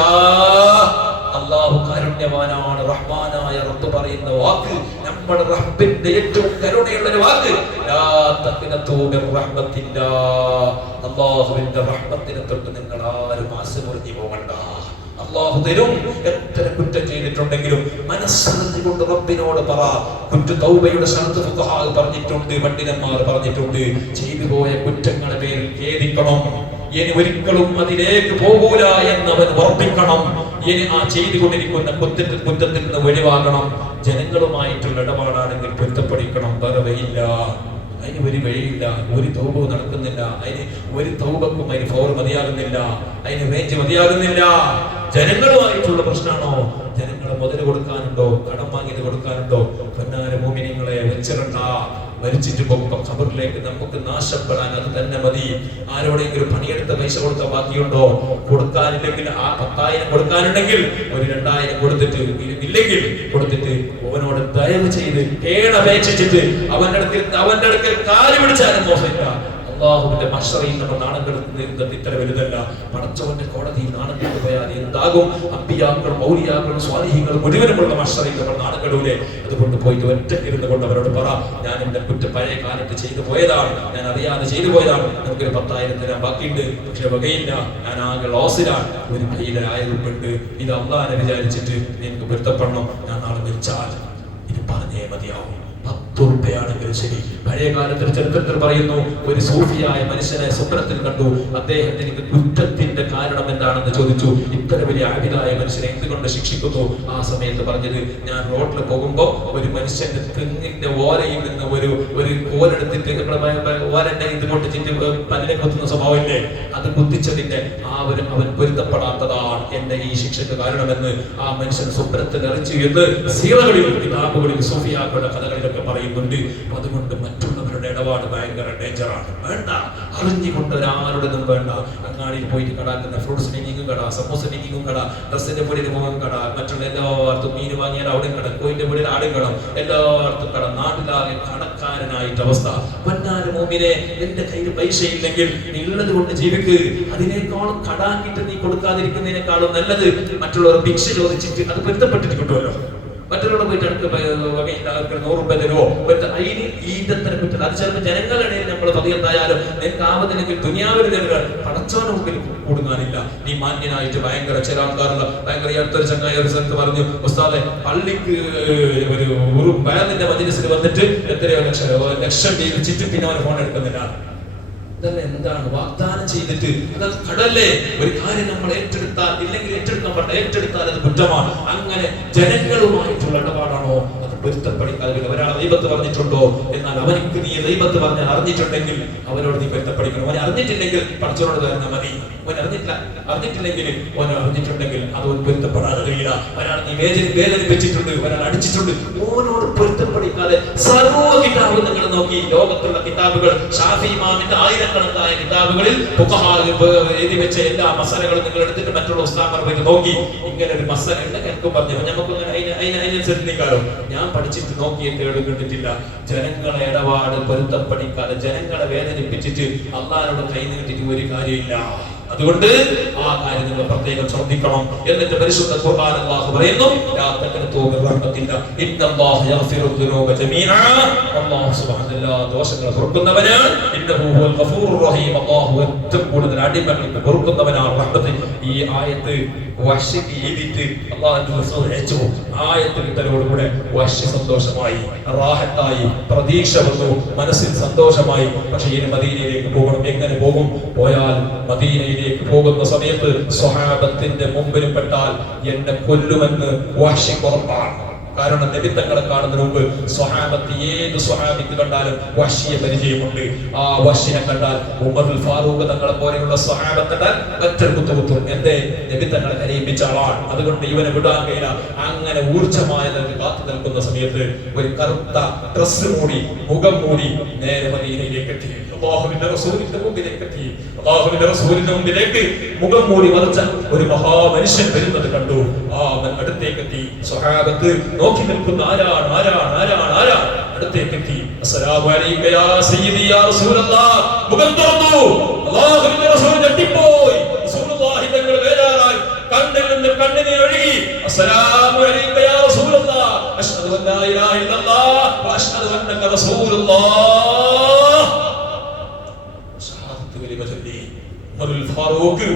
അല്ലാഹു കാരുണ്യവാനാണ്, റഹ്മാനായ റബ്ബ് പറയുന്ന വാക്ക്, നമ്മുടെ റബ്ബിന്റെ ഏറ്റവും കരുണയുള്ള ഒരു വാക്ക്, ലാ തഖ്നതു മിർ റഹ്മത്തില്ലാഹ്. അല്ലാഹുവിന്റെ റഹ്മത്തിനെ തൊട്ട് നിങ്ങൾ ആരും ആശമുറിഞ്ഞു പോകണ്ട. അല്ലാഹു തരും. എത്ര കുറ്റം ചെയ്തിട്ടുണ്ടെങ്കിലും മനസ്സറിഞ്ഞുകൊണ്ട് റബ്ബിനോട് പറ. കുറ്റ തൗബയുടെ ശർത്ത് ഫുഖഹാ പറഞ്ഞിട്ടുണ്ട്, പണ്ഡിതന്മാർ പറഞ്ഞിട്ടുണ്ട്. ചെയ്തു പോയ കുറ്റങ്ങളുടെ പേരിൽ ഖേദിക്കണം. ഇനി ഒരിക്കലും അതിലേക്ക് പോകൂല എന്നവൻ ഉറപ്പിക്കണം. ഇനി ആ ചെയ്തുകൊണ്ടിരിക്കുന്ന കുറ്റത്തിൽ നിന്ന് ഒഴിവാകണം. ജനങ്ങളുമായിട്ടുള്ള ഇടപാടാണെങ്കിൽ പൊരുത്തപ്പെടിക്കണം. വേറെ വഴിയില്ല, അതിന് ഒരു വഴിയില്ല. ഒരു തൗബ നടക്കുന്നില്ല. അതിന് ഒരു തൗബക്കും അതിന് ഫൗർ മതിയാകുന്നില്ല, അതിന് റേഞ്ച് മതിയാകുന്നില്ല. ജനങ്ങളുമായിട്ടുള്ള പ്രശ്നമാണോ? ജനങ്ങളെ മുതൽ കൊടുക്കാനുണ്ടോ? കടം വാങ്ങിയത് കൊടുക്കാനുണ്ടോ? പൊന്നാര മോമിനിങ്ങളെ വെച്ചിരണ്ട. മരിച്ചിട്ട് പോകുമ്പോൾ ഖബറിലേക്ക് നമുക്ക് നാശപ്പെടാൻ അത് തന്നെ മതി. ആരോടെങ്കിലും പണിയെടുത്ത പൈസ കൊടുത്ത ബാക്കിയുണ്ടോ? കൊടുക്കാനില്ലെങ്കിൽ ആ 10,000 കൊടുക്കാനുണ്ടെങ്കിൽ ഒരു 2,000 കൊടുത്തിട്ട്, ഇല്ലെങ്കിൽ കൊടുത്തിട്ട് അവനോട് ദയവ് ചെയ്ത് കേണപേക്ഷിച്ചിട്ട് അവന്റെ അടുക്കൽ കാല് പിടിച്ചാലും മോശമില്ല. അല്ലാഹുവിന്റെ മഹ്ശറിൽ നമ്മൾ നാണം കെടുത്തുന്നത് ഇത്ര വലുതല്ല. പടച്ചവന്റെ കോടതിയിൽ നാണം കെട്ടുപോയാൽ എന്താകും? അമ്പിയാക്കളും ഔലിയാക്കളും സ്വാലിഹീങ്ങളും മുഴുവനുമുള്ള മഹ്ശറിൽ നമ്മൾ നാണം കെടൂലേ? അതുകൊണ്ട് പോയിട്ട് ഒറ്റക്കിരുന്ന് കൊണ്ട് അവരോട് പറ, ഞാൻ എന്റെ കുറ്റം പഴയ കാലത്ത് ചെയ്തു പോയതാണ്, ഞാൻ അറിയാതെ ചെയ്തു പോയതാണ്. നമുക്കൊരു 10,000 തരാൻ ബാക്കിയുണ്ട്, പക്ഷെ വകയില്ല, ഞാൻ ആകെ ലോസിലാണ്. ഒരു കയ്യിലെ 1000 ഉറുപ്പിണ്ട്. ഇത് അള്ളാഹനെ വിചാരിച്ചിട്ട് എനിക്ക് പൊരുത്തപ്പെടണം. ഞാൻ നാളെ മരിച്ചാൽ ഇത് പറഞ്ഞേ മതിയാവും. 10 ഉറുപ്പയാണെങ്കിലും ശരി. പഴയ കാലത്തിൽ ചരിത്രത്തിൽ പറയുന്നു, ഒരു സൂഫിയായ മനുഷ്യനെ സ്വപ്നത്തിൽ കണ്ടു. അദ്ദേഹത്തിന് കുറ്റത്തിന്റെ കാരണം എന്താണെന്ന് ചോദിച്ചു. ഇത്ര വലിയ ആബിദായ മനുഷ്യനെ എന്തുകൊണ്ട് ശിക്ഷിക്കുന്നു? ആ സമയത്ത് പറഞ്ഞത്, ഞാൻ റോഡിൽ പോകുമ്പോ ഒരു മനുഷ്യന്റെ തെങ്ങിന്റെ ഓലയിൽ നിന്ന് ഒരു കോലെടുത്തിട്ട് ഓരന്റെ ഇത് പൊട്ടിച്ചിട്ട് പല്ലിനെ കുത്തുന്ന സ്വഭാവമില്ലേ, അത് കുത്തിച്ചതിന്റെ അവൻ പൊരുത്തപ്പെടാത്തതാണ് എന്റെ ഈ ശിക്ഷയ്ക്ക് കാരണമെന്ന് ആ മനുഷ്യൻ സ്വപ്നത്തിൽ അറിയിച്ചു എന്ന് സീറകളിൽ, കിതാബുകളിൽ, സൂഫിയാക്കളുടെ കഥകളിലൊക്കെ പറയുന്നുണ്ട്. അതുകൊണ്ട് മറ്റുള്ളവരുടെ ഇടപാട് ഭയങ്കര ഡേഞ്ചറാണ്. വേണ്ട, അറിഞ്ഞുകൊണ്ട് ഒരാളുടെതും വേണ്ട. അങ്ങാടിയിൽ പോയിട്ട് കടാക്കുന്ന ഫ്രൂട്ട്സ് മേക്കിങ്ങും കട, സമോസ മേക്കിങ്ങും കട, ഡ്രസ്സിന്റെ പൊടിയിൽ പോകാൻ കട, മറ്റുള്ള എല്ലാവർക്കും മീൻ വാങ്ങിയാൽ അവിടെയും കട, കോയിന്റെ പൊടിയിൽ ആടും കട, എല്ലാവർക്കും കട. നാട്ടിലാകെ കടക്കാരനായിട്ട് അവസ്ഥ. പൊന്നാര മോമിനെ, നിന്റെ കയ്യിൽ പൈസ ഇല്ലെങ്കിൽ ഉള്ളത് കൊണ്ട് ജീവിക്ക്. അതിനേക്കാളും കടാക്കിട്ട് നീ കൊടുക്കാതിരിക്കുന്നതിനേക്കാളും നല്ലത് മറ്റുള്ളവർ ഭിക്ഷ ചോദിച്ചിട്ട് അത് പൊരുത്തപ്പെട്ടിട്ട് കിട്ടുമല്ലോ. മറ്റുള്ളവർ പോയിട്ട് അടുത്ത് 100 രൂപ തരുമോ, അതിന് ഈറ്റത്തിനെ കുറ്റം. അത് ചിലപ്പോൾ ജനങ്ങളുടെ നമ്മൾ പതിയെന്തായാലും നിനക്ക് ആവതില്ലെങ്കിൽ ദുനിയാവിൽ തരുക പടച്ചവന് മുമ്പിൽ കൊടുക്കാനില്ല. നീ മാന്യനായിട്ട് ഭയങ്കര ചില ആൾക്കാരുള്ള ഭയങ്കര അടുത്തൊരു ചങ്ങായി ഒരു സ്ഥലത്ത് പറഞ്ഞു, ഉസ്താദെ പള്ളിക്ക് ഒരു ബാലിന്റെ മജ്‌ലിസിൽ വന്നിട്ട് എത്രയോ ലക്ഷം ജീവിച്ചിട്ട് പിന്നെ അവന് ഫോൺ എടുക്കുന്നില്ല. ഇതെല്ലാം എന്താണ്? വാഗ്ദാനം ചെയ്തിട്ട് അത് കടല്ലേ. ഒരു കാര്യം നമ്മൾ ഏറ്റെടുത്താൽ ഇല്ലെങ്കിൽ ഏറ്റെടുത്താൽ അത് കുറ്റമാണ്. അങ്ങനെ ജനങ്ങളുമായിട്ടുള്ള ഇടപാടാണോ അത് പൊരുത്തപ്പെടിക്കാതെ. ഒരാൾ ദൈവത്ത് പറഞ്ഞിട്ടുണ്ടോ, എന്നാൽ അവനിക്ക് നീ ദൈവത്ത് പറഞ്ഞ അറിഞ്ഞിട്ടുണ്ടെങ്കിൽ അവനോട് നീ പൊരുത്തപ്പെടിക്കണം. അവൻ അറിഞ്ഞിട്ടില്ലെങ്കിൽ പഠിച്ചവനോട് തരുന്ന മതി. അറിഞ്ഞിട്ടില്ലെങ്കിൽ ഓൻ അറിഞ്ഞിട്ടുണ്ടെങ്കിൽ അത് പൊരുത്തപ്പെടാതെ കഴിയില്ല. ഒരാൾ നീ വേദനിപ്പിച്ചിട്ടുണ്ട്, ഒരാൾ അടിച്ചിട്ടുണ്ട്, ഓനോട് പൊരുത്തപ്പെടിക്കാതെ സർവ്വ കിതാബ് നിങ്ങൾ നോക്കി, ലോകത്തുള്ള കിതാബുകൾ ഷാഫി ഇമാമിന്റെ ആയിരക്കണക്കായ കിതാബുകളിൽ എഴുതി വെച്ച എല്ലാ മസാലകളും നിങ്ങൾ എടുത്തിട്ട് മറ്റുള്ള ഉസ്താദന്മാർ പോയിട്ട് നോക്കി, ഇങ്ങനെ ഒരു മസാല ഉണ്ടെങ്കിൽ എനിക്കും പറഞ്ഞു നമുക്ക് അതിനനുസരിച്ച് നിൽക്കാലോ. ഞാൻ പഠിച്ചിട്ട് നോക്കിയിട്ട് എടുത്തിട്ടില്ല. ജനങ്ങളെ ഇടപാട് പൊരുത്തപ്പെടിക്കാതെ ജനങ്ങളെ വേദനിപ്പിച്ചിട്ട് അള്ളാഹുവിനോട് കൈ നീട്ടിട്ട് ഒരു കാര്യമില്ല. അതുകൊണ്ട് ആ കാര്യം നിങ്ങൾ പ്രത്യേകം ശ്രദ്ധിക്കണം. എന്നിട്ട് പരിശുദ്ധ ഖുർആൻ അല്ലാഹു പറയുന്നു, ലാ തഖനതു മിർ റഹ്മത്തില്ലാ ഇന്നല്ലാഹു യഗ്ഫിറു ദുനൂബ ജമീഅ. അല്ലാഹു സുബ്ഹാനഹു വ ദോഷങ്ങൾ പൊറുക്കുന്നവനാണ്. ഇന്നഹു ഹുവൽ ഗഫൂറുർ റഹീം. അല്ലാഹു ഏറ്റവും കൂടുതൽ അടിമകൾക്ക് പൊറുക്കുന്നവനാണ്. റഹ്മത്ത്. ഈ ആയത്ത് വഹ്ശിക്ക് എഴുതിയിട്ട് അല്ലാഹുവിന്റെ റസൂൽ അയച്ചു. ആയത്ത് കിട്ടലോടുകൂടെ വഹ്ശി സന്തോഷമായി, റാഹത്തായി, പ്രതീക്ഷ വന്നു, മനസ്സിൽ സന്തോഷമായി. പക്ഷേ ഇനി മദീനയിലേക്ക് പോകണം. എങ്ങനെ പോകും? പോയാൽ മദീനയിൽ പോകുന്ന സമയത്ത് സ്വഹാബത്തിന്റെ മുമ്പിൽ പെട്ടാൽ എന്നെ കൊല്ലുമെന്ന് വഹ്ശി ഉറപ്പാണ്. കാരണം നബി തങ്ങളെ കാണുന്നതിന് മുമ്പ് സ്വഹാബത്ത് ഏത് സ്വഹാബിക്ക് കണ്ടാലും വഹ്ശിയെ പരിചയമുണ്ട്. ആ വഹ്ശിനെ കണ്ടാൽ ഉമറുൽ ഫാറൂഖ് തങ്ങളെ പോലെയുള്ള സ്വഹാബത്തിന്റെ ഒറ്റ കുത്തുകുത്തും. എന്റെ നബി തങ്ങളെ കരയിപ്പിച്ച ആളാണ്. അതുകൊണ്ട് ഇവനെ വിടാൻ കഴിയില്ല. അങ്ങനെ ഊർജ്ജമായ കാത്തു നിൽക്കുന്ന സമയത്ത് ഒരു കറുത്ത ഡ്രസ് മൂടി, മുഖം മൂടി നേരെ മദീനയിലേക്ക് എത്തി. അല്ലാഹുവിന്റെ റസൂലിന്റെ മുമ്പിലേക്ക് എത്തി. അല്ലാഹുവിന്റെ റസൂലിന്റെ മുമ്പിലേക്ക് മുഖം മൂടി മറിച്ച ഒരു മഹാമനുഷ്യൻ വരുന്നത് കണ്ടു. ആ അടുത്തേക്ക് എത്തി. സ്വഹാബത്ത് നോക്കി നിൽക്കുന്ന ആരാണ് അടുത്തേക്ക് എത്തി. അസ്സലാമു അലൈക യാ സയ്യിദി യാ റസൂലല്ലാഹ്. മുഖം തുറന്നു. അല്ലാഹുവിന്റെ റസൂൽ ഞെട്ടിപ്പോയി. റസൂലുള്ളാഹി തങ്ങൾ വേദാറായി കണ്ണിൽ നിന്ന് കണ്ണുനീർ ഒഴുകി. അസ്സലാമു അലൈക യാ റസൂലല്ലാഹ് അഷ്ഹദു അൻ ലാ ഇലാഹ ഇല്ലല്ലാഹ് വ അഷ്ഹദു അന്നക റസൂലുള്ളാഹ്. ഷഹാദത്ത് കലിമ ചൊല്ലി ഉമറുൽ ഫാറൂഖ്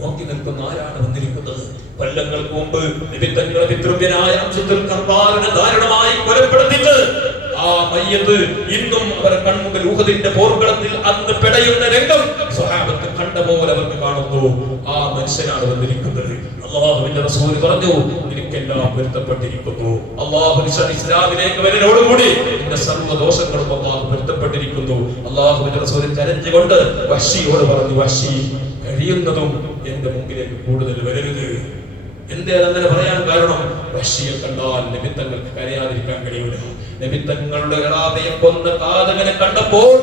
നോക്കി നിൽക്കുന്ന ആരാണ് വന്നിരിക്കുന്നത്? കൊല്ലങ്ങൾക്ക് മുമ്പ് നബി തങ്ങളുടെ പിതൃവ്യനായ അബ്ദുൽ ഖർബാറിനെ ദാരുണമായി കൊലപ്പെടുത്തിയിട്ട് ആ മയ്യത്ത് ഇന്നും അവരെ കൺമുമ്പിൽ ഉഹദിന്റെ പോർക്കളത്തിൽ അന്ന് പിടയുന്ന രംഗം സ്വഹാബത്ത് കണ്ട പോലെ അവർക്ക് കാണുന്നു. ആ മനുഷ്യനാണ് വന്നിരിക്കുന്നത്. അല്ലാഹുവിന്റെ റസൂൽ പറഞ്ഞു, നിനക്കെല്ലാം പൊരുത്തപ്പെട്ടിരിക്കുന്നു. അല്ലാഹു ഇസ്ലാമിലേക്ക് വരുന്നതോടുകൂടി നിന്റെ സർവ്വ ദോഷങ്ങളും അല്ലാഹു പൊരുത്തപ്പെട്ടിരിക്കുന്നു. അല്ലാഹുവിന്റെ റസൂൽ കരഞ്ഞുകൊണ്ട് വഹ്ശിയോട് പറഞ്ഞു, വഹ്ശി കഴിയുന്നതും എന്റെ മുമ്പിലേക്ക് കൂടുതൽ വരരുത്. എന്തേ അങ്ങനെ പറയാൻ കാരണം? വഹ്ശിയെ കണ്ടാൽ നബി തങ്ങൾക്ക് കരയാതിരിക്കാൻ കഴിയില്ല. നബി തങ്ങളുടെ ഇറാബയെ കൊന്ന കാതകനെ കണ്ടപ്പോൾ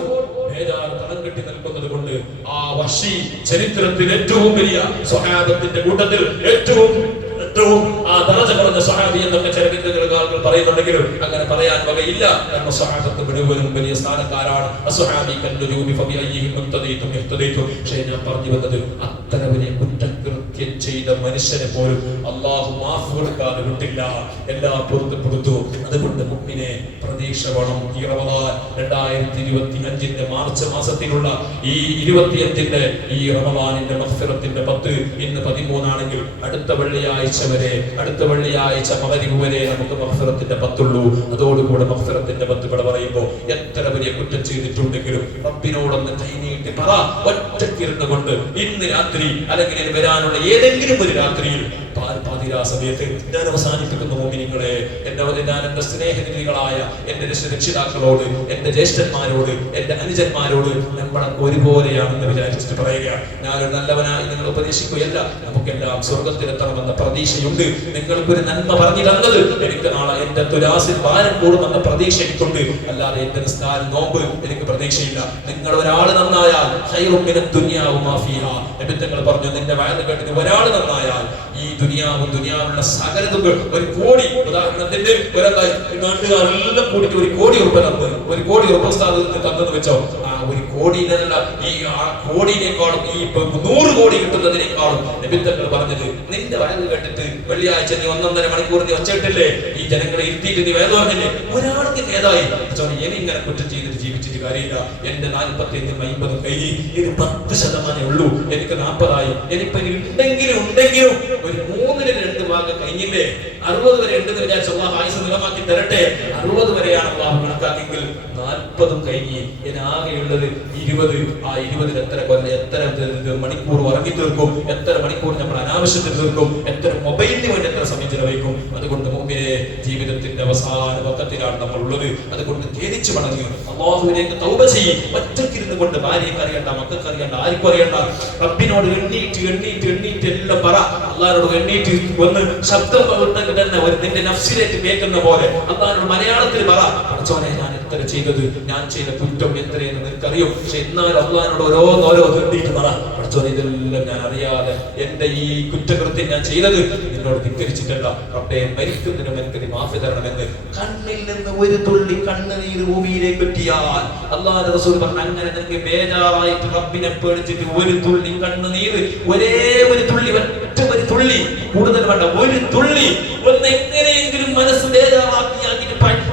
ബേജാർ തളം കെട്ടി നിൽക്കുന്നത് കൊണ്ട് ആ വഹ്ശി ചരിത്രത്തിൽ ഏറ്റവും വലിയ സ്വഹാബത്തിന്റെ കൂട്ടത്തിൽ ഏറ്റവും ആ ദറജ കുറഞ്ഞ സ്വഹാബി എന്നൊക്കെ ചില ആളുകൾ പറയുന്നുണ്ടെങ്കിലും അങ്ങനെ പറയാൻ വകയില്ല. കാരണം സ്വഹാബത്ത് മുഴുവനും വലിയ സ്ഥാനക്കാരാണ്. പക്ഷേ ഞാൻ പറഞ്ഞു വന്നത്, അത്ര വലിയ കുറ്റകൃത്യം ചെയ്ത മനുഷ്യനെ പോലും അല്ലാഹു മാഫ് കൊടുക്കാതെ വിട്ടില്ല, എല്ലാം പൊറുത്തപ്പെടുത്തു. അതുകൊണ്ട് മുഅ്മിനെ പ്രതീക്ഷ വേണം. ഈ റമദാൻ 2025 മാർച്ച് മാസത്തിലുള്ള ഈ 25 ഈ റമദാനിന്റെ മഗ്ഫിറത്തിന്റെ 10 ഇന്ന് 13 ആണെങ്കിൽ അടുത്ത വെള്ളിയാഴ്ച മഗ്രിബ് വരെ നമുക്ക് മഗ്ഫിറത്തിന്റെ 10 ഉള്ളൂ. അതോടുകൂടെ മഗ്ഫിറത്തിന്റെ 10 ഇവിടെ പറയുമ്പോൾ എത്ര വലിയ കുറ്റം ചെയ്തിട്ടുണ്ടെങ്കിലും റബ്ബിനോടൊന്ന് കൈനീട്ടി പറ. ഒറ്റയ്ക്കിരുന്നു കൊണ്ട് ഇന്ന് രാത്രി അല്ലെങ്കിൽ ഇനി വരാനുള്ള ഏതെങ്കിലും ഒരു രാത്രിയിൽ പാതിരാ സമയത്ത് ഞാൻ അവസാനിപ്പിക്കുന്ന മോമിനികളെ, ഞാൻ എന്റെ സ്നേഹനിധികളായ എന്റെ രക്ഷിതാക്കളോട്, എന്റെ ജ്യേഷ്ഠന്മാരോട്, എന്റെ അനുജന്മാരോട് നമ്മളൊക്കെ ഒരുപോലെയാണെന്ന് വിചാരിച്ചിട്ട് പറയുകയാണ്. ഞാനൊരു നല്ലവനായി നിങ്ങൾ ഉപദേശിക്കുകയല്ല, നമുക്കെല്ലാം സ്വർഗത്തിലെത്തണമെന്ന പ്രതീക്ഷയുണ്ട്. നിങ്ങൾക്കൊരു നന്മ പറഞ്ഞു തന്നത് എനിക്ക് നാളെ എന്റെ തുലാസിൽ ഭാരം കൂടുമെന്ന പ്രതീക്ഷ എനിക്കുണ്ട്. അല്ലാതെ എന്റെ നിസ്കാരം നോമ്പ് എനിക്ക് പ്രതീക്ഷയില്ല. നിങ്ങൾ ഒരാൾ നന്നായാൽ നബിത്തങ്ങൾ പറഞ്ഞു, നിന്റെ വയറ് കേട്ടിട്ട് ഒരാൾ നന്നായാൽ ഈ ദുനിയാവും ദുനിയാവുള്ള സകലതും 1 കോടി, ഉദാഹരണത്തിന് നാട്ടുകാരെല്ലാം കൂടിയിട്ട് 1 കോടി ഉറുപ്പ തന്നു, 1 കോടി ഉറുപ്പ സ്ഥാപനത്തിൽ തന്നെന്ന് വെച്ചോ, ആ 1 കോടിയിലല്ല, ഈ കോടിയേക്കാളും ഈ 100 കോടി കിട്ടുന്നതിനേക്കാളും നബിത്തങ്ങൾ പറഞ്ഞത്, നിന്റെ വയറ് കേട്ടിട്ട് വെള്ളിയാഴ്ച നീ 1.5 മണിക്കൂർ നീ വച്ചിട്ടില്ലേ, ഈ ജനങ്ങളെ ഇരുത്തിയിട്ട് നീ വേദ പറഞ്ഞില്ലേ, ഒരാൾക്ക് ഏതായി ഇങ്ങനെ കുറ്റം ചെയ്തിട്ട് ജീവിച്ചിട്ട് കാര്യമില്ല. എന്റെ 45-50 കഴിഞ്ഞ് ഇനി 10% ഉള്ളൂ, എനിക്ക് 40 എനിക്കിപ്പോ ഉണ്ടെങ്കിലും ഒരു 3/2 ഭാഗം കഴിഞ്ഞില്ലേ, 60 വരെ ഉണ്ടെന്ന് വിചാരിച്ച അള്ളാഹ് ആയുസ് നിലമാക്കി തരട്ടെ. 60 വരെയാണ് അള്ളാഹു കണക്കാക്കിയെങ്കിൽ 40 കഴിഞ്ഞ് ഇനി ആകെയുള്ളത് 20. ആ 20 എത്ര മണിക്കൂർ ഉറങ്ങി തീർക്കും, എത്ര മണിക്കൂർ നമ്മൾ അനാവശ്യത്തിൽ തീർക്കും, എത്ര മൊബൈലിന് വേണ്ടി എത്ര സമയം ചെലവഴിക്കും. അതുകൊണ്ട് മുമ്പിലെ ജീവിതത്തിന്റെ അവസാന പക്കത്തിലാണ് നമ്മൾ ഉള്ളത്. അതുകൊണ്ട് ഖേദിച്ചു മടങ്ങി അള്ളാഹുവിലേക്ക് തൗബ ചെയ്യും. ഒറ്റയ്ക്കിരുന്ന് കൊണ്ട് ഭാര്യയ്ക്ക് അറിയണ്ട, മക്കൾക്ക് അറിയണ്ട, ആർക്കും അറിയണ്ട. റബ്ബിനോട് എണ്ണീറ്റ് എല്ലാം പറ. അള്ളാഹിനോട് എണ്ണീറ്റ് ഒന്ന് ശബ്ദം പകർന്നെങ്കിൽ തന്നെ നിന്റെ നഫ്സിലേക്ക് കേൾക്കുന്ന പോലെ അള്ളാഹിനോട് മലയാളത്തിൽ പറ, പഠിച്ചോനെ ഞാൻ എത്ര ചെയ്തത്, ഞാൻ ചെയ്ത കുറ്റം എത്രയെന്ന് നിനക്കറിയും. പക്ഷെ എന്നാലും അള്ളാഹിനോട് ഓരോ എണ്ണീറ്റ് പറ, പഠിച്ചോനെ ഇതെല്ലാം ഞാൻ അറിയാതെ എന്റെ ഈ കുറ്റകൃത്യം ഞാൻ ചെയ്തത് നിന്നോട് ധിക്കരിച്ചിട്ടല്ല, റബ്ബേ മരിക്കുന്നതിനും എനിക്ക് മാഫി തരണമെന്ന്. കണ്ണിൽ നിന്ന് ഒരു തുള്ളി കണ്ണുനീർ ഭൂമിയിലേക്ക് എത്തിയാൽ അല്ലാഹുവിന്റെ റസൂൽ പറഞ്ഞു, അങ്ങനെ നിങ്ങൾക്ക് ബേജാറായിട്ട് റബ്ബിനെ പേടിച്ചിട്ട് ഒരു തുള്ളി കണ്ണുനീർ, ഒരേ ഒരു തുള്ളി, ഒറ്റ ഒരു തുള്ളി, കൂടുതൽ വേണ്ട, ഒരു തുള്ളി ഒന്ന് എങ്ങനെയെങ്കിലും മനസ്സ് ബേജാറാക്കിയാൽ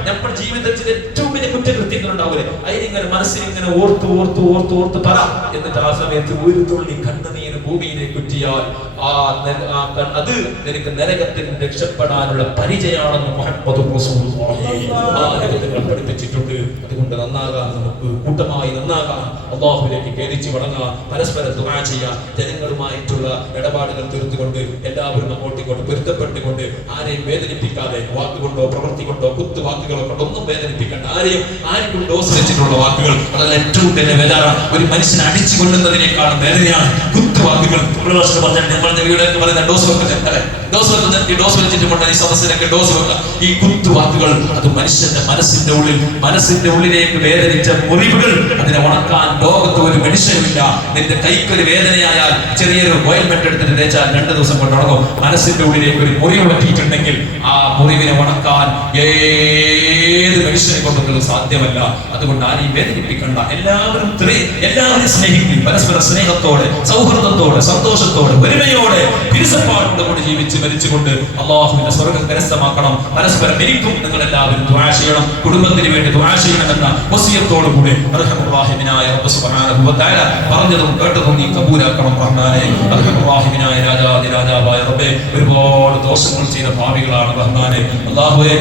നമ്മൾ ജീവിതത്തിൽ ഏറ്റവും വലിയ കുറ്റകൃത്യങ്ങൾ ഉണ്ടാവില്ലേ, അതിനിങ്ങനെ മനസ്സിൽ ഇങ്ങനെ ഓർത്ത് പറ. എന്നിട്ട് ആ സമയത്ത് ഒരു തുള്ളി കണ്ണുനീർ ഭൂമിയിലേക്ക് എത്തിയാൽ അത് നിനക്ക് നരകത്തിൽ രക്ഷപ്പെടാനുള്ള പരിചയമാണെന്ന് മുഹമ്മദ് പഠിപ്പിച്ചിട്ടുണ്ട്. അതുകൊണ്ട് നന്നാകാൻ, നമുക്ക് കൂട്ടമായി നന്നാകാൻ, അല്ലാഹുവിലേക്ക് ഖേദിച്ചു മടങ്ങാൻ, പരസ്പരം ദുആ ചെയ്യാൻ, ജനങ്ങളുമായിട്ടുള്ള ഇടപാടുകൾ തീർത്തുകൊണ്ട് എല്ലാവരും അങ്ങോട്ടിങ്ങോട്ട് പൊരുത്തപ്പെട്ടുകൊണ്ട് ആരെയും വേദനിപ്പിക്കാതെ, വാക്കുകൊണ്ടോ പ്രവൃത്തി കൊണ്ടോ കുത്തുവാക്കുകളോ കൊണ്ടോ ഒന്നും വേദനിപ്പിക്കേണ്ട, ആർക്കും ഡോസ് വെച്ചിട്ടുള്ള വാക്കുകൾ അതല്ല ഏറ്റവും വലിയ വേദന. ഒരു മനുഷ്യനെ അടിച്ചു കൊല്ലുന്നതിനേക്കാളും വേദനയാണ് കുത്തുവാക്കുകൾ. വീടൊക്കെ പറയുന്ന ഡോസ് വെക്കുന്നത്, ഡോസ് വെച്ചിട്ടുണ്ട്, ഈ സദസ്സിനൊക്കെ ഡോസ് വെക്കുക. ഈ കുത്തുവാക്കുകൾ അത് മനുഷ്യന്റെ മനസ്സിന്റെ ഉള്ളിലേക്ക് വേദനിച്ച മുറിവുകൾ, അതിനെ ഉണക്കാൻ ലോകത്ത് ഒരു മനുഷ്യനുമില്ല. നിന്റെ കൈക്കൊരു വേദനയായാൽ ചെറിയൊരു ഓയിൽമെന്റ് എടുത്തിട്ട് തേച്ചാൽ 2 ദിവസം കൊണ്ട് ഉണങ്ങും. മനസ്സിന്റെ ഉള്ളിലേക്ക് ഒരു മുറിവ് പറ്റിയിട്ടുണ്ടെങ്കിൽ ആ മുറിവിനെ ഉണക്കാൻ ഏത് മനുഷ്യനെ കൊണ്ടൊന്നും സാധ്യമല്ല. അതുകൊണ്ട് ആരെയും വേദനിപ്പിക്കണ്ട, എല്ലാവരും സ്നേഹിക്കും. പരസ്പര സ്നേഹത്തോടെ, സൗഹൃദത്തോടെ, സന്തോഷത്തോടെ, ഒരുമയോടെ, തിരുസപ്പാടോടെ കൂടി ജീവിച്ച് മരിച്ചുകൊണ്ട് അല്ലാഹുവിന്റെ സ്വർഗ്ഗം കരസ്ഥമാക്കണം. പരസ്പരം എനിക്കും നിങ്ങൾ എല്ലാവരും ദുആ ചെയ്യണം, കുടുംബത്തിന് വേണ്ടി ദുആ ചെയ്യണമെന്ന വസിയത്തോടു കൂടി അർഹമുർ-റഹീമിനായ റബ്ബ് സുബ്ഹാനഹു വ തആല പറഞ്ഞതും കേട്ടതും നീ കബൂലാക്കണം റഹ്മാനേ. അർഹമുർ-റഹീമിനായ രാജാവായ റബ്ബേ, ഒരുപാട് ദോഷങ്ങൾ ചെയ്ത പാപികളാണ് റഹ്മാനേ. അല്ലാഹുവേ,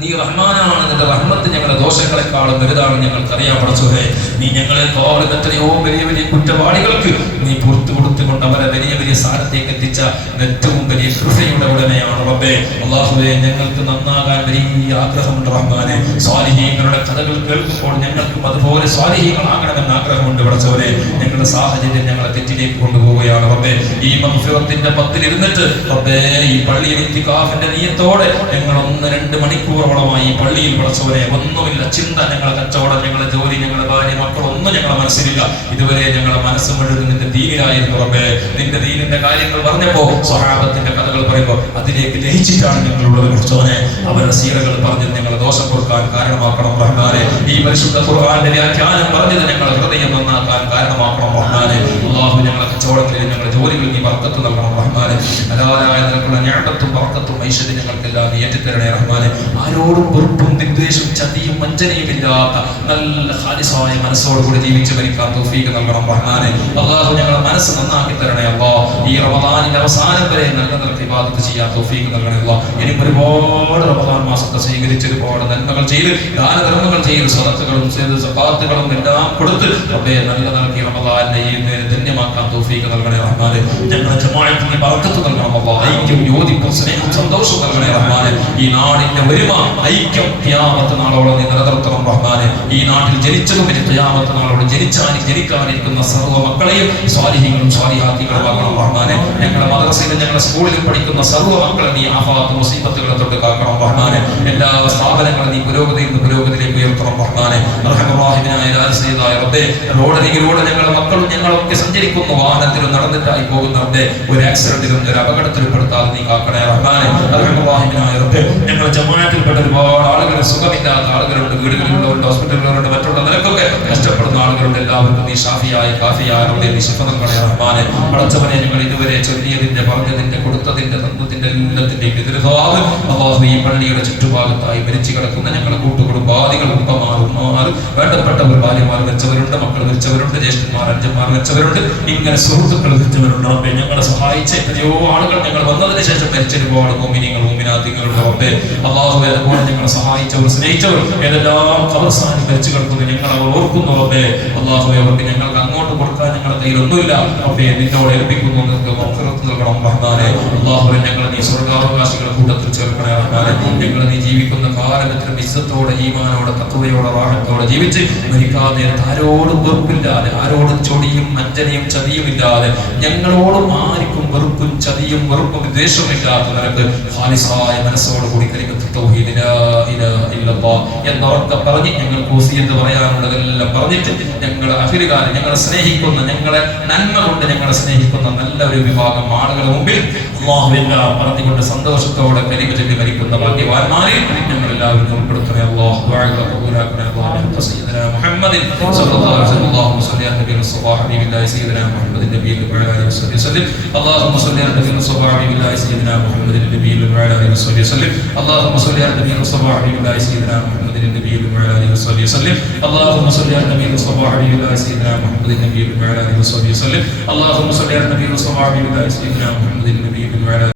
നീ റഹ്മാനാണ്, നിന്റെ റഹ്മത്ത് ഞങ്ങളുടെ ദോഷങ്ങളെക്കാളും വലുതാണെന്ന് ഞങ്ങൾക്കറിയാൻ പഠിച്ചോനെ. നീ ഞങ്ങളെ കോവിഡ് എത്രയോ വലിയ കുറ്റവാളികൾക്ക് നീ പുറത്തു കൊടുത്തുകൊണ്ട് അവരെ വലിയ സ്ഥാനത്തേക്ക് എത്തിച്ച ഏറ്റവും വലിയ കൃപയുടെ ഉടമയാണ് റബ്ബേ. അല്ലാഹുവേ, ഞങ്ങൾക്ക് നന്നാകാൻ വലിയ ആഗ്രഹമുണ്ട് റഹ്മാനെ. സ്വാലിഹീങ്ങളുടെ കഥകൾ കേൾക്കുമ്പോൾ ഞങ്ങൾക്കും അതുപോലെ സ്വാലിഹീങ്ങളാകണമെന്ന് ആഗ്രഹമുണ്ട് പഠിച്ചോനെ. ഞങ്ങളുടെ സാഹചര്യം ഞങ്ങളെ തെറ്റിലേക്ക് കൊണ്ടുപോവുകയാണ് റബ്ബേ. ഈ മഗ്ഫിറത്തിന്റെ 10 ഇരുന്നിട്ട് റബ്ബേ, ഈ പള്ളിയിൽ ഇത്തിഖാഫിന്റെ നിയ്യത്തോടെ ഞങ്ങൾ 1-2 മണിക്കൂർ ഈ പള്ളിയിൽ പഠിച്ചവരെ ഒന്നുമില്ല ചിന്ത, ഞങ്ങളെ കച്ചവടം, ഞങ്ങളെ ജോലി, ഞങ്ങളെ ഭാര്യ, മക്കളൊന്നും ഞങ്ങളെ മനസ്സിലില്ല. ഇതുവരെ ഞങ്ങളെ മനസ്സ് മുഴുവൻ നിന്റെ ദീനിലായിരുന്നു റബ്ബേ. നിന്റെ ദീനിന്റെ കാര്യങ്ങൾ പറഞ്ഞപ്പോ, സ്വഹാബത്തിന്റെ കഥകൾ പറയുമ്പോ അതിലേക്ക് ലയിച്ചിട്ടാണ് ഞങ്ങളുള്ളത് പഠിച്ചവനെ. അവരുടെ സീറകൾ പറഞ്ഞത് ഞങ്ങളെ ദോഷം കൊടുക്കാൻ കാരണമാക്കണം റഹ്മാനെ. ഈ പരിശുദ്ധ ഖുർആന്റെ വ്യാഖ്യാനം പറഞ്ഞത് ഞങ്ങളെ ഹൃദയം നന്നാക്കാൻ കാരണമാക്കണം റഹ്മാനെ. അല്ലാഹു ഞങ്ങളെ കച്ചവടത്തിൽ, ഞങ്ങളുടെ ജോലികളിൽ നീ ബർക്കത്ത് നൽകണം റഹ്മാനെ. ഹലാലായ നിനക്കുള്ള നിഅമത്തും ബർക്കത്തും ഐശ്വര്യം ഞങ്ങൾക്കെല്ലാം നീ ഏറ്റിത്തരണേ റഹ്മാനെ. ആരോടും വെറുപ്പും വിദ്വേഷവും ചതിയും വഞ്ചനയും ഇല്ലാത്ത നല്ല ഖാലിസായ മനസ്സോടുകൂടി ജീവിച്ച് മരിക്കാൻ തൗഫീഖ് നൽകണം റഹ്മാനെ. അല്ലാഹു ഞങ്ങളുടെ മനസ്സ് നന്നാക്കി തരണേ അല്ലാഹ്. ഈ റമദാനിന്റെ അവസാനം വരെ നല്ല ഇബാദത്ത് ചെയ്യാൻ തൗഫീഖ് നൽകണേ അല്ലാഹ്. ഇനി ഒരുപാട് റമദാൻ മാസത്തെ സ്വീകരിച്ച് ഒരുപാട് നന്മകൾ ചെയ്ത്, ദാനധർമ്മങ്ങൾ ചെയ്ത്, സദഖകളും ചെയ്ത്, സകാത്തുകളും എല്ലാം കൊടുത്ത് റബ്ബേ നല്ല നൽകി റമദാനിനെ ധന്യമാക്കാൻ തൗഫീഖ് നൽകണേ റഹ്മാനെ. ഞങ്ങളുടെ ജമാഅത്തിന് ബർക്കത്ത് നൽകണം അല്ലാഹ്. ഐക്യം, യോജിപ്പും, സ്നേഹവും, സന്തോഷവും നൽകണേ റഹ്മാനെ. ഈ നാടിന്റെ ഒരുമ, ഐക്യം ഖിയാമത്ത് നാളോളം നീ നിലനിർത്തണം റഹ്മാനെ. ഈ നാട്ടിൽ ജനിച്ചതും ഇനി ഖിയാമത്ത് നാളോളം ജനിക്കാനിരിക്കുന്ന സർവ്വ മക്കളെയും സ്വാലിഹീങ്ങളും സ്വാലിഹാത്തികളും ആക്കണം റഹ്മാനെ. ഞങ്ങളുടെ മദ്രസയിലും ഞങ്ങളുടെ സ്കൂളിലും പഠിക്കുന്ന സർവ്വ മക്കളെ നീ ആഫാത്ത് മുസീബത്തുകളെ തൊട്ട് കാക്കണം റഹ്മാനെ. എല്ലാ സ്ഥാപനങ്ങളും നീ പുരോഗതിയിൽ നിന്ന് പുരോഗതിയിലേക്ക് ഉയർത്തണം റഹ്മാനെ. റഹ്മാനായ രാജസീതായ റബ്ബേ, റോഡരികിലൂടെ ഞങ്ങളുടെ മക്കളും ഞങ്ങളൊക്കെ സഞ്ചരിക്കുന്നു, വാഹനത്തിലും നടന്നിട്ടായി പോകുന്ന റബ്ബേ, ഒരു ആക്സിഡന്റിലും ഒരു അപകടത്തിലും പെടുത്താതെ നീ കാക്കണേ റഹ്മാനെ. റഹ്മാനായ റബ്ബേ, ഞങ്ങളുടെ ജമാഅത്തിൽപ്പെട്ട ഒരുപാട് ആളുകൾ, സുഖമില്ലാത്ത ആളുകളുണ്ട്, വീടുകളിലുള്ളവരുണ്ട്, ഹോസ്പിറ്റലുകളുണ്ട്, മറ്റുള്ള നിലക്കൊക്കെ കഷ്ടപ്പെടുന്ന ആളുകളുണ്ട്. എല്ലാവർക്കും നീ ഷാഫിയായി കാഫിയായ റബ്ബേ നീ ശിഫ നൽകണേ റഹ്മാനെ. പടച്ചവനെ ഞങ്ങൾ ഇതുവരെ ചൊല്ലിയതിന്റെ പറഞ്ഞതിന്റെ കൊടുത്തതിന്റെ തന്നതിന്റെ എല്ലാത്തിന്റെയും എതിർഭാവ് അല്ലാഹു ഈ പള്ളിയുടെ ചുറ്റുഭാഗത്തായി മരിച്ചു കിടക്കുന്ന ഞങ്ങളുടെ കൂട്ടുകുടുംബാദികൾ, ഉപ്പമാർ, വേണ്ടപ്പെട്ടവർ, ഭാര്യമാർ വെച്ചവരുണ്ട്, മക്കൾ വെച്ചവരുണ്ട്, ജ്യേഷ്ഠന്മാർ, അഞ്ചന്മാർ വെച്ചവരുണ്ട്, ഇങ്ങനെ സുഹൃത്തുക്കൾ വെച്ചവരുണ്ട് റബ്ബേ. ഞങ്ങളെ സഹായിച്ച എത്രയോ ആളുകൾ ഞങ്ങൾ വന്നതിന് ശേഷം മരിച്ച ഒരുപാട് മോമിനിയങ്ങൾ മോമിനാത്തികളുണ്ട് റബ്ബേ. അല്ലാഹു അതുപോലെ ഞങ്ങളെ സഹായിച്ചവർ സ്നേഹിച്ചവർ ഏതെല്ലാം ഖബർസ്ഥാനിൽ മരിച്ചു കിടക്കുന്നു ഞങ്ങൾ അവർ ഓർക്കുന്നു റബ്ബേ. അല്ലാഹു അവർക്ക് ഞങ്ങൾക്ക് അങ്ങോട്ട് കൊടുക്കാൻ ഞങ്ങളുടെ കയ്യിൽ ഒന്നുമില്ല റബ്ബേ. നിന്നോട് ഏൽപ്പിക്കുന്നു, നിങ്ങൾക്ക് മഗ്ഫിറത്ത് നൽകണം റഹ്മാനെ. അല്ലാഹു ഞങ്ങളെ നീ സ്വർഗ്ഗാവകാശികളുടെ കൂട്ടത്തിൽ ചേർക്കണേ റഹ്മാനെ. ഞങ്ങൾ നീ ജീവിക്കുന്ന കാലം എത്ര ഇസ്സത്തോടെ ഈമാനോടെ തഖ്വയോടെ റാഹത്തോടെ ജീവിച്ച് മരിക്കാൻ നേരത്ത് ആരോടും വെറുപ്പില്ലാതെ, ആരോടും ചൊടിയും അഞ്ജനയും ചതിയും ഇല്ലാതെ, ഞങ്ങളോടും ആർക്കും വെറുപ്പും ചതിയും വെറുപ്പും വിദ്വേഷമില്ലാത്ത നിനക്ക് ഖാലിസായ മനസ്സോടുകൂടി കലിമത്ത് തൗഹീദ് ലാ ഇലാഹ ഇല്ലല്ലാഹ് എന്നൊക്കെ പറഞ്ഞ് ഞങ്ങൾക്ക് വസിയത്ത് പറയാനുള്ളതെല്ലാം പറഞ്ഞിട്ട് ഞങ്ങളുടെ അഖിലുകാരെ, ഞങ്ങളെ സ്നേഹിക്കുന്ന, ഞങ്ങളെ നന്മ കൊണ്ട് ഞങ്ങളെ സ്നേഹിക്കുന്ന നല്ല ഒരു വിഭാഗം ആളുകളുടെ മുമ്പിൽ അല്ലാഹുവെല്ലാം പറഞ്ഞുകൊണ്ട് സന്തോഷത്തോടെ കലിമ ചൊല്ലി മരിക്കുന്ന ഭാഗ്യവാന്മാരിൽ ഞങ്ങൾ എല്ലാവരും ഉൾപ്പെടുത്തണേ അല്ലാഹു. ദുആകൾ ഖബൂലാക്കണേ അല്ലാഹു. സയ്യിദനാ മുഹമ്മദിൻ സ്വല്ലല്ലാഹു അലൈഹി വസല്ലം. അല്ലാഹുമ്മ സ്വല്ലി അലാ നബിയിൽ സ്വല്ലല്ലാഹു അലൈഹി വസല്ലം സയ്യിദനാ മുഹമ്മദിൻ നബിയിൽ വഅലാ ആലിഹി വസല്ലം. അല്ലാഹുമ്മ സ്വല്ലി അലാ നബിയിൽ സ്വല്ലല്ലാഹു അലൈഹി വസല്ലം സയ്യിദനാ മുഹമ്മദിൻ നബിയിൽ വഅലാ ആലിഹി വസല്ലം. അല്ലാഹുമ്മ സ്വല്ലി അലാ നബിയിൽ സ്വല്ലല്ലാഹു അലൈഹി വസല്ലം സയ്യിദനാ മുഹമ്മദിൻ നബിയിൽ വഅലാ ആലിഹി വസല്ലം. അല്ലാഹുമ്മ സ്വല്ലി അലാ നബിയിൽ സ്വല്ലല്ലാഹു അലൈഹി വസല്ലം സയ്യിദനാ മുഹമ്മദിൻ നബിയിൽ വഅലാ ആലിഹി വസല്ലം. അല്ലാഹുമ്മ സ്വല്ലി അലാ നബിയിൽ സ്വല്ലല്ലാഹു അലൈഹി വസല്ലം സയ്യിദനാ മുഹമ്മദിൻ നബിയിൽ വഅലാ